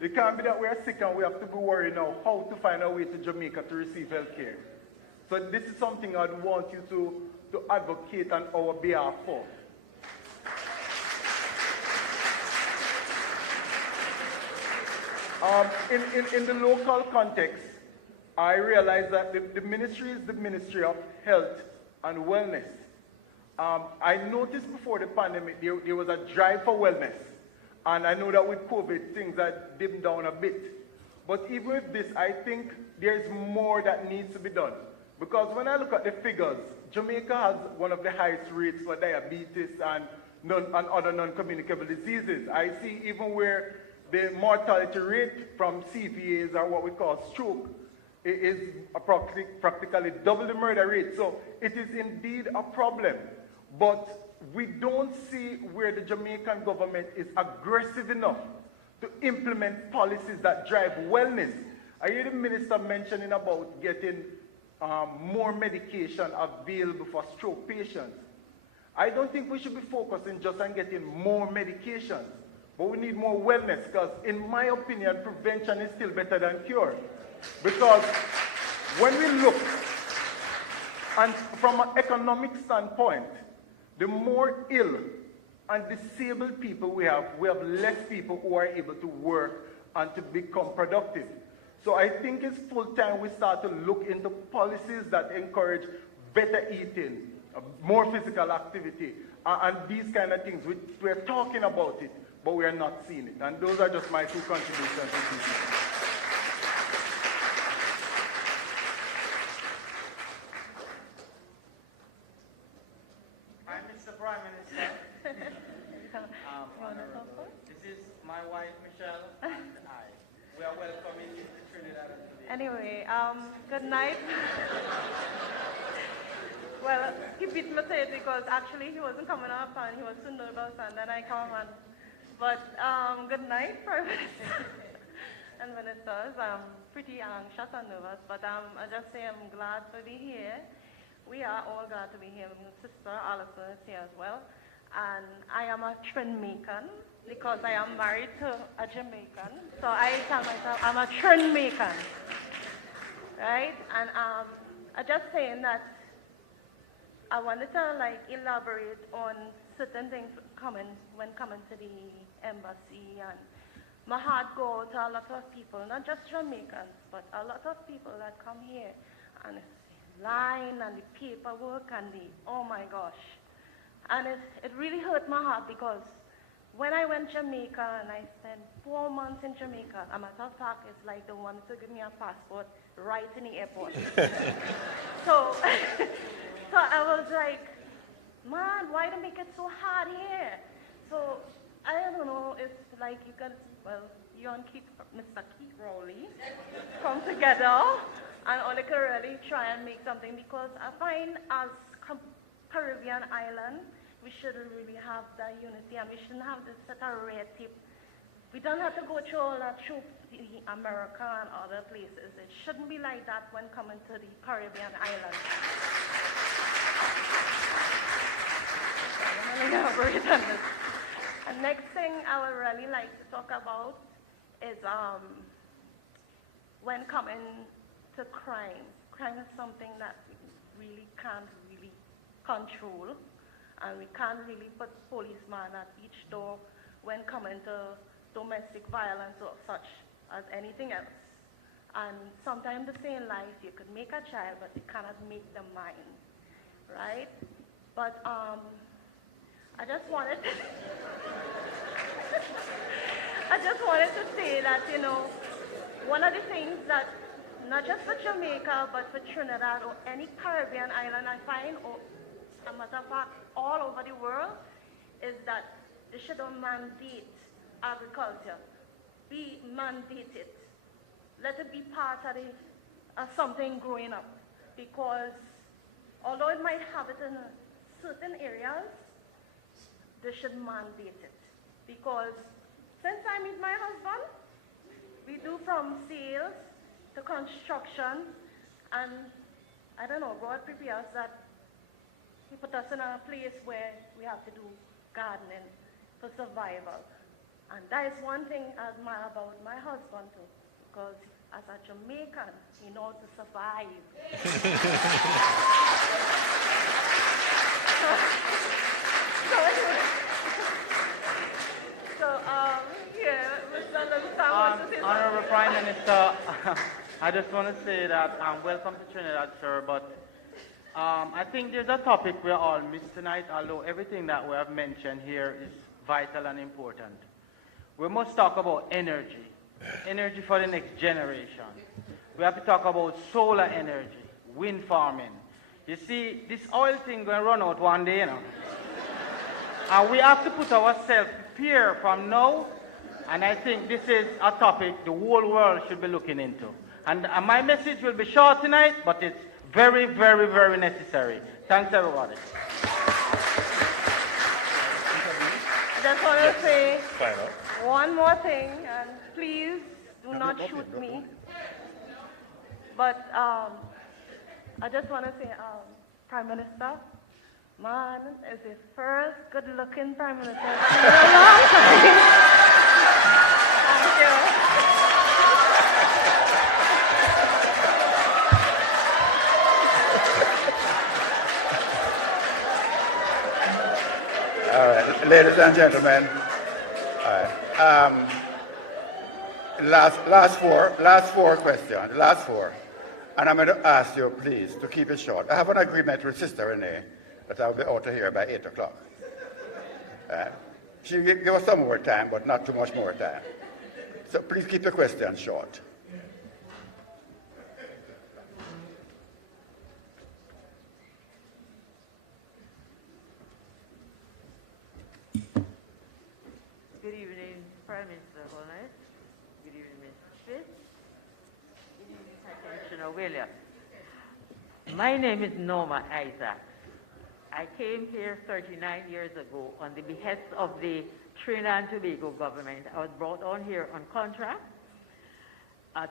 It can't be that we're sick and we have to be worried now how to find our way to Jamaica to receive health care. So this is something I'd want you to advocate on our behalf for. In the local context, I realize that the ministry is the Ministry of Health and Wellness. I noticed before the pandemic there was a drive for wellness. And I know that with COVID, things are dimmed down a bit. But even with this, I think there's more that needs to be done. Because when I look at the figures, Jamaica has one of the highest rates for diabetes and other non-communicable diseases. I see even where the mortality rate from CVAs, or what we call stroke, is practically double the murder rate. So it is indeed a problem. But we don't see where the Jamaican government is aggressive enough to implement policies that drive wellness. I hear the minister mentioning about getting more medication available for stroke patients. I don't think we should be focusing just on getting more medications, but we need more wellness, because in my opinion, prevention is still better than cure. Because when we look, and from an economic standpoint, the more ill and disabled people we have less people who are able to work and to become productive. So I think it's full time we start to look into policies that encourage better eating, more physical activity, and these kind of things. We're talking about it, but we are not seeing it. And those are just my two contributions. Hi, Mr. Prime Minister. This is my wife, Michelle, and I. We are welcoming you to Trinidad and Tobago. Anyway, good night. Well, he beat me to it because actually he wasn't coming up and he was too nervous, and then I come on. But good night, Prime Minister and ministers. I'm pretty anxious and nervous, but I just say I'm glad to be here. We are all glad to be here. My sister Alison is here as well. And I am a Trinidadian because I am married to a Jamaican. So I tell myself I'm a Trinidadian, right? And I'm just saying that I wanted to elaborate on certain things when coming to the embassy, and my heart goes to a lot of people, not just Jamaicans, but a lot of people that come here and it's the line and the paperwork and oh my gosh. And it really hurt my heart because when I went to Jamaica and I spent 4 months in Jamaica, a matter of fact, it's like they wanted to give me a passport right in the airport. So I was like, man, why do they make it so hard here? So I don't know, it's like you can, well, you and Mr. Keith Rowley come together and only can really try and make something, because I find as Caribbean island, we shouldn't really have that unity, and we shouldn't have this set of red tape. We don't have to go through all that through America and other places. It shouldn't be like that when coming to the Caribbean islands. And next thing I would really like to talk about is when coming to crime. Crime is something that we really can't really control, and we can't really put policemen at each door when coming to domestic violence or such as anything else. And sometimes they say in life you could make a child, but you cannot make them mind, right? But I just wanted to say that, one of the things that, not just for Jamaica, but for Trinidad or any Caribbean island, I find, or a matter of fact, all over the world, is that they should mandate agriculture. Be mandated. Let it be part of something growing up. Because although it might have it in certain areas, they should mandate it. Because since I meet my husband, we do from sales to construction, and I don't know, God prepares that He put us in a place where we have to do gardening for survival. And that is one thing I admire about my husband too, because as a Jamaican, he knows to survive. Honorable Prime Minister, I just want to say that welcome to Trinidad, sir, but I think there's a topic we all missed tonight, although everything that we have mentioned here is vital and important. We must talk about energy for the next generation. We have to talk about solar energy, wind farming. You see, this oil thing going to run out one day, you know. And we have to put ourselves prepared from now. And I think this is a topic the whole world should be looking into. And my message will be short tonight, but it's very, very, very necessary. Thanks, everybody. I just want to say one more thing, and please do not shoot me. But I just want to say, Prime Minister, man, is the first good-looking Prime Minister I've seen in a long time. Thank you. All right, ladies and gentlemen. All right. Last four questions. Last four. And I'm going to ask you, please, to keep it short. I have an agreement with Sister Renee that I'll be out of here by 8 o'clock. She give us some more time, but not too much more time. So please keep the questions short. Good evening, Prime Minister Holnett. Good evening, Mr. Smith. Good evening, Commissioner Williams. My name is Norma Isaacs. I came here 39 years ago on the behest of the Trinidad and Tobago government. I was brought on here on contract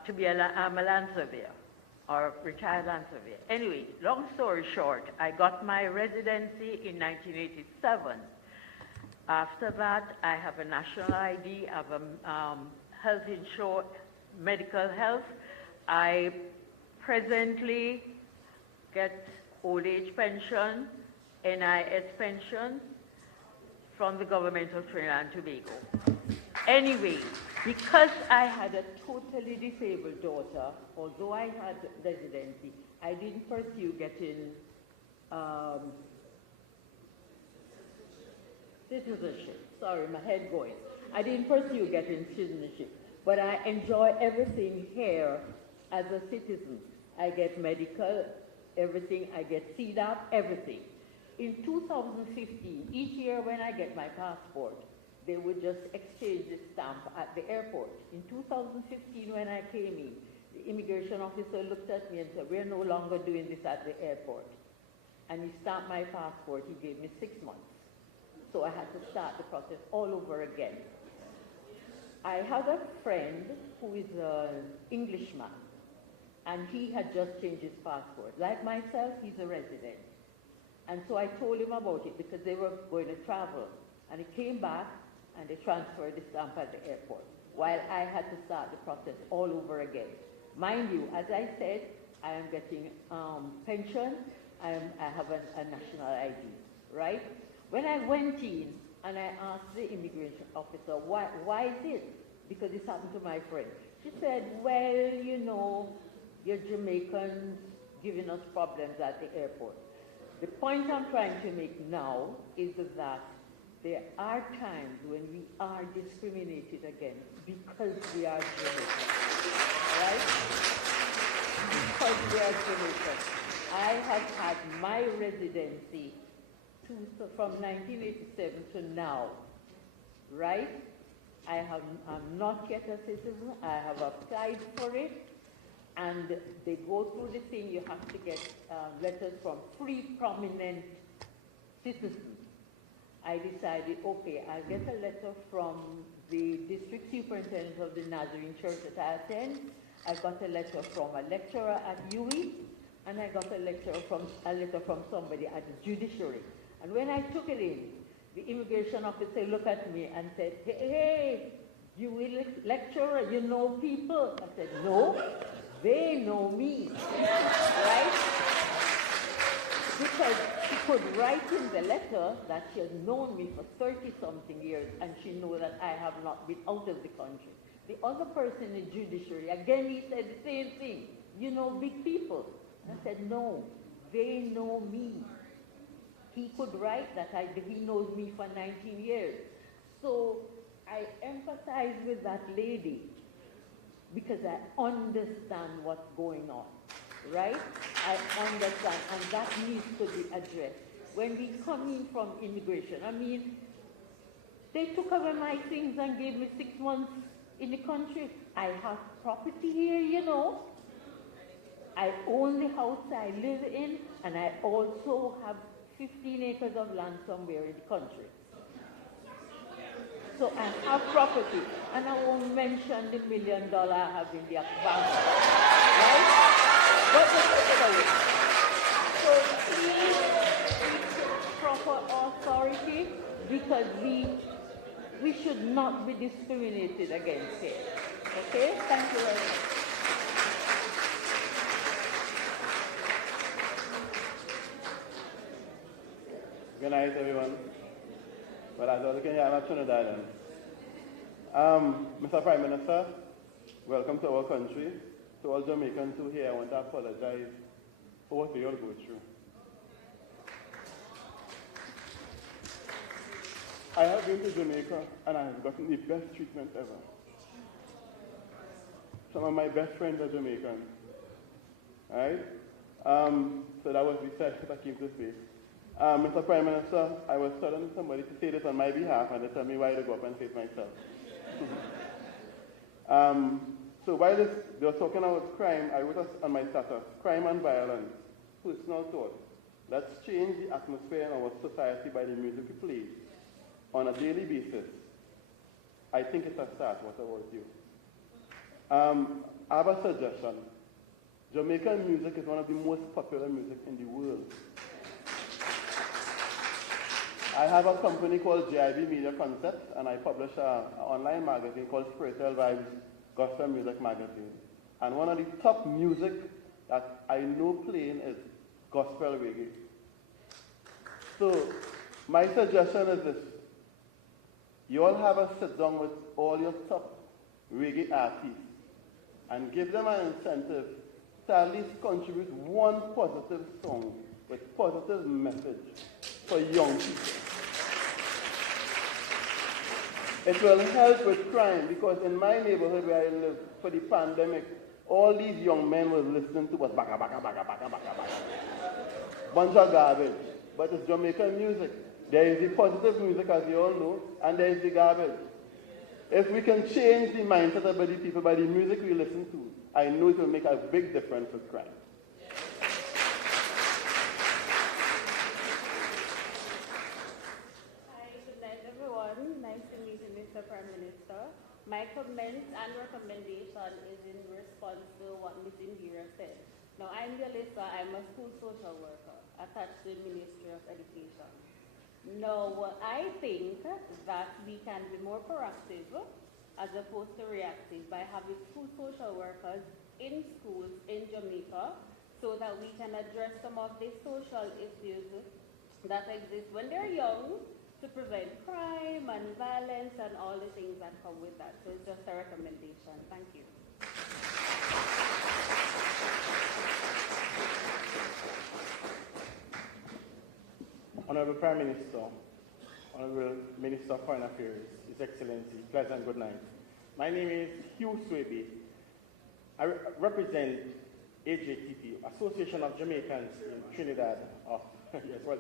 to be a land surveyor or retired land surveyor. Anyway, long story short, I got my residency in 1987. After that, I have a national ID, I have a health insurance, medical health. I presently get old age pension, NIS pension from the government of Trinidad and Tobago. Anyway, because I had a totally disabled daughter, although I had residency, I didn't pursue getting citizenship. Sorry, my head going. I didn't pursue getting citizenship, but I enjoy everything here as a citizen. I get medical, everything. I get CDAP, everything. In 2015, each year when I get my passport, they would just exchange the stamp at the airport. In 2015, when I came in, the immigration officer looked at me and said, "We're no longer doing this at the airport." And he stamped my passport. He gave me 6 months. So I had to start the process all over again. I have a friend who is an Englishman, and he had just changed his passport. Like myself, he's a resident. And so I told him about it because they were going to travel. And he came back and they transferred the stamp at the airport, while I had to start the process all over again. Mind you, as I said, I am getting pension, I have a national ID, right? When I went in and I asked the immigration officer, why is it? Because this happened to my friend. She said, well, you know, you're Jamaicans giving us problems at the airport. The point I'm trying to make now is that there are times when we are discriminated against because we are Jamaicans, right? Because we are Jamaicans. I have had my residency from 1987 to now, right? I'm not yet a citizen. I have applied for it. And they go through the thing, you have to get letters from 3 prominent citizens. I decided, okay, I'll get a letter from the district superintendent of the Nazarene church that I attend. I got a letter from a lecturer at UWI, and I got a letter from somebody at the judiciary. And when I took it in, the immigration officer looked at me and said, hey, UWI lecturer, you know people? I said, no. They know me, right? Because she could write in the letter that she has known me for 30-something years, and she knows that I have not been out of the country. The other person in the judiciary, again, he said the same thing. You know big people. I said, no, they know me. He could write that he knows me for 19 years. So I empathize with that lady, because I understand what's going on. right? I understand, and that needs to be addressed. When we come in from immigration, I mean, they took away my things and gave me 6 months in the country. I have property here, you know. I own the house I live in, and I also have 15 acres of land somewhere in the country. So I have property, and I won't mention the $1 million I have in the bank, right? But they took it away. So please, proper authority, because we should not be discriminated against here. Okay? Thank you very much. Good night, everyone. Well, as I was looking here, I'm at Trinidad. Mr. Prime Minister, welcome to our country. To all Jamaicans who are here, I want to apologize for what we all go through. I have been to Jamaica and I have gotten the best treatment ever. Some of my best friends are Jamaican. Right? So that was the side that I came to say. Mr. Prime Minister, I was telling somebody to say this on my behalf and they tell me why to go up and say it myself. So while they were talking about crime, I wrote on my status, crime and violence, personal thought. Let's change the atmosphere in our society by the music we play on a daily basis. I think it's a start. What about you? I have a suggestion. Jamaican music is one of the most popular music in the world. I have a company called JIB Media Concepts, and I publish an online magazine called Spiritual Vibes Gospel Music Magazine. And one of the top music that I know playing is gospel reggae. So my suggestion is this. You all have a sit down with all your top reggae artists and give them an incentive to at least contribute one positive song with positive message for young people. It will help with crime because in my neighborhood where I live, for the pandemic, all these young men were listening to was baka baka baka baka baka baka. Bunch of garbage. But it's Jamaican music. There is the positive music, as you all know, and there is the garbage. If we can change the mindset of the people by the music we listen to, I know it will make a big difference with crime. Nice to meet you, Mr. Prime Minister. My comment and recommendation is in response to what Ms. Indira said. Now, I'm Yalisa. I'm a school social worker attached to the Ministry of Education. Now, I think that we can be more proactive as opposed to reactive by having school social workers in schools in Jamaica so that we can address some of the social issues that exist when they're young, to prevent crime and violence and all the things that come with that. So it's just a recommendation. Thank you. Honorable Prime Minister, Honorable Minister of Foreign Affairs, His Excellency, pleasant good night. My name is Hugh Swebe. I represent AJTP, Association of Jamaicans in Trinidad. Yes, well,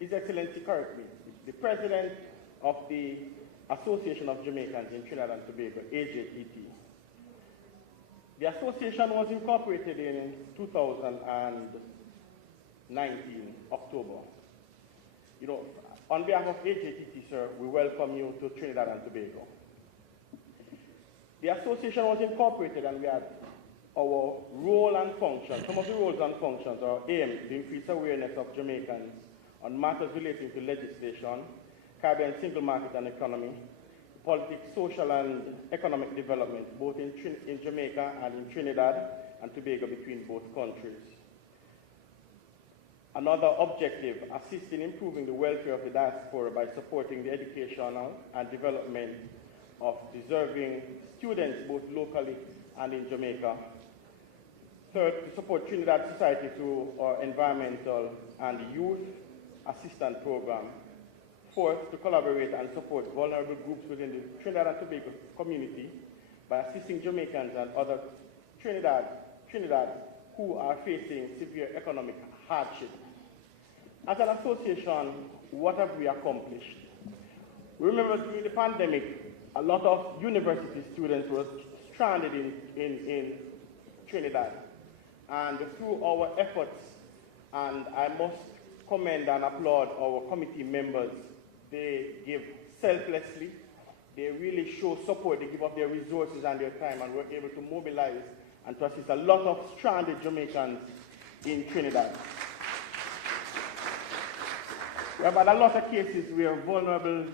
His Excellency, correct me. The President of the Association of Jamaicans in Trinidad and Tobago, AJTP. The association was incorporated in 2019, October. You know, on behalf of AJTP, sir, we welcome you to Trinidad and Tobago. The association was incorporated and we had our role and function. Some of the roles and functions are aimed to increase awareness of Jamaicans on matters relating to legislation, Caribbean single market and economy, politics, social and economic development, both in Jamaica and in Trinidad and Tobago between both countries. Another objective, assist in improving the welfare of the diaspora by supporting the educational and development of deserving students both locally and in Jamaica. Third, to support Trinidad society through our environmental and youth assistance program. Fourth, to collaborate and support vulnerable groups within the Trinidad and Tobago community by assisting Jamaicans and other Trinidad who are facing severe economic hardship. As an association, what have we accomplished? Remember, during the pandemic, a lot of university students were stranded in Trinidad. And through our efforts, and I must commend and applaud our committee members, they give selflessly, they really show support, they give up their resources and their time, and we're able to mobilize and to assist a lot of stranded Jamaicans in Trinidad. We have had a lot of cases where vulnerable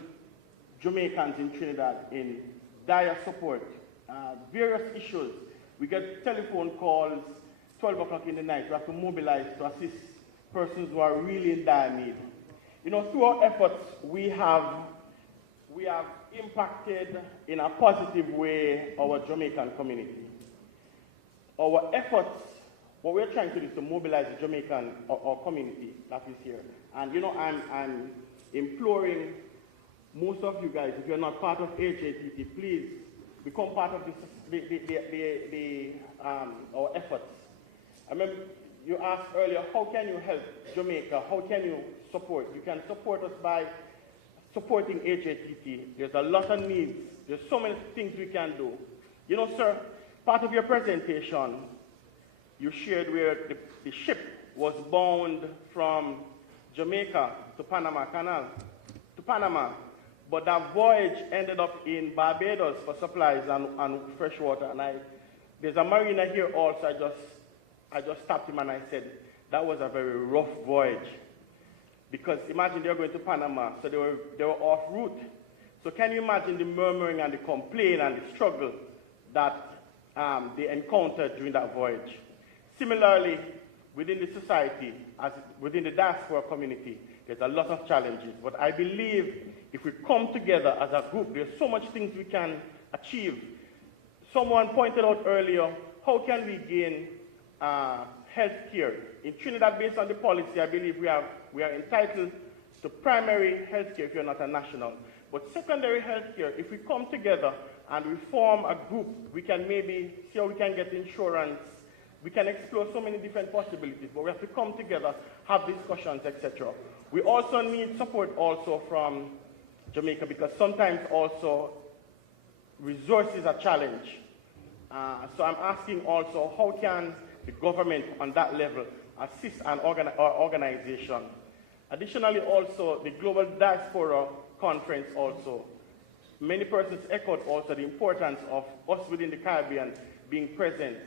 Jamaicans in Trinidad in dire support, various issues. We get telephone calls, 12 o'clock in the night. We have to mobilize to assist persons who are really in dire need. You know, through our efforts, we have impacted in a positive way our Jamaican community. Our efforts, what we're trying to do is to mobilize the Jamaican our community that is here. And you know, I'm imploring most of you guys, if you're not part of JISTV, please become part of our efforts. I remember you asked earlier, how can you help Jamaica? How can you support? You can support us by supporting JISTV. There's a lot of needs. There's so many things we can do. You know, sir, part of your presentation, you shared where the ship was bound from Jamaica to Panama Canal, to Panama. But that voyage ended up in Barbados for supplies and fresh water. And there's a marina here also. I just stopped him and I said, that was a very rough voyage. Because imagine they're going to Panama, so they were off route. So can you imagine the murmuring and the complaint and the struggle that they encountered during that voyage? Similarly, within the society, within the diaspora community, there's a lot of challenges. But I believe if we come together as a group, there's so much things we can achieve. Someone pointed out earlier, how can we gain health care? In Trinidad, based on the policy, I believe we are entitled to primary health care if you're not a national. But secondary health care, if we come together and we form a group, we can maybe see how we can get insurance. We can explore so many different possibilities, but we have to come together, have discussions, etc. We also need support also from Jamaica, because sometimes also resources are challenged. So I'm asking also, how can the government on that level assist an organization? Additionally, also the Global Diaspora Conference also. Many persons echoed also the importance of us within the Caribbean being present.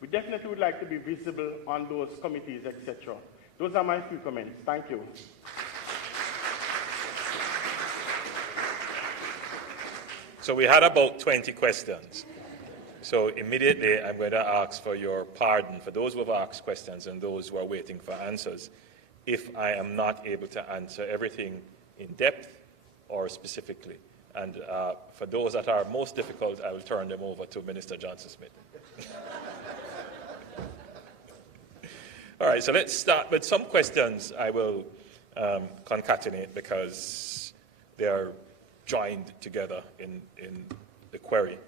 We definitely would like to be visible on those committees, etc. Those are my few comments. Thank you. So we had about 20 questions. So immediately I'm going to ask for your pardon for those who have asked questions and those who are waiting for answers if I am not able to answer everything in depth or specifically. And for those that are most difficult, I will turn them over to Minister Johnson-Smith. All right, so let's start with some questions I will concatenate because they are joined together in the query.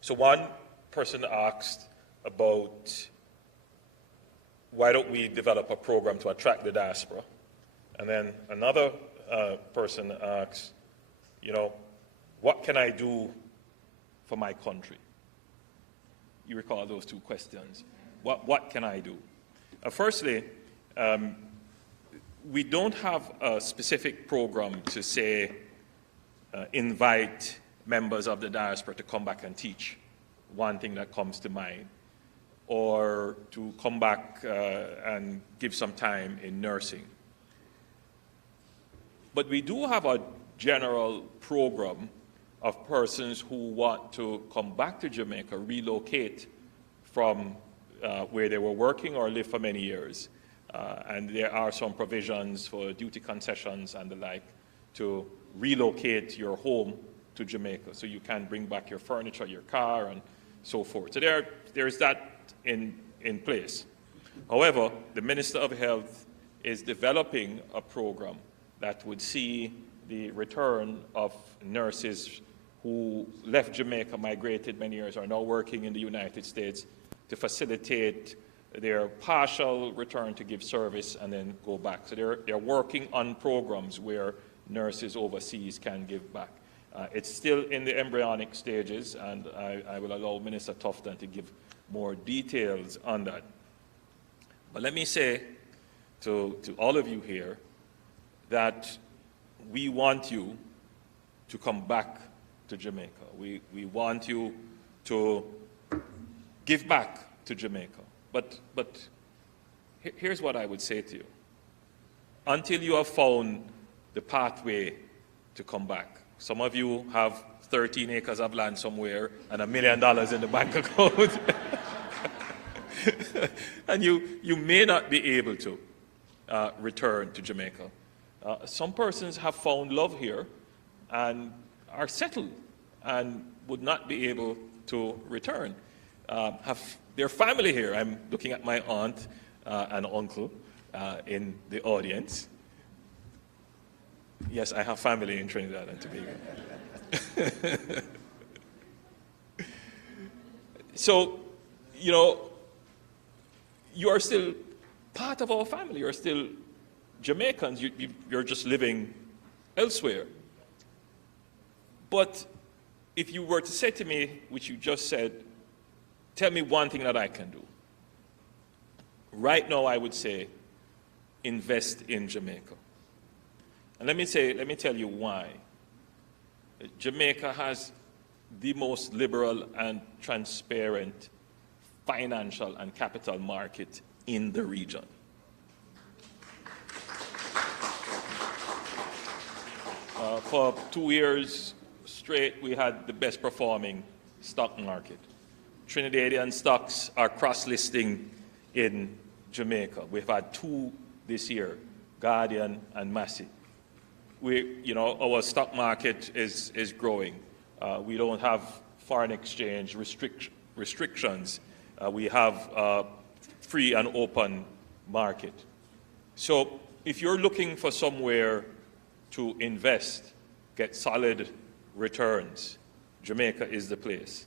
So one person asked about why don't we develop a program to attract the diaspora? And then another person asked, you know, what can I do for my country? You recall those two questions. What can I do? Firstly, we don't have a specific program to say invite members of the diaspora to come back and teach, one thing that comes to mind, or to come back and give some time in nursing. But we do have a general program of persons who want to come back to Jamaica, relocate from where they were working or lived for many years. And there are some provisions for duty concessions and the like to relocate your home to Jamaica, so you can bring back your furniture, your car, and so forth. So there's that in place. However, the Minister of Health is developing a program that would see the return of nurses who left Jamaica, migrated many years, are now working in the United States, to facilitate their partial return to give service and then go back. So they're working on programs where nurses overseas can give back. It's still in the embryonic stages, and I will allow Minister Tufton to give more details on that. But let me say to all of you here that we want you to come back to Jamaica. We want you to give back to Jamaica. But here's what I would say to you. Until you have found the pathway to come back, some of you have 13 acres of land somewhere and $1 million in the bank account. And you may not be able to return to Jamaica. Some persons have found love here and are settled and would not be able to return. Have their family here. I'm looking at my aunt and uncle in the audience. Yes, I have family in Trinidad and Tobago. So, you know, you are still part of our family. You're still Jamaicans. You're just living elsewhere. But if you were to say to me, which you just said, tell me one thing that I can do. Right now, I would say, invest in Jamaica. And let me tell you why. Jamaica has the most liberal and transparent financial and capital market in the region. For 2 years straight, we had the best performing stock market. Trinidadian stocks are cross-listing in Jamaica. We've had 2 this year, Guardian and Massey. Our stock market is growing. We don't have foreign exchange restrictions. We have a free and open market. So if you're looking for somewhere to invest, get solid returns, Jamaica is the place.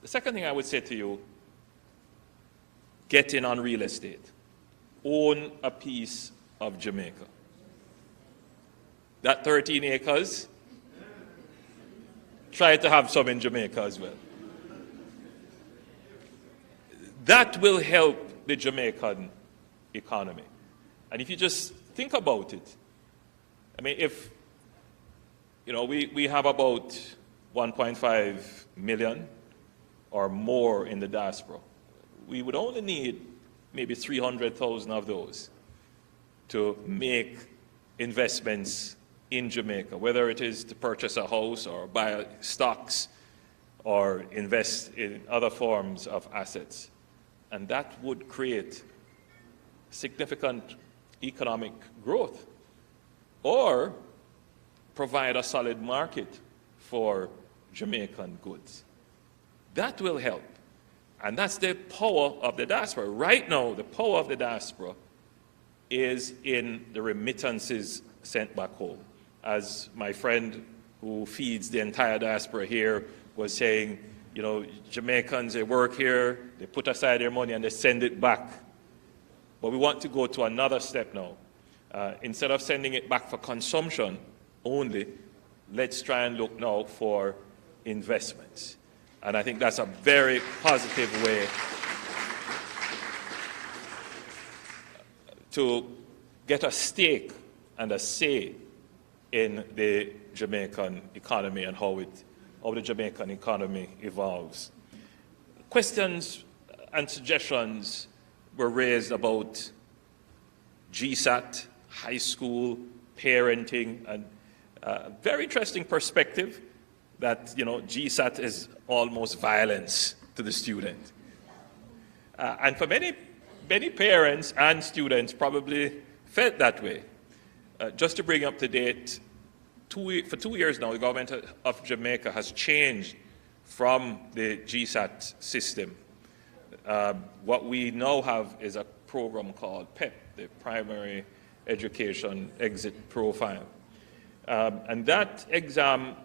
The second thing I would say to you, get in on real estate. Own a piece of Jamaica. That 13 acres, try to have some in Jamaica as well. That will help the Jamaican economy. And if you just think about it, I mean, if, we have about 1.5 million or more in the diaspora, we would only need maybe 300,000 of those to make investments in Jamaica, whether it is to purchase a house or buy stocks or invest in other forms of assets. And that would create significant economic growth or provide a solid market for Jamaican goods. That will help. And that's the power of the diaspora. Right now, the power of the diaspora is in the remittances sent back home. As my friend who feeds the entire diaspora here was saying, Jamaicans, they work here, they put aside their money and they send it back. But we want to go to another step now. Instead of sending it back for consumption only, let's try and look now for investments. And I think that's a very positive way to get a stake and a say in the Jamaican economy and how the Jamaican economy evolves. Questions and suggestions were raised about GSAT, high school, parenting, and a very interesting perspective that, GSAT is almost violence to the student. And for many parents and students probably felt that way. Just to bring up to date, for 2 years now, the government of Jamaica has changed from the GSAT system. What we now have is a program called PEP, the Primary Education Exit Profile. And that exam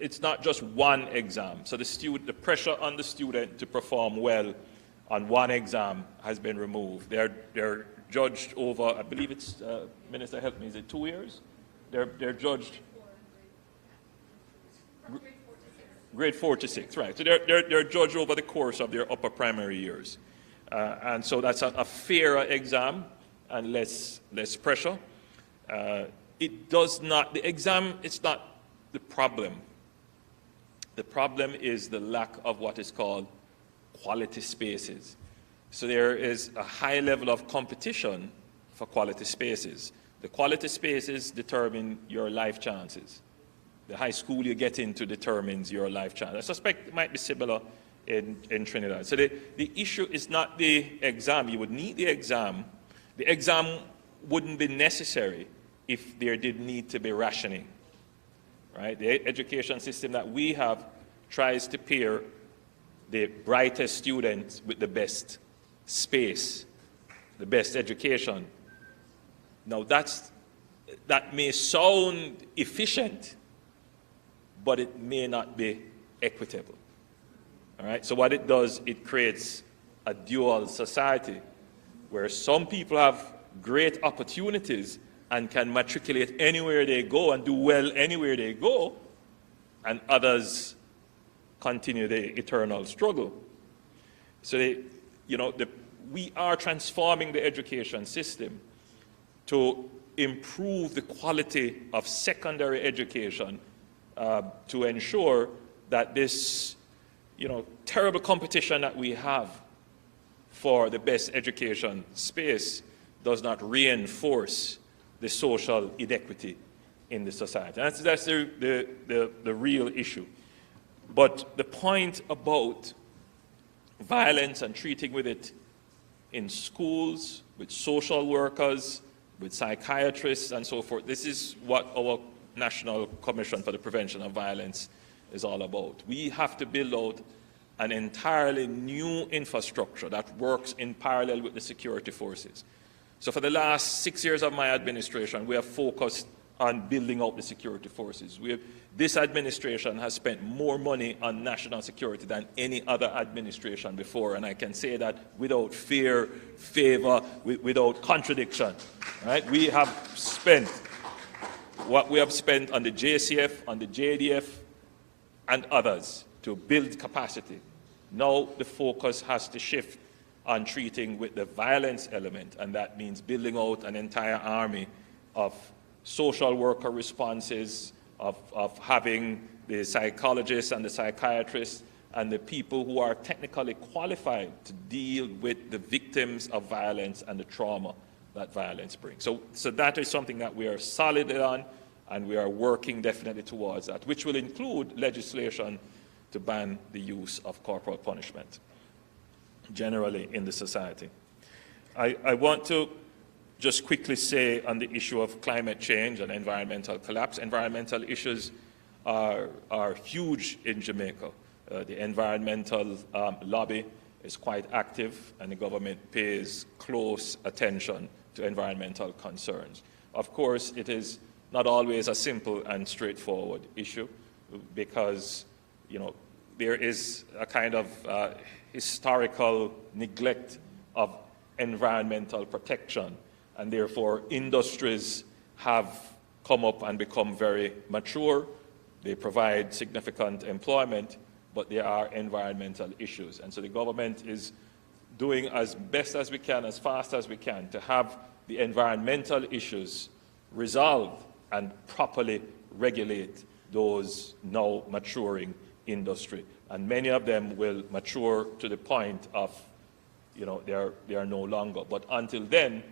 it's not just one exam. So the pressure on the student to perform well on one exam has been removed. They're judged over, I believe it's, Minister, help me, is it 2 years? They're judged grade 4 to 6, right? So they're judged over the course of their upper primary years. And so that's a fairer exam and less pressure. It does not, the exam, it's not the problem. The problem is the lack of what is called quality spaces. So there is a high level of competition for quality spaces. The quality spaces determine your life chances. The high school you get into determines your life chance. I suspect it might be similar in Trinidad. So the issue is not the exam. You would need the exam. The exam wouldn't be necessary if there did need to be rationing. Right? The education system that we have tries to pair the brightest students with the best space, the best education. Now that may sound efficient, but it may not be equitable. All right? So what it does, it creates a dual society where some people have great opportunities and can matriculate anywhere they go and do well anywhere they go, and others continue the eternal struggle. So we are transforming the education system to improve the quality of secondary education to ensure that this terrible competition that we have for the best education space does not reinforce the social inequity in the society. That's the real issue. But the point about violence and treating with it in schools, with social workers, with psychiatrists and so forth, this is what our National Commission for the Prevention of Violence is all about. We have to build out an entirely new infrastructure that works in parallel with the security forces. So for the last 6 years of my administration, we have focused on building out the security forces. This administration has spent more money on national security than any other administration before, and I can say that without fear, favor, without contradiction. Right? We have spent what we have spent on the JCF, on the JDF, and others to build capacity. Now the focus has to shift on treating with the violence element, and that means building out an entire army of social worker responses, of having the psychologists and the psychiatrists and the people who are technically qualified to deal with the victims of violence and the trauma that violence brings. So that is something that we are solid on, and we are working definitely towards that, which will include legislation to ban the use of corporal punishment generally in the society. I want to just quickly say on the issue of climate change and environmental collapse, environmental issues are huge in Jamaica. The environmental lobby is quite active, and the government pays close attention to environmental concerns. Of course, it is not always a simple and straightforward issue because, there is a kind of historical neglect of environmental protection, and therefore industries have come up and become very mature. They provide significant employment, but there are environmental issues. And so the government is doing as best as we can, as fast as we can, to have the environmental issues resolved and properly regulate those now maturing industry. And many of them will mature to the point of, they are no longer. But until then,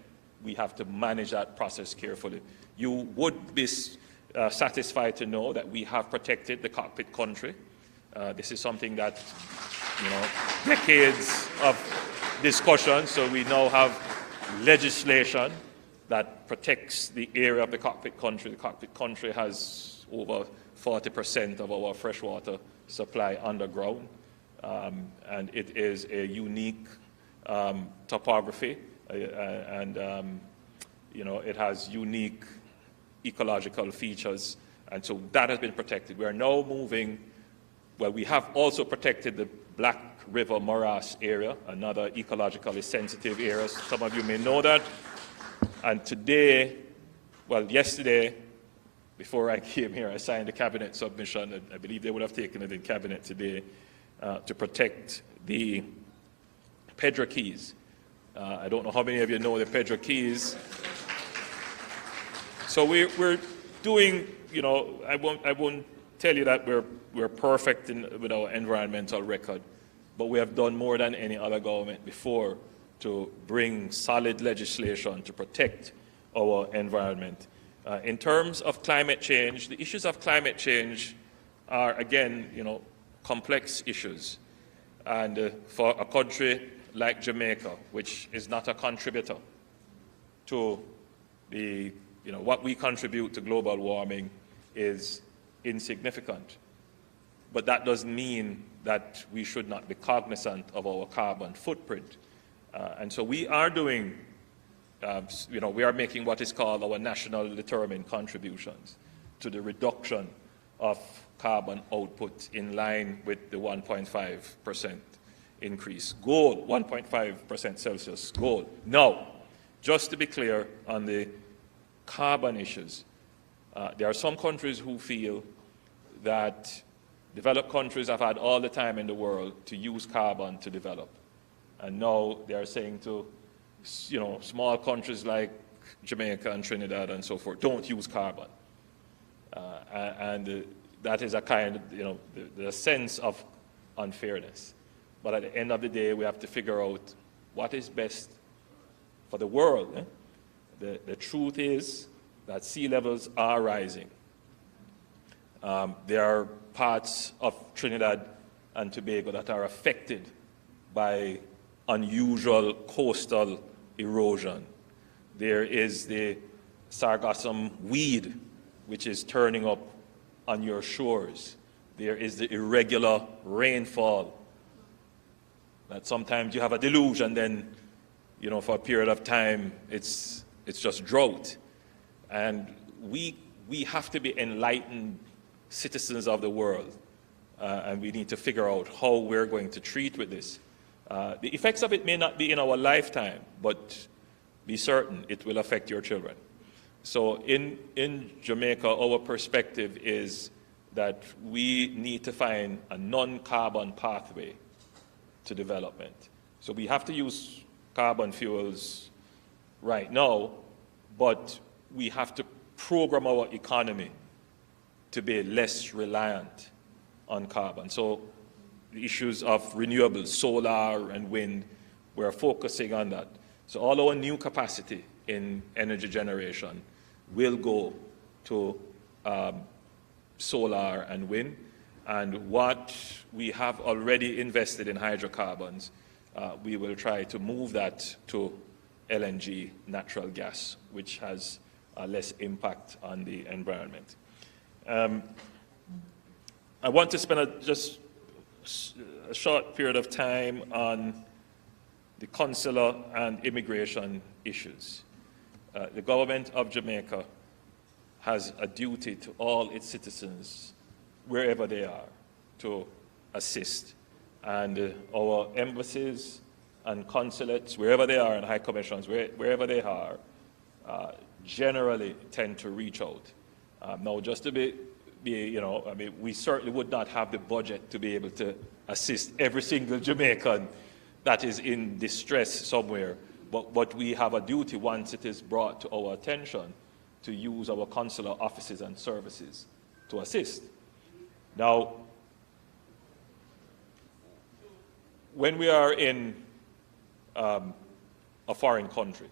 we have to manage that process carefully. You would be satisfied to know that we have protected the cockpit country. This is something that, decades of discussion, so we now have legislation that protects the area of the cockpit country. The cockpit country has over 40% of our freshwater supply underground, and it is a unique topography, and it has unique ecological features, And so that has been protected. We are now moving, well, we have also protected the Black River Morass area, another ecologically sensitive area. Some of you may know that. And today, well, yesterday, before I came here, I signed a cabinet submission. I believe they would have taken it in cabinet today to protect the Pedro Keys. I don't know how many of you know the Pedro Keys. So we're doing, you know, I won't tell you that we're perfect with our environmental record, but we have done more than any other government before to bring solid legislation to protect our environment. In terms of climate change, the issues of climate change are, again, you know, complex issues. And for a country like Jamaica, which is not a contributor to the, you know, what we contribute to global warming is insignificant. But that doesn't mean that we should not be cognizant of our carbon footprint. And so we are doing, you know, we are making what is called our national determined contributions to the reduction of carbon output in line with the 1.5% increase goal, 1.5% Celsius goal. Now, just to be clear on the carbon issues, there are some countries who feel that developed countries have had all the time in the world to use carbon to develop. And now they are saying to, you know, small countries like Jamaica and Trinidad and so forth, don't use carbon. And that is a kind of, you know, the sense of unfairness. But at the end of the day, we have to figure out what is best for the world. The truth is that sea levels are rising. There are parts of Trinidad and Tobago that are affected by unusual coastal erosion. There is the sargassum weed, which is turning up on your shores. There is the irregular rainfall, that sometimes you have a deluge and then, you know, for a period of time, it's just drought. And we have to be enlightened citizens of the world, and we need to figure out how we're going to treat with this. The effects of it may not be in our lifetime, but be certain it will affect your children. So in Jamaica, our perspective is that we need to find a non-carbon pathway to development. So we have to use carbon fuels right now, but we have to program our economy to be less reliant on carbon. So the issues of renewables, solar and wind, we're focusing on that. So all our new capacity in energy generation will go to solar and wind. And what we have already invested in hydrocarbons, we will try to move that to LNG, natural gas, which has less impact on the environment. I want to spend just a short period of time on the consular and immigration issues. The government of Jamaica has a duty to all its citizens, wherever they are, to assist. And our embassies and consulates, wherever they are, and high commissions, wherever they are, generally tend to reach out. Now, just to be, you know, I mean, we certainly would not have the budget to be able to assist every single Jamaican that is in distress somewhere, but we have a duty, once it is brought to our attention, to use our consular offices and services to assist. Now, when we are in a foreign country,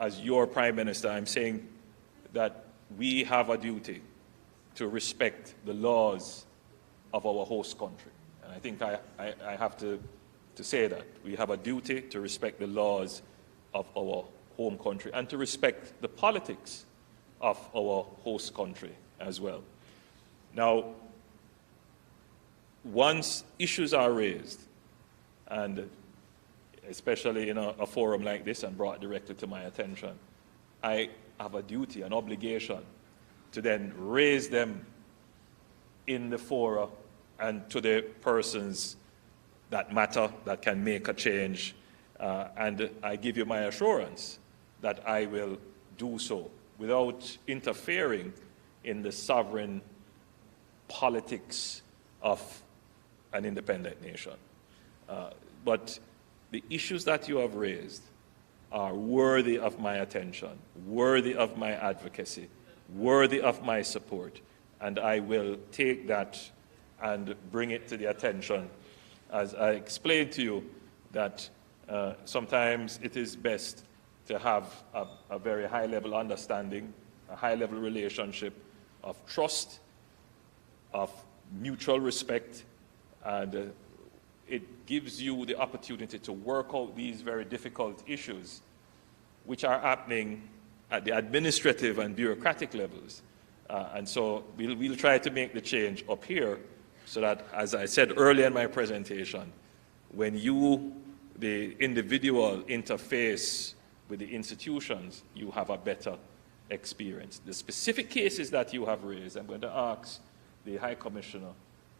as your Prime Minister, I'm saying that we have a duty to respect the laws of our host country. And I think I have to say that. We have a duty to respect the laws of our home country and to respect the politics of our host country as well. Now, once issues are raised, and especially in a forum like this and brought directly to my attention, I have a duty, an obligation to then raise them in the fora and to the persons that matter, that can make a change. And I give you my assurance that I will do so without interfering in the sovereign politics of an independent nation. But the issues that you have raised are worthy of my attention, worthy of my advocacy, worthy of my support, and I will take that and bring it to the attention. As I explained to you, that sometimes it is best to have a very high-level understanding, a high-level relationship of trust, of mutual respect, and it gives you the opportunity to work out these very difficult issues which are happening at the administrative and bureaucratic levels. And so we'll try to make the change up here so that, as I said earlier in my presentation, when you, the individual, interface with the institutions, you have a better experience. The specific cases that you have raised, I'm going to ask the High Commissioner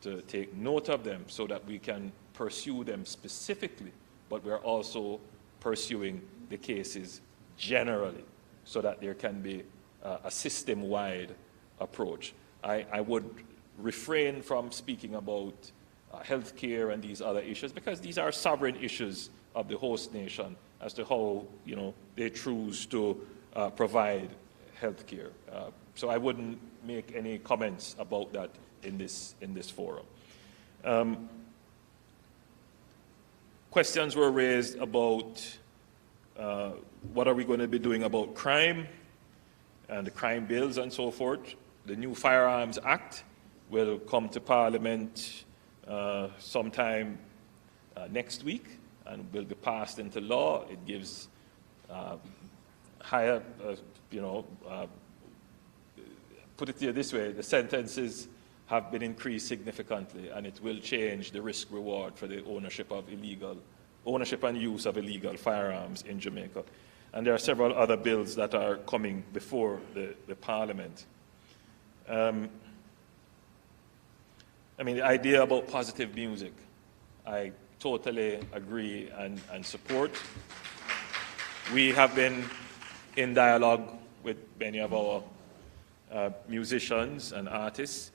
to take note of them so that we can pursue them specifically, but we're also pursuing the cases generally so that there can be a system-wide approach. I would refrain from speaking about healthcare and these other issues because these are sovereign issues of the host nation as to how they choose to provide healthcare. So I wouldn't make any comments about that in this forum. Questions were raised about what are we going to be doing about crime and the crime bills and so forth. The new Firearms Act will come to Parliament sometime next week and will be passed into law. It gives higher, put it this way, the sentences have been increased significantly, and it will change the risk reward for the ownership and use of illegal firearms in Jamaica. And there are several other bills that are coming before the Parliament. The idea about positive music, I totally agree and support. We have been in dialogue with many of our musicians and artists,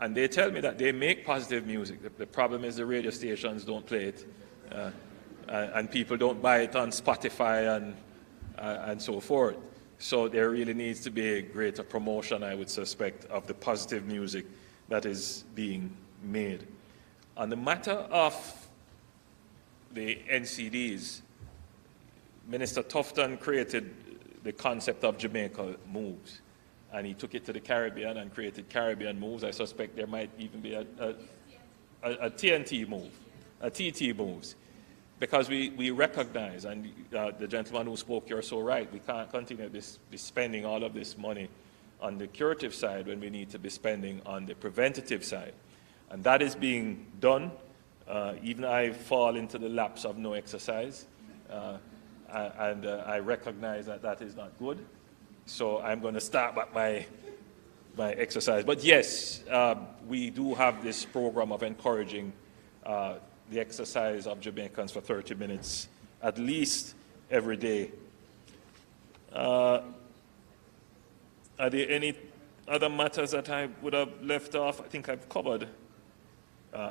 and they tell me that they make positive music. The problem is the radio stations don't play it, and people don't buy it on Spotify and so forth. So there really needs to be a greater promotion, I would suspect, of the positive music that is being made. On the matter of the NCDs, Minister Tufton created the concept of Jamaica Moves, and he took it to the Caribbean and created Caribbean Moves. I suspect there might even be a TNT move, a TT Moves, because we recognize, and the gentleman who spoke, you're so right, we can't continue be spending all of this money on the curative side when we need to be spending on the preventative side. And that is being done. Even I fall into the lapse of no exercise, and I recognize that that is not good. So I'm going to start back my exercise. But yes, we do have this program of encouraging the exercise of Jamaicans for 30 minutes, at least every day. Are there any other matters that I would have left off? I think I've covered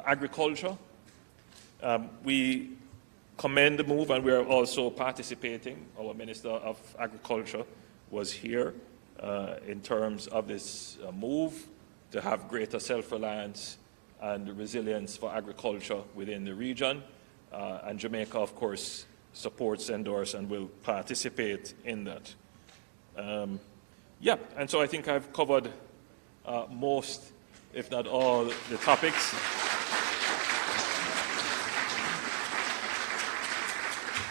agriculture. We commend the move, and we are also participating. Our Minister of Agriculture was here in terms of this move to have greater self-reliance and resilience for agriculture within the region. And Jamaica, of course, supports, endorses, and will participate in that. And so I think I've covered most, if not all, the topics.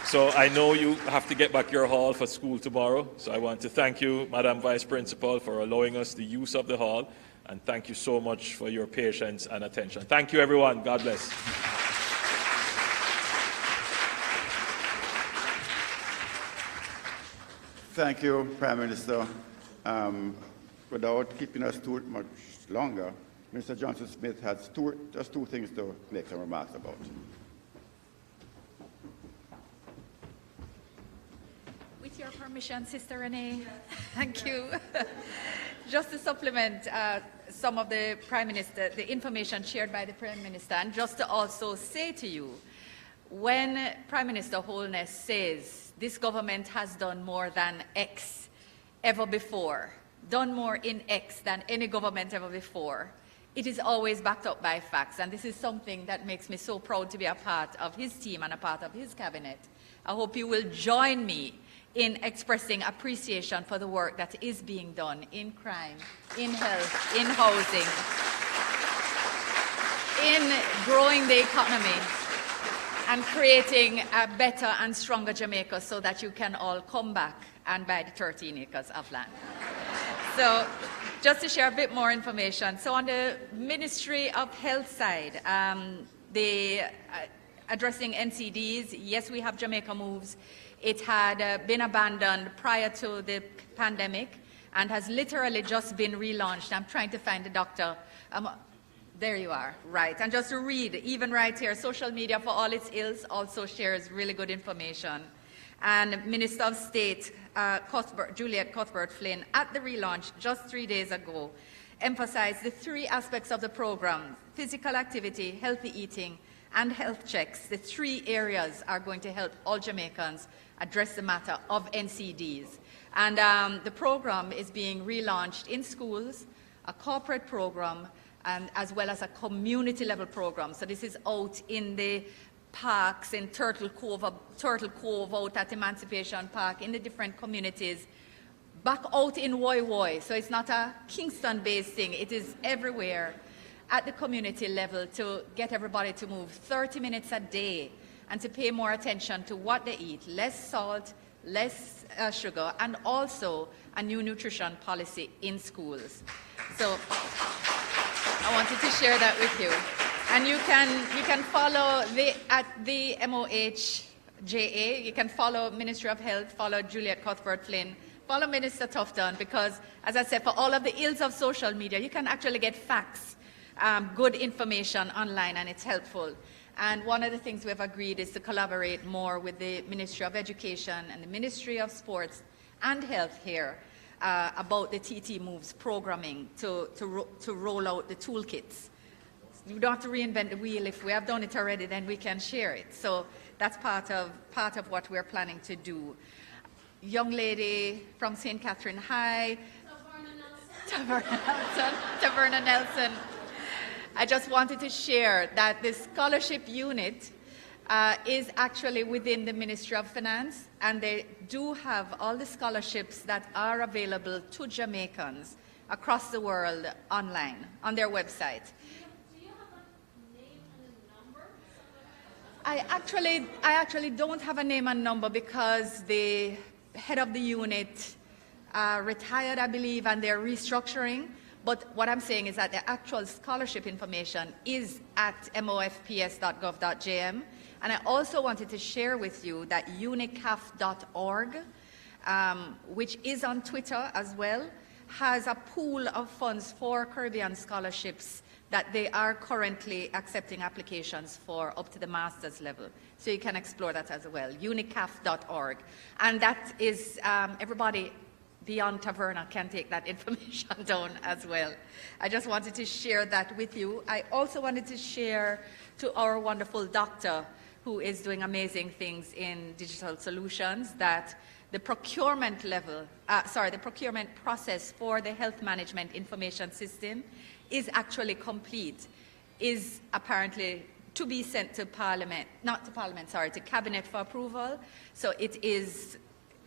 So I know you have to get back your hall for school tomorrow. So I want to thank you, Madam Vice Principal, for allowing us the use of the hall. And thank you so much for your patience and attention. Thank you, everyone. God bless. Thank you, Prime Minister. without keeping us too much longer, Mr. Johnson Smith has just two things to make some remarks about. With your permission, Sister Renee, thank you. Just to supplement some of the Prime Minister, the information shared by the Prime Minister, and just to also say to you, when Prime Minister Holness says this government has done more than X ever before, done more in X than any government ever before, it is always backed up by facts. And this is something that makes me so proud to be a part of his team and a part of his cabinet. I hope you will join me in expressing appreciation for the work that is being done in crime, in health, in housing, in growing the economy, and creating a better and stronger Jamaica so that you can all come back and buy the 13 acres of land. So just to share a bit more information, so on the Ministry of Health side, addressing NCDs, yes, we have Jamaica Moves. It had been abandoned prior to the pandemic and has literally just been relaunched. I'm trying to find the doctor. There you are, right. And just to read, even right here, social media for all its ills also shares really good information. And Minister of State Juliet Cuthbert-Flynn, at the relaunch just 3 days ago, emphasized the three aspects of the program: physical activity, healthy eating, and health checks. The three areas are going to help all Jamaicans address the matter of NCDs. And the program is being relaunched in schools, a corporate program, and as well as a community-level program. So this is out in the parks, in Turtle Cove out at Emancipation Park, in the different communities, back out in Woy Woy. So it's not a Kingston-based thing. It is everywhere at the community level to get everybody to move 30 minutes a day and to pay more attention to what they eat, less salt, less sugar, and also a new nutrition policy in schools. So I wanted to share that with you. And you can follow at the MOHJA, you can follow Ministry of Health, follow Juliet Cuthbert-Flynn, follow Minister Tufton, because, as I said, for all of the ills of social media, you can actually get facts, good information online, and it's helpful. And one of the things we've agreed is to collaborate more with the Ministry of Education and the Ministry of Sports and Health here about the TT Moves programming to roll out the toolkits. You don't have to reinvent the wheel. If we have done it already, then we can share it. So that's part of what we're planning to do. Young lady from St. Catherine High, Taverna Nelson. I just wanted to share that the scholarship unit is actually within the Ministry of Finance, and they do have all the scholarships that are available to Jamaicans across the world online on their website. I actually don't have a name and number because the head of the unit retired, I believe, and they're restructuring. But what I'm saying is that the actual scholarship information is at mofps.gov.jm. And I also wanted to share with you that unicaf.org, which is on Twitter as well, has a pool of funds for Caribbean scholarships that they are currently accepting applications for up to the master's level. So you can explore that as well, unicaf.org. And that is, everybody beyond Taverna can take that information down as well. I just wanted to share that with you. I also wanted to share to our wonderful doctor who is doing amazing things in digital solutions that the procurement the procurement process for the health management information system is actually complete, is apparently to be sent to Parliament, to Cabinet for approval. So it is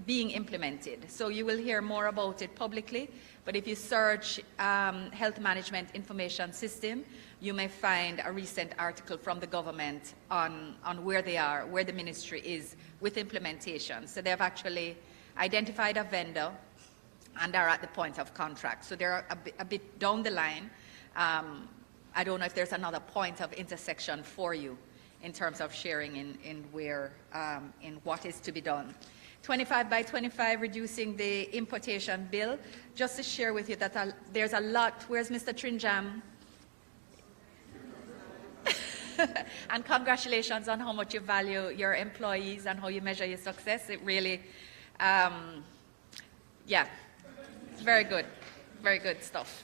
being implemented. So you will hear more about it publicly, but if you search health management information system, you may find a recent article from the government on where they are, where the ministry is with implementation. So they've actually identified a vendor and are at the point of contract. So they're a bit down the line. I don't know if there's another point of intersection for you in terms of sharing in what is to be done. 25 by 25, reducing the importation bill. Just to share with you that there's a lot. Where's Mr. Trinjam? And congratulations on how much you value your employees and how you measure your success. It really, yeah, very good stuff.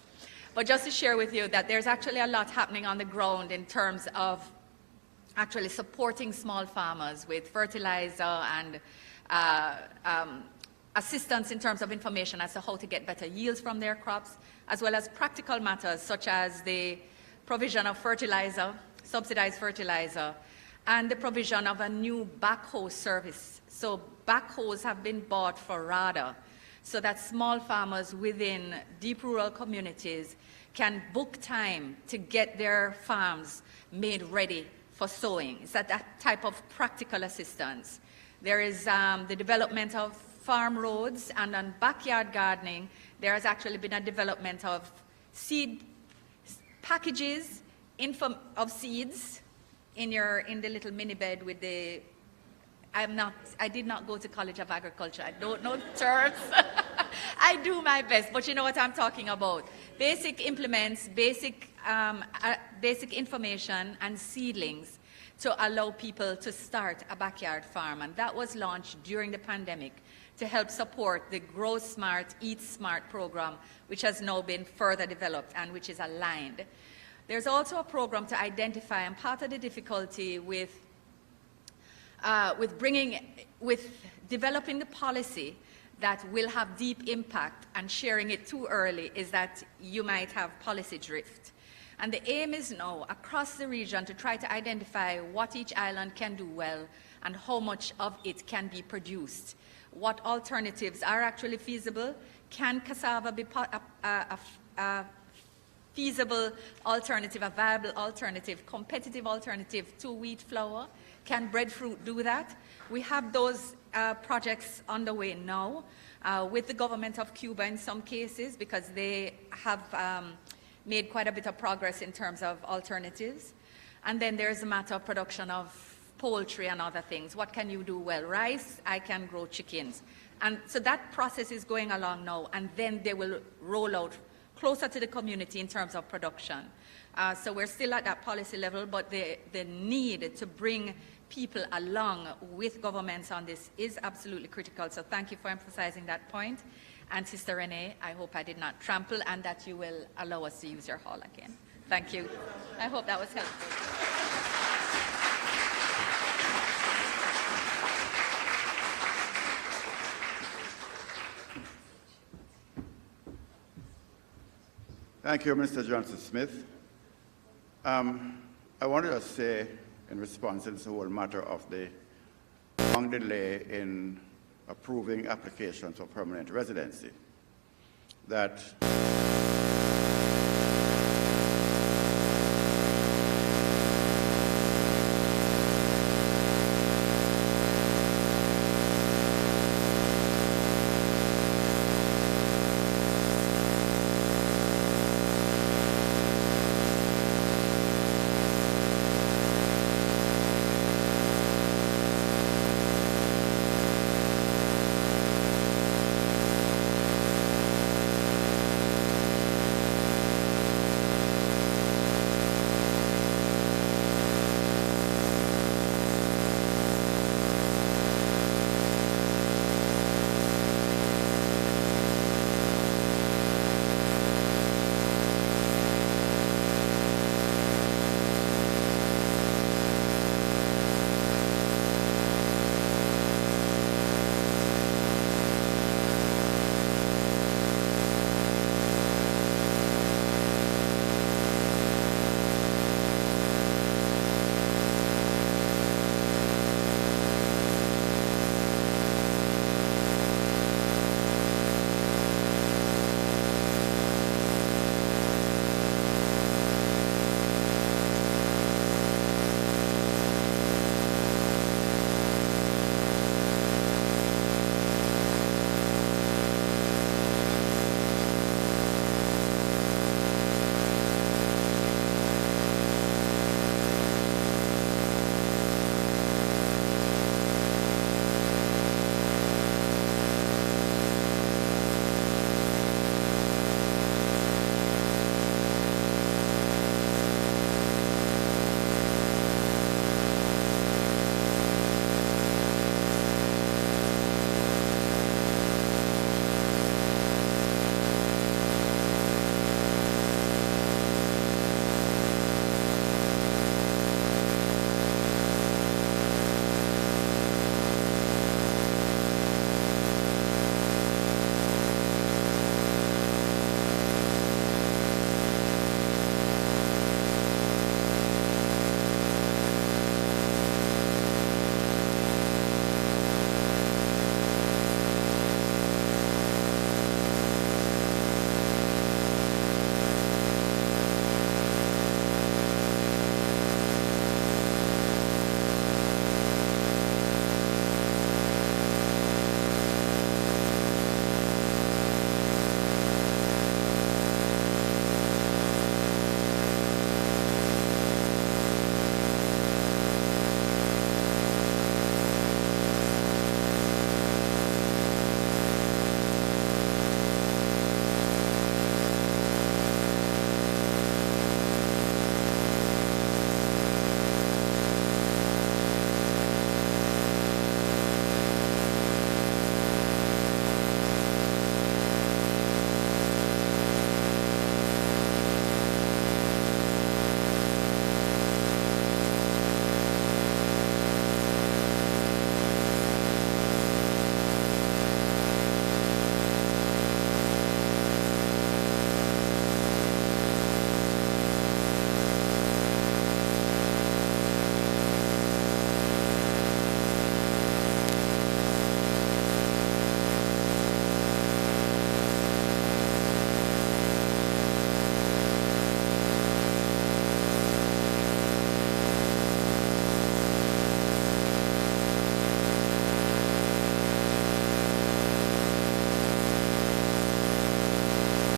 But just to share with you that there's actually a lot happening on the ground in terms of actually supporting small farmers with fertilizer and assistance in terms of information as to how to get better yields from their crops, as well as practical matters such as the provision of fertilizer, subsidized fertilizer, and the provision of a new backhoe service. So backhoes have been bought for RADA, so that small farmers within deep rural communities can book time to get their farms made ready for sowing. It's that type of practical assistance. There is the development of farm roads, and on backyard gardening, there has actually been a development of seed packages of seeds in the little mini bed with the, I did not go to College of Agriculture. I don't know terms. I do my best, but you know what I'm talking about. Basic implements, basic information and seedlings to allow people to start a backyard farm. And that was launched during the pandemic to help support the Grow Smart, Eat Smart program, which has now been further developed and which is aligned. There's also a program to identify, and part of the difficulty with developing the policy that will have deep impact and sharing it too early is that you might have policy drift. And the aim is now across the region to try to identify what each island can do well and how much of it can be produced. What alternatives are actually feasible? Can cassava be a feasible alternative, a viable alternative, competitive alternative to wheat flour? Can breadfruit do that? We have those projects underway now with the government of Cuba in some cases, because they have made quite a bit of progress in terms of alternatives. And then there's a matter of production of poultry and other things. What can you do well? Rice, I can grow chickens. And so that process is going along now, and then they will roll out closer to the community in terms of production. So we're still at that policy level, but the need to bring people along with governments on this is absolutely critical. So thank you for emphasizing that point. And Sister Renee, I hope I did not trample and that you will allow us to use your hall again. Thank you. I hope that was helpful. Thank you, Mr. Johnson-Smith. I wanted to say, in response to the whole matter of the long delay in approving applications for permanent residency, that